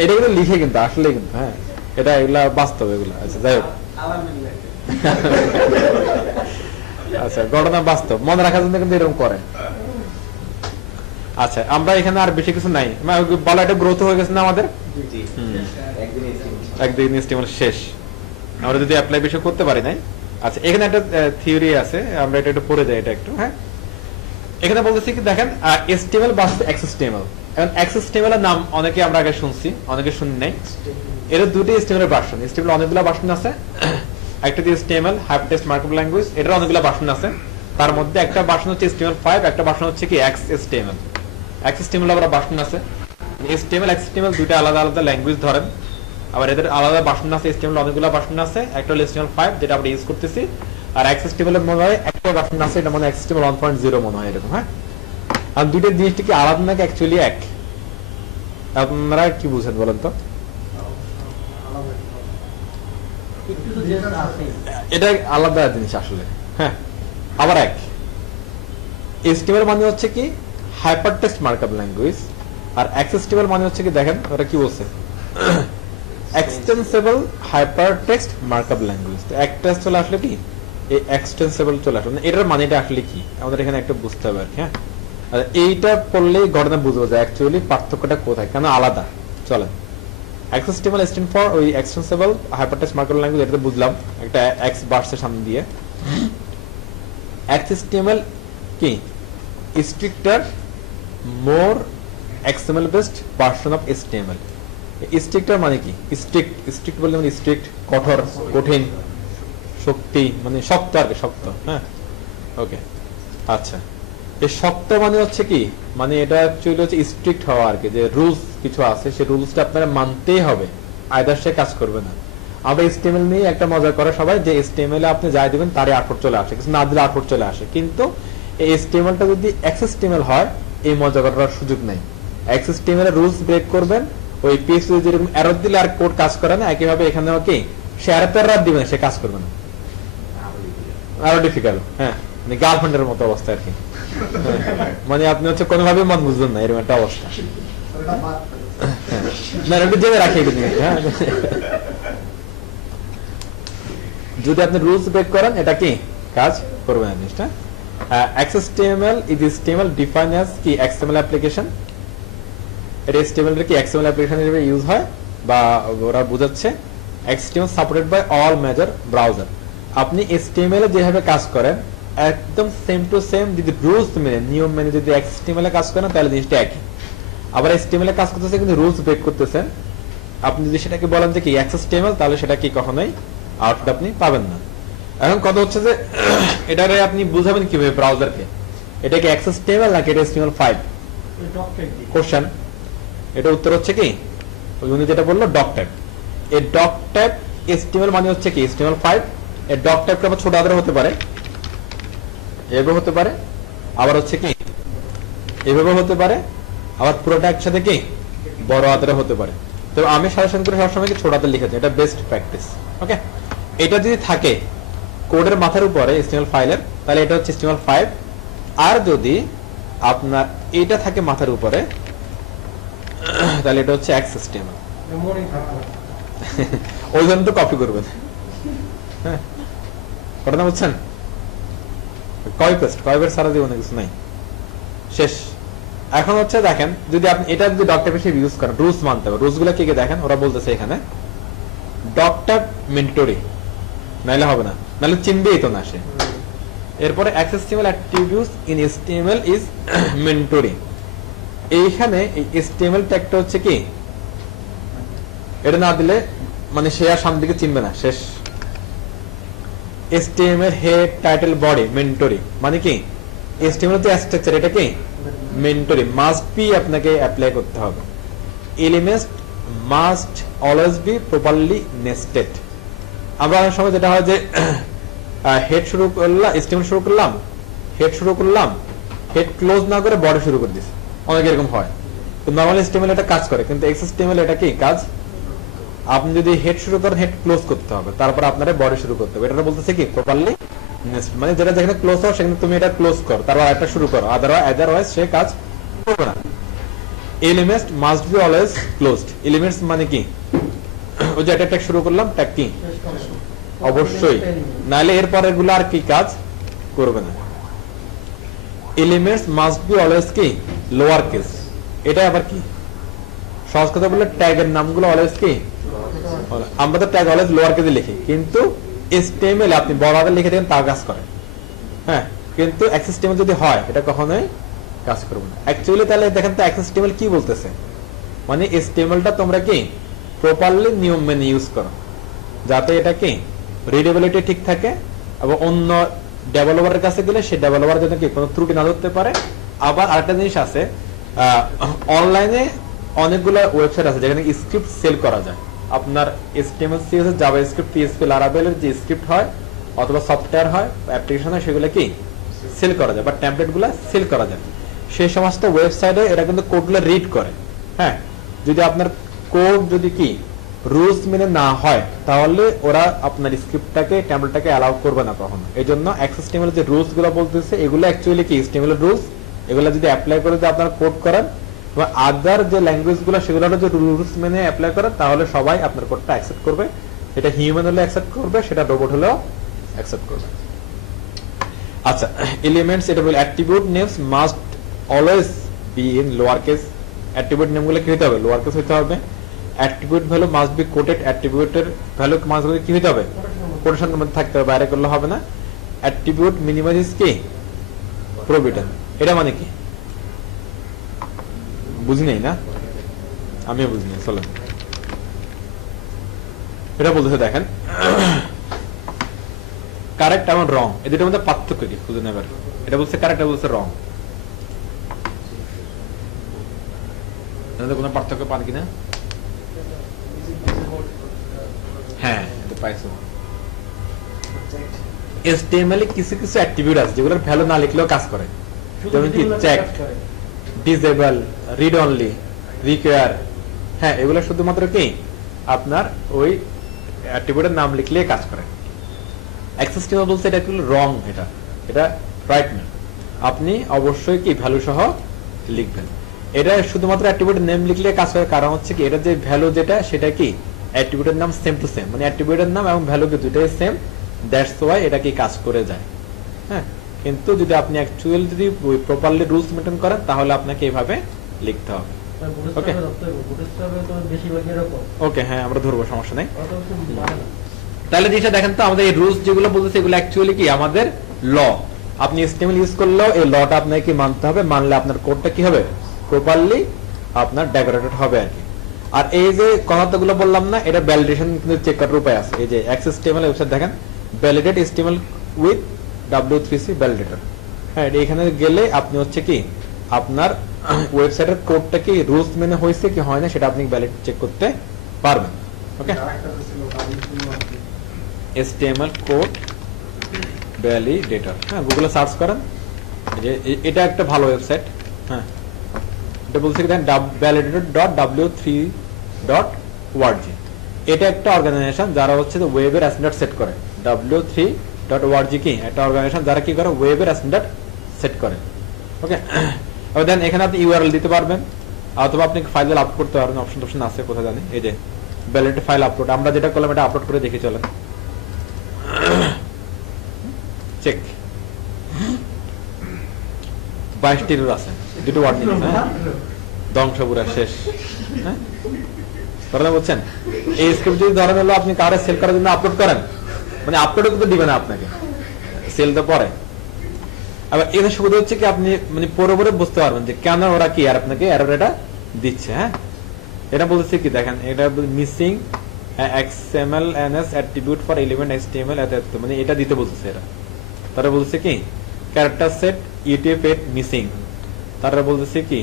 এটা কিন্তু লিখে কিন্তু আসলে কিন্তু, হ্যাঁ, এটা এগুলা বাস্তব এগুলা। আচ্ছা, যাই হোক, আচ্ছা, গণনা বাস্তব মনে রাখার জন্য কিন্তু এরকম করেন। আচ্ছা, আমরা এখানে আর বেশি কিছু নাই, বলা এটা গ্রোথ হয়ে গেছে না আমাদের, একদিন স্টিমুল শেষ, আমরা যদি অ্যাপ্লাই বেশি করতে পারি নাই। আচ্ছা, এখানে একটা থিওরি আছে, আমরা এটা একটু পড়ে যাই এটা একটু। হ্যাঁ, এখানে বলতেছি কি দেখেন HTML বা XHTML, এখন XHTML এর নাম অনেকে আমরা আগে শুনছি, অনেকে শুনি নাই। এর দুটি HTML এর ভার্সন, HTML অনেকগুলো ভার্সন আছে, একটা দিয়ে HTML হাইপারটেক্সট মার্কআপ ল্যাঙ্গুয়েজ, এটার অনেকগুলো ভার্সন আছে, তার মধ্যে একটা ভার্সন হচ্ছে HTML5, একটা ভার্সন হচ্ছে কি XHTML। XHTML আবার ভার্সন আছে, HTML XHTML দুইটা আলাদা আলাদা ল্যাঙ্গুয়েজ ধরেন, আবার এদের আলাদা ভার্সন আছে, HTML অনেকগুলো ভার্সন আছে, একটা হলো HTML5 যেটা আমরা ইউজ করতেছি, আর XHTML এর মনে হয় একটা ভার্সন আছে, এটা মনে হয় XHTML 1.0 মনে হয় এরকম। হ্যাঁ, আর দুইটা জিনিসটা কি আলাদা নাকি অ্যাকচুয়ালি এক? আপনারা কি বুঝেন বলেন তো? এটা আলাদা জিনিস আসলে, হ্যাঁ, আবার এক। HTML মানে হচ্ছে কি হাইপারটেক্সট মার্কআপ ল্যাঙ্গুয়েজ, আর XHTML মানে হচ্ছে কি দেখেন ওটা কি বলছে, এক্সটেনসিবল হাইপারটেক্সট মার্কআপ ল্যাঙ্গুয়েজ। তো একটা চলে আসলে কি এই এক্সটেনসিবল চলে আসলে, এটার মানেটা আসলে কি আমাদের এখানে একটা বুঝতে হবে আর কি। হ্যাঁ, আর এইটা পড়লেই ঘটনা বুঝবো যে অ্যাকচুয়ালি পার্থক্যটা কোথায়, কেন আলাদা। চলেন, XHTML স্ট্যান্ড ফর ওই এক্সটেনসিবল হাইপারটেক্সট মার্কআপ ল্যাঙ্গুয়েজ, এটা বুঝলাম একটা এক্স বার্সের সামনে দিয়ে। XHTML কি stricter more XML based version of HTML। Stricter মানে কি স্ট্রিক্ট, স্ট্রিক্ট বলতে মানে স্ট্রিক্ট কঠোর, কঠিন, শক্তি মানে শক্ত আর কি, শক্ত। হ্যাঁ, ওকে। আচ্ছা, এই শক্ত মানে হচ্ছে কি, মানে এটা অ্যাকচুয়ালি হচ্ছে স্ট্রিক্ট হওয়া আর কি, যে রুলস কিছু আছে সেই রুলসটা আপনারা মানতেই হবে, আইদার সে কাজ করবে না। আমরা HTML নিয়ে একটা মজা করে সবাই যে HTML এ আপনি যাই দিবেন তারই আউটপুট চলে আসে, কিছু না দিলে আউটপুট চলে আসে, কিন্তু এই HTML টা যদি XHTML হয় এই মজা করার সুযোগ নাই। এক্সএসটিএমএল এর রুলস ব্রেক করবেন, ওই পিএইচপি যেরকম এরর দিলে আর কোড কাজ করে না, একইভাবে এখানেও কি সে এরর দিবে না, সে কাজ করবে না, আরো ডিফিকাল্ট। হ্যাঁ, মানে গার্লফ্রেন্ডের মতো অবস্থা আর কি। হ্যাঁ, মানে আপনি হচ্ছে কোনোভাবে মত বুঝবেন না, এরকম একটা অবস্থা। ওটা বাদ ফেলো। না, একটু জেনে রাখি এগুলো নিয়ে, হ্যাঁ। যদি আপনি রুলস ব্রেক করেন, এটা কি কাজ করবে না জিনিসটা। XHTML is HTML defined as কি XML অ্যাপ্লিকেশন। এটা HTML এর কি XML অ্যাপ্লিকেশন হিসেবে ইউজ হয়, বা ওরা বোঝাচ্ছে XHTML supported by all major browser. আপনি HTML এ যেভাবে কাজ করেন একদম সেম টু সেম, যদি রুলস মেনে নিয়ম মেনে যদি XHTML এ কাজ করেন তাহলে জিনিসটা একই। আবার HTML এ কাজ করতেছে কিন্তু রুলস ব্রেক করতেছেন, আপনি যদি সেটাকে বলেন যে কি XHTML, তাহলে সেটা কি কখনোই আউটপুট আপনি পাবেন না। এখন কথা হচ্ছে যে এটারে আপনি বুঝাবেন কিভাবে ব্রাউজারকে, এটা কি XHTML নাকি এটা HTML5? ওই ডক ট্যাগ দিয়ে। কোশ্চেন, এটা উত্তর হচ্ছে কি ওই উনি যেটা বললো ডক ট্যাগ। এই ডক ট্যাগ HTML মানে হচ্ছে কি HTML5। এই ডক ট্যাগটা আবার ছোট আকারে হতে পারে, এভাবে হতে পারে, আবার হচ্ছে কি এভাবে হতে পারে, আবার পুরোটা একসাথে কি বড় আকারে হতে পারে। তো আমি সাজেশন করে সবসময় কি ছোট হাতে লিখেছি, এটা বেস্ট প্র্যাকটিস। ওকে, এটা যদি থাকে কোডের মাথার উপরে HTML ফাইলের, তাহলে এটা হচ্ছে HTML5। আর যদি আপনার এটা থাকে মাথার উপরে, তাহলে এটা হচ্ছে XHTML। মেমোরি থাকবে। ওই জন্য তো কপি করবেন। হ্যাঁ, কথা না বুঝছেন? কয়বার সারা জীবনে কিছু নাই, শেষ। এখন হচ্ছে দেখেন, যদি আপনি এটা যদি ডক ট্যাগ হিসেবে ইউজ করেন, রুলস মানতে হবে। রুলস গুলো কি কি দেখেন, ওরা বলতেছে এখানে ডক ট্যাগ ম্যান্ডেটরি, নাইলে হবে না, নাহলে চিনবেই তো না সে। এরপরে XHTML attributes in HTML is mandatory। এইখানে এই HTML ট্যাগটা হচ্ছে কি, এটা না দিলে মানে সে আর সামনে দিকে চিনবে না, শেষ। HTML head title body mandatory, মানে কি HTML যে স্ট্রাকচার এটা কি mandatory, মাস্ট বি আপনাকে অ্যাপ্লাই করতে হবে। Elements must always B properly nested. আমরা অনেক সময় যেটা হয় যে হেড শুরু করলাম, HTML শুরু করলাম, হেড ক্লোজ না করে বডি শুরু করে দিছি, অনেক এরকম হয়। তো নরমালি HTML এটা কাজ করে, কিন্তু XHTML এটা কি কাজ, আপনি যদি হেড শুরু করেন হেড ক্লোজ করতে হবে, তারপর আপনার বডি শুরু করতে হবে। এটা বলতেছে কি প্রপারলি নেস্ট, মানে যেটা যেখানে ক্লোজ হয় সেখানে তুমি এটা ক্লোজ করো, তারপর একটা শুরু করো, আদারওয়াইজ সে কাজ করবে না। Elements must be always closed. Elements মানে কি, ওই যে একটা ট্যাগ শুরু করলাম, ট্যাগ কি অবশ্যই, নাহলে এরপর এগুলো আর কি কাজ করবে না। এলিমেন্টস মাস্ট বি অলওয়েজ কি লোয়ার কেস। এটা আবার কি সহজ কথা বললে, ট্যাগের নামগুলো অলওয়েজ কি, আমরা তো ট্যাগ অলওয়েজ লোয়ার কেসে লিখি, কিন্তু HTML আপনি বড় হাতে লিখে দেন তা কাজ করে। হ্যাঁ, কিন্তু XHTML যদি হয় এটা কখনোই কাজ করবে না। অ্যাকচুয়ালি তাহলে দেখেন তো XHTML কি বলতেছে, মানে HTMLটা তোমরা কি প্রপারলি নিয়ম মেনে ইউজ করো, যাতে এটা কি রিডেবিলিটি ঠিক থাকে, এবং অন্য ডেভেলপারের কাছে গেলে সেই ডেভেলপার যেন কি কোনো ত্রুটি না ধরতে পারে। আবার আরেকটা জিনিস আছে, অনলাইনে অনেকগুলো ওয়েবসাইট আছে যেখানে স্ক্রিপ্ট সেল করা যায়। আপনার HTML CSS JavaScript PHP Laravel এর যে স্ক্রিপ্ট হয় অথবা সফটওয়্যার হয় অ্যাপ্লিকেশন হয়, সেগুলো কি সেল করা যায়, বা টেমপ্লেটগুলো সেল করা যায়। সেই সমস্ত ওয়েবসাইটে এরা কিন্তু কোডগুলো রিড করে। হ্যাঁ, যদি আপনার কোড যদি কি রুলস মেনে না হয়, তাহলে ওরা আপনার স্ক্রিপ্টটাকে টেমপ্লেটটাকে অ্যালাউ করবে না কখনো। এই জন্য XHTML যে রুলস গুলো বলতেছে, এগুলো অ্যাকচুয়ালি কি HTML এর রুলস, এগুলো যদি অ্যাপ্লাই করে যে আপনার কোড করেন, বা আদার যে ল্যাঙ্গুয়েজ গুলো সেগুলো যে রুলস মেনে অ্যাপ্লাই করেন, তাহলে সবাই আপনার কোডটা অ্যাকসেপ্ট করবে। এটা হিউম্যান হলে অ্যাকসেপ্ট করবে, সেটা রোবট হলেও অ্যাকসেপ্ট করবে। আচ্ছা, এলিমেন্টস, এটা বলে attribute names must always be in lower case. Attribute নেমগুলো কি হতে হবে, লোয়ার কেস হতে হবে। Attribute value must be quoted, অ্যাট্রিবিউটের ভ্যালু মাস্ট বি কি হতে হবে, কোটেশনের মধ্যে থাকতে হবে, বাইরে করলে হবে না। অ্যাট্রিবিউট মিনিমাইজ ইজ কি প্রোবিটেন। এটা মানে কি বুঝি নাই না, আমিও বুঝি নাই, চলেন এটা বলতেছে দেখেন, কারেক্ট এবং রং, এই দুটোর মধ্যে পার্থক্য কি খুঁজে নেবার। এটা বলছে কারেক্ট, এটা বলছে রং, কোনো পার্থক্য পান কিনা? হ্যাঁ, এটা পাইছো। HTML এ কিছু কিছু অ্যাট্রিবিউট আছে যেগুলোর ভ্যালু না লিখলেও কাজ করে, যেমন কি check, disable, read only, require, হ্যাঁ এগুলো শুধুমাত্র কি আপনার ওই অ্যাট্রিবিউটের নাম লিখলে কাজ করে। অ্যাক্সেস টেবল বলছে এটা একটু রং, এটা রাইট না। আপনি অবশ্যই কি ভ্যালু সহ লিখবেন। এটা শুধুমাত্র অ্যাট্রিবিউটের নেম লিখলে কাজ করে, কারণ হচ্ছে কি এটা যে ভ্যালু যেটা সেটা কি অ্যাট্রিবিউটের নাম সেম টু সেম, মানে অ্যাট্রিবিউটের নাম এবং ভ্যালু কি দুটোই সেম, দ্যাটস ওয়াই এটা কি কাজ করে যায়। হ্যাঁ, কিন্তু যদি আপনি অ্যাকচুয়ালি যদি প্রপারলি রুলস মেইনটেইন করেন তাহলে আপনাকে এইভাবে লিখতে হবে। ওকে ওকে, হ্যাঁ আমরা ধরবো, সমস্যা নেই। তাহলে জিনিসটা দেখেন তো, আমাদের এই রুলস যেগুলো বলতেছে এগুলো অ্যাকচুয়ালি কি আমাদের ল। আপনি HTML ইউজ করলেও এই লটা আপনাকে কি মানতে হবে, মানলে আপনার কোডটা কি হবে প্রপারলি আপনার ডেকোরেটেড হবে আর কি। আর এই যে কথাগুলো বললাম না, এটা ভ্যালিডেশন কিন্তু চেক করার উপায় আছে। এই যে HTML ওয়েবসাইট দেখেন, validate HTML with W3C validator. হ্যাঁ, এখানে গেলে আপনি হচ্ছে কি আপনার ওয়েবসাইটের কোডটা কি রুলস মেনে হয়েছে কি হয় না সেটা আপনি ভ্যালিড চেক করতে পারবেন। ওকে, HTML কোড ভ্যালিডেটর, হ্যাঁ গুগলে সার্চ করেন, যে এটা একটা ভালো ওয়েবসাইট। হ্যাঁ, এটা বলছে কি দেখেন validator.w3.org। এটা একটা অর্গানাইজেশন যারা হচ্ছে ওয়েবের স্ট্যান্ডার্ড সেট করে। w3.org কি একটা অর্গানাইজেশন যারা কি করে ওয়েবের স্ট্যান্ডার্ড সেট করে। ওকে, এবার দেন এখানে আপনি ইউআরএল দিতে পারবেন অথবা আপনি ফাইল আপলোড করতে পারবেন, অপশন আছে কোথায় জানি। এই যে ভ্যালিডেট ফাইল আপলোড, আমরা যেটা করলাম এটা আপলোড করে দেখি চলেন। চেক 22টি রুল আছে, দুটো ওয়ার্নিং আছে। হ্যাঁ, ধ্বংস পুরা শেষ। হ্যাঁ, ধরেন বলছেন এই স্ক্রিপ্ট যদি ধরেন হলো আপনি কারে সেল করার জন্য আপলোড করেন, মানে আপলোডও কিন্তু দিবে না আপনাকে, সেল তো পরে। আবার এটা সুবিধা হচ্ছে কি আপনি মানে পরে বুঝতে পারবেন যে কেন ওরা কি আর আপনাকে এরর এটা দিচ্ছে। হ্যাঁ, এটা বলছে কি দেখেন, এটা missing XMLNS attribute for element HTML মানে এটা দিতে বলছে। এটা তারা বলছে কি ক্যারেক্টার সেট UTF-8 মিসিং, তারা বলতেছে কি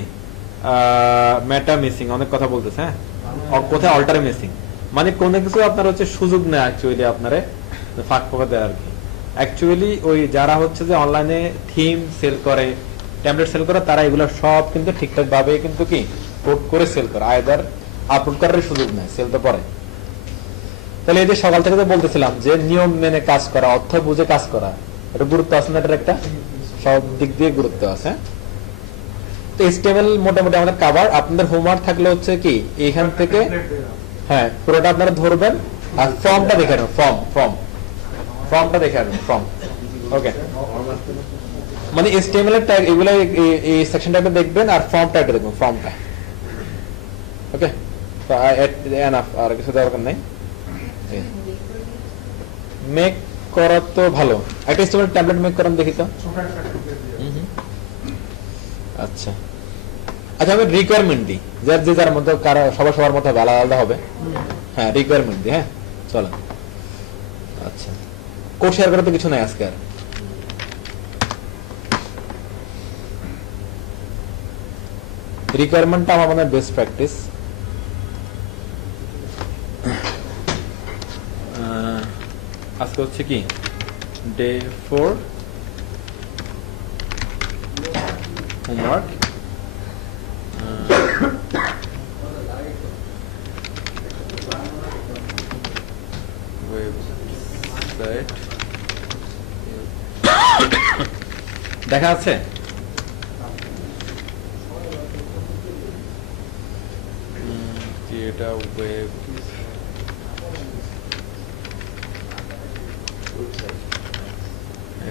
মেটা মিসিং, অনেক কথা বলতেছে। হ্যাঁ, কোথায় অল্টার মিসিং, মানে কোনো কিছু আপনার হচ্ছে সুযোগ নেই অ্যাকচুয়ালি আপনারে ফাঁক ফোকা দেয় আর কি। অ্যাকচুয়ালি ওই যারা হচ্ছে যে অনলাইনে থিম সেল করে, টেমপ্লেট সেল করে, তারা এগুলো সব কিন্তু ঠিকঠাক ভাবে কিন্তু কি কোড করে সেল করে, আইদার আপলোড করার সুযোগ নেই, সেল তো পরে। তাহলে এই যে সকাল থেকে তো বলতেছিলাম যে নিয়ম মেনে কাজ করা, অর্থ বুঝে কাজ করা, এটা গুরুত্ব আছে না, এটার একটা সব দিক দিয়ে গুরুত্ব আছে। তো HTML মোটামুটি আমাদের কভার। আপনাদের হোমওয়ার্ক থাকলে হচ্ছে কি এখান থেকে হ্যাঁ পুরোটা আপনারা ধরবেন আর ফর্মটা দেখে নেন, ফর্মটা দেখে নেন, ফর্ম। ওকে, মানে HTML এর ট্যাগ এগুলো এই সেকশন ট্যাগটা দেখবেন আর ফর্ম ট্যাগটা দেখবেন, ফর্মটা। ওকে, তো এনাফ, আর কিছু দরকার নাই। মেক করা তো ভালো, একটা HTML ট্যাবলেট মেক করেন দেখি তো। আচ্ছা আচ্ছা, আমি রিকোয়ারমেন্ট দিই, যার যে যার মধ্যে সবার মধ্যে আলাদা আলাদা হবে। হ্যাঁ, রিকোয়ারমেন্ট দিই। হ্যাঁ চলো, আচ্ছা কোড শেয়ার করার তো কিছু নাই আজকে আর। রিকোয়ারমেন্টটা আমার মনে হয় বেস্ট প্র্যাকটিস। আজকে হচ্ছে কি ডে 4 হোমওয়ার্ক। ওয়েবসাইট দেখা আছে? এটা ওয়েব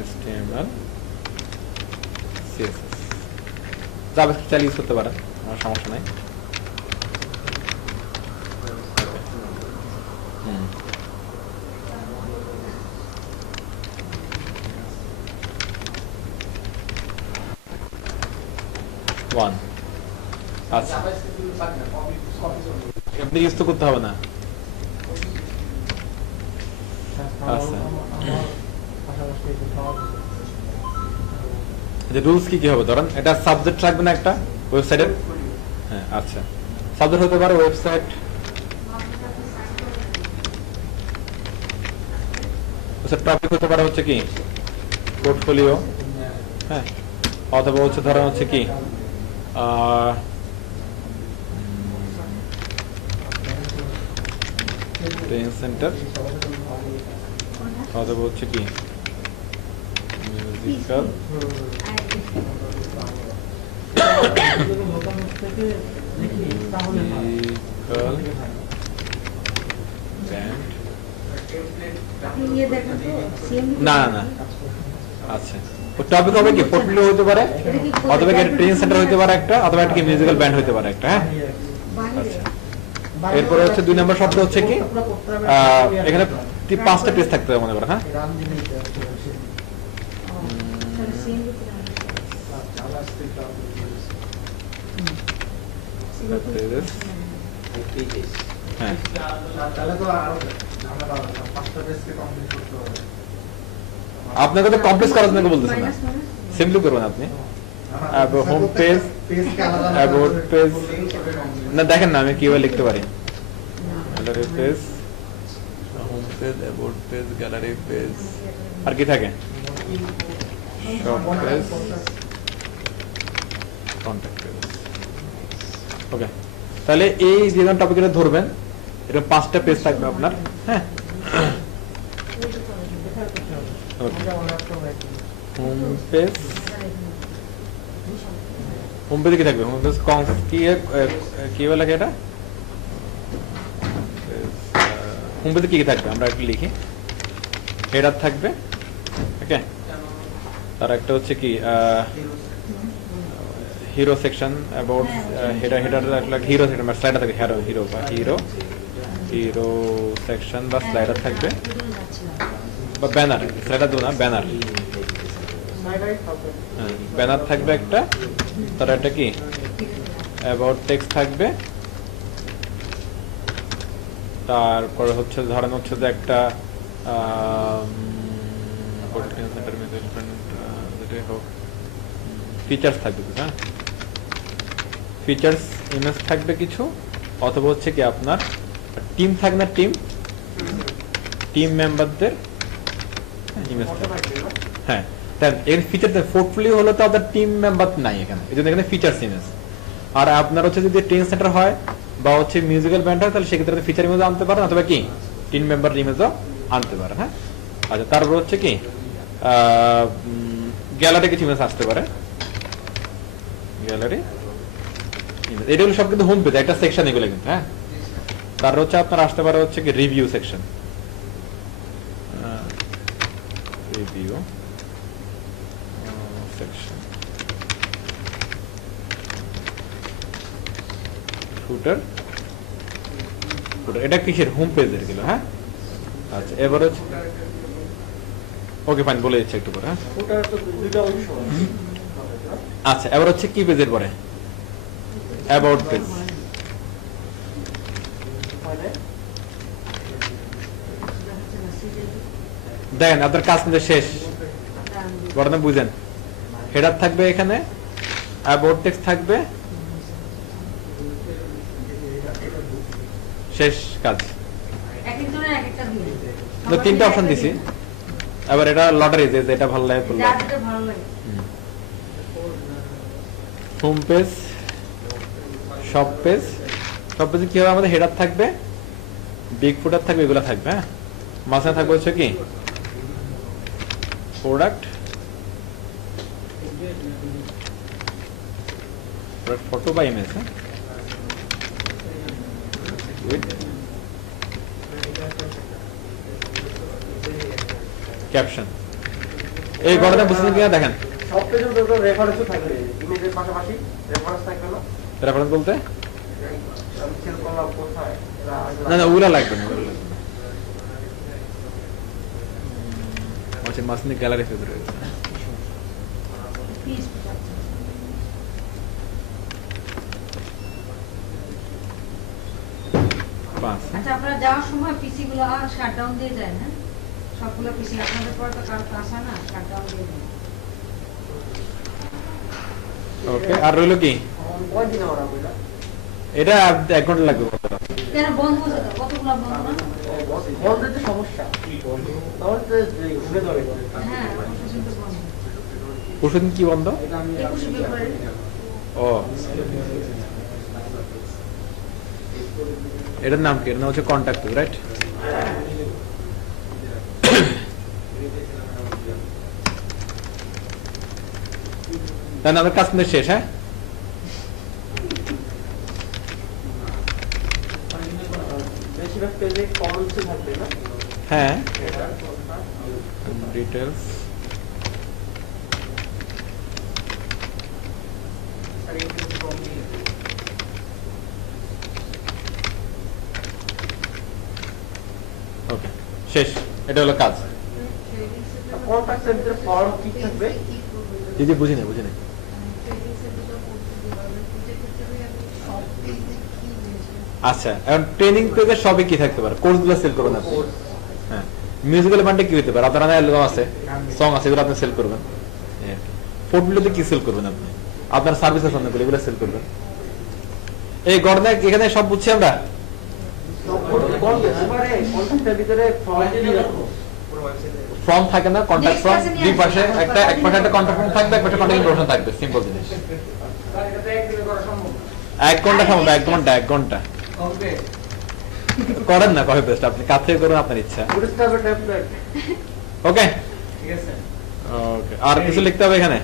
HTML CSS জাভাস্ক্রিপ্ট চালিয়ে ইউজ করতে পারেন, আমার সমস্যা নাই। আচ্ছা, এমনি ইউজ তো করতে হবে না। আচ্ছা, রুলস কি হবে ধরেন, এটা সাবজেক্ট থাকবে না একটা ওয়েবসাইটের। হ্যাঁ আচ্ছা, সাবজেক্ট হতে পারে ওয়েবসাইট, টপিক হতে পারে হচ্ছে কি পোর্টফোলিও। হ্যাঁ, অথবা হচ্ছে ধরেন হচ্ছে কি ট্রেন সেন্টার অথবা হচ্ছে কি মিউজিক্যাল না না না আচ্ছা টপিক হবে কি পোর্টফোলিও হতে পারে অথবা একটা ট্রেন সেন্টার হতে পারে একটা অথবা একটা মিউজিক্যাল ব্যান্ড হতে পারে একটা হ্যাঁ আচ্ছা এরপরে হচ্ছে 2 নম্বর শব্দ হচ্ছে কি এখানে 5টা পেজ থাকতে হবে মনে করো হ্যাঁ হ্যাঁ তাহলে তো আরো ঝামেলা হবে না, 5টা পেজকে কমপ্লিট করতে হবে। আপনাকে তো কমপ্লেক্স করার জন্য বলতেছেন না সিম্পলি করবেন আপনি হোম পেজ অ্যাবাউট পেজ না দেখেন না আমি কিভাবে লিখতে পারি gallery page home page about page gallery page আর কি থাকে shop page contact page okay তাহলে এই যে টপিকটা ধরবেন এটা 5টা পেজ থাকবে আপনার হ্যাঁ হোম পেজ হোম পেজে কি থাকবে হোম পেজ কি বলে এটা হোম পেজে কি থাকবে আমরা একটু লিখি হেডার থাকবে ওকে তার একটা হচ্ছে কি hero section about header hero section বা স্লাইডার থাকবে হিরো বা হিরো সেকশন বা স্লাইডার থাকবে বা ব্যানার স্লাইডার দেবো না ব্যানার ব্যানার থাকবে একটা তার একটা কি অ্যাবাউট টেক্সট থাকবে তারপরে হচ্ছে ধরেন হচ্ছে যে একটা ফিচার্স থাকবে হ্যাঁ ফিচার্স ইমেজ থাকবে কিছু অথবা হচ্ছে কি আপনার টিম থাকবে না টিম মেম্বারদের ইমেজ হ্যাঁ এর ফিচার পোর্টফোলিও হলো তো আপনার টিম মেম্বার নাই এখানে এই জন্য এখানে ফিচার্স ইমেজ আর আপনার হচ্ছে যদি ট্রেন সেন্টার হয় বা হচ্ছে মিউজিক্যাল ব্যান্ড হয় তাহলে সেক্ষেত্রে ফিচার ইমেজও আনতে পারেন অথবা কি টিম মেম্বার ইমেজও আনতে পারেন হ্যাঁ আচ্ছা তারপর হচ্ছে কি গ্যালারি কিছু ইমেজ আসতে পারে গ্যালারি ইমেজ এটা হলো সব কিন্তু হোম পেজ একটা সেকশন এগুলো কিন্তু হ্যাঁ তারপর হচ্ছে আপনার আসতে পারে হচ্ছে কি রিভিউ সেকশন রিভিউ section ফুটার এটা কিসের হোম পেজের গেল হ্যাঁ আচ্ছা এবারে ওকে ফাইন বলে দিচ্ছি একটু পরে হ্যাঁ ফুটার তো দুইটা অংশ আচ্ছা এবার হচ্ছে কি পেজের পরে অ্যাবাউট পেজ মানে দেখেন আপনার কাজ কিন্তু শেষ বড় বুঝেন হেডার থাকবে এখানে অ্যাবাউট টেক্সট থাকবে শেষ কাজ তো 3টা অপশন দিছি এবার এটা লটারি যে যেটা ভালো লাগে করলে হোম পেজ শপ পেজে কি হবে আমাদের হেডার থাকবে বিগ ফুটার থাকবে এগুলো থাকবে হ্যাঁ মাঝখানে থাকবে হচ্ছে কি প্রোডাক্ট ফটো বা ইমেজ ক্যাপশন এই গড়াটা বুঝছেন কিনা দেখেন সব পেজের উপর রেফারেন্সও থাকবে ইমেজের পাশাপাশি রেফারেন্স থাকবে না রেফারেন্স বলতে আমি খেয়াল করলাম কোথায় না না ওগুলা লাগবে না আচ্ছা মাসনি গ্যালারি ফেজ রয়েছে আচ্ছা আপনারা যাওয়ার সময় পিসি গুলো শাটডাউন দিয়ে যায় না সবগুলো পিসি আপনাদের পরে তো কারো আসা না শাটডাউন দিয়ে যায় ওকে আর রইলো কি কয়দিন ওরা বইলা এটা 1 ঘন্টা লাগবে কেন বন্ধ হচ্ছে তো কতগুলো বন্ধ না বন্ধের তো সমস্যা তাহলে তো ঘুরে ধরে হ্যাঁ পরশুদিন তো বন্ধ পরশুদিন কি বন্ধ 21 ফেব্রুয়ারি ও এটার নাম কি? এটার নাম হচ্ছে কন্ট্যাক্ট, রাইট? তাহলে আমাদের কাজ কিন্তু শেষ। হ্যাঁ, বেশিরভাগ পেজে কমেন্টস থাকবে না? হ্যাঁ, ডিটেলস ওকে, শেষ। এটা হলো কাজ। কন্ট্যাক্টের ভিতরে ফর্ম কি থাকবে? জি জি, বুঝি না। আচ্ছা, এখন ট্রেনিং পেজে সবই কি থাকতে পারে? কোর্সগুলো সেল করবেন আপনি। হ্যাঁ, মিউজিক্যাল বান্ডে কি হতে পারে? আপনার অ্যালবাম আছে, সং আছে, এগুলো আপনি সেল করবেন। পোর্টফোলিওতে কি সেল করবেন আপনি? আপনার সার্ভিস আছে অনেকগুলো, এগুলো সেল করবেন। এই গড়না এখানে সব বুঝছি আমরা। কন্ট্যাক্টের ভিতরে ফর্ম কি রাখবো? ফর্ম থাকে না, কন্ট্যাক্ট ফর্ম, দুই পাশে এক পাশে একটা কন্ট্যাক্ট ফর্ম থাকবে, এক পাশে কন্ট্যাক্ট ইনফরমেশন থাকবে। সিম্পল জিনিস। 1 ঘন্টা সময়, 1 ঘন্টা করেন না, কবে বেস্ট আপনি কাজ থেকে করুন, আপনার ইচ্ছা। ওকে, ঠিক আছে। ওকে, আর কিছু লিখতে হবে এখানে?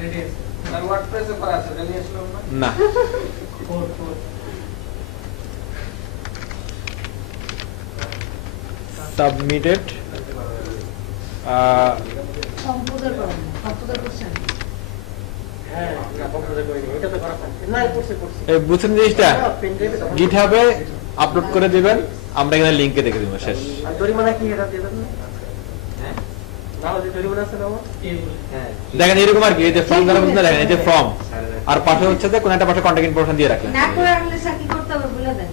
রেডি আছে। আর ওয়ার্ডপ্রেসে করা আছে, জানি আসলে না। সাবমিটেড। কম্পিউটার করেন না, কম্পিউটার করছেন? হ্যাঁ, না কম্পিউটার করিনি। এটা তো করা থাকে না, করছি। এই বুঝছেন জিনিসটা? পেন ড্রাইভে তো- গিটহাবে আপলোড করে দিবেন, আমরা এখানে লিংকে দেখে দিব। শেষ। আর জরিমানা কি এটা দিবেন না? হ্যাঁ, না হলে জরিমানা আছে না আমার? হ্যাঁ। দেখেন এরকম আর কি, এই যে ফর্ম দ্বারা বুঝতে দেখেন, এই যে ফর্ম আর পাশে হচ্ছে যে কোন একটা পাশে কন্টাক্ট ইনফরমেশন দিয়ে রাখলেন। না করে আনলে স্যার কি করতে হবে বলে দেন,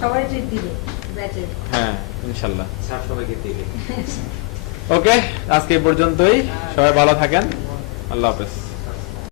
সবাই ট্রিট দিবে ব্যাচের। হ্যাঁ, ইনশাআল্লাহ। স্যার সবাইকে দিবে। ওকে, আজকে এই পর্যন্তই। সবাই ভালো থাকেন। আল্লাহ হাফেজ।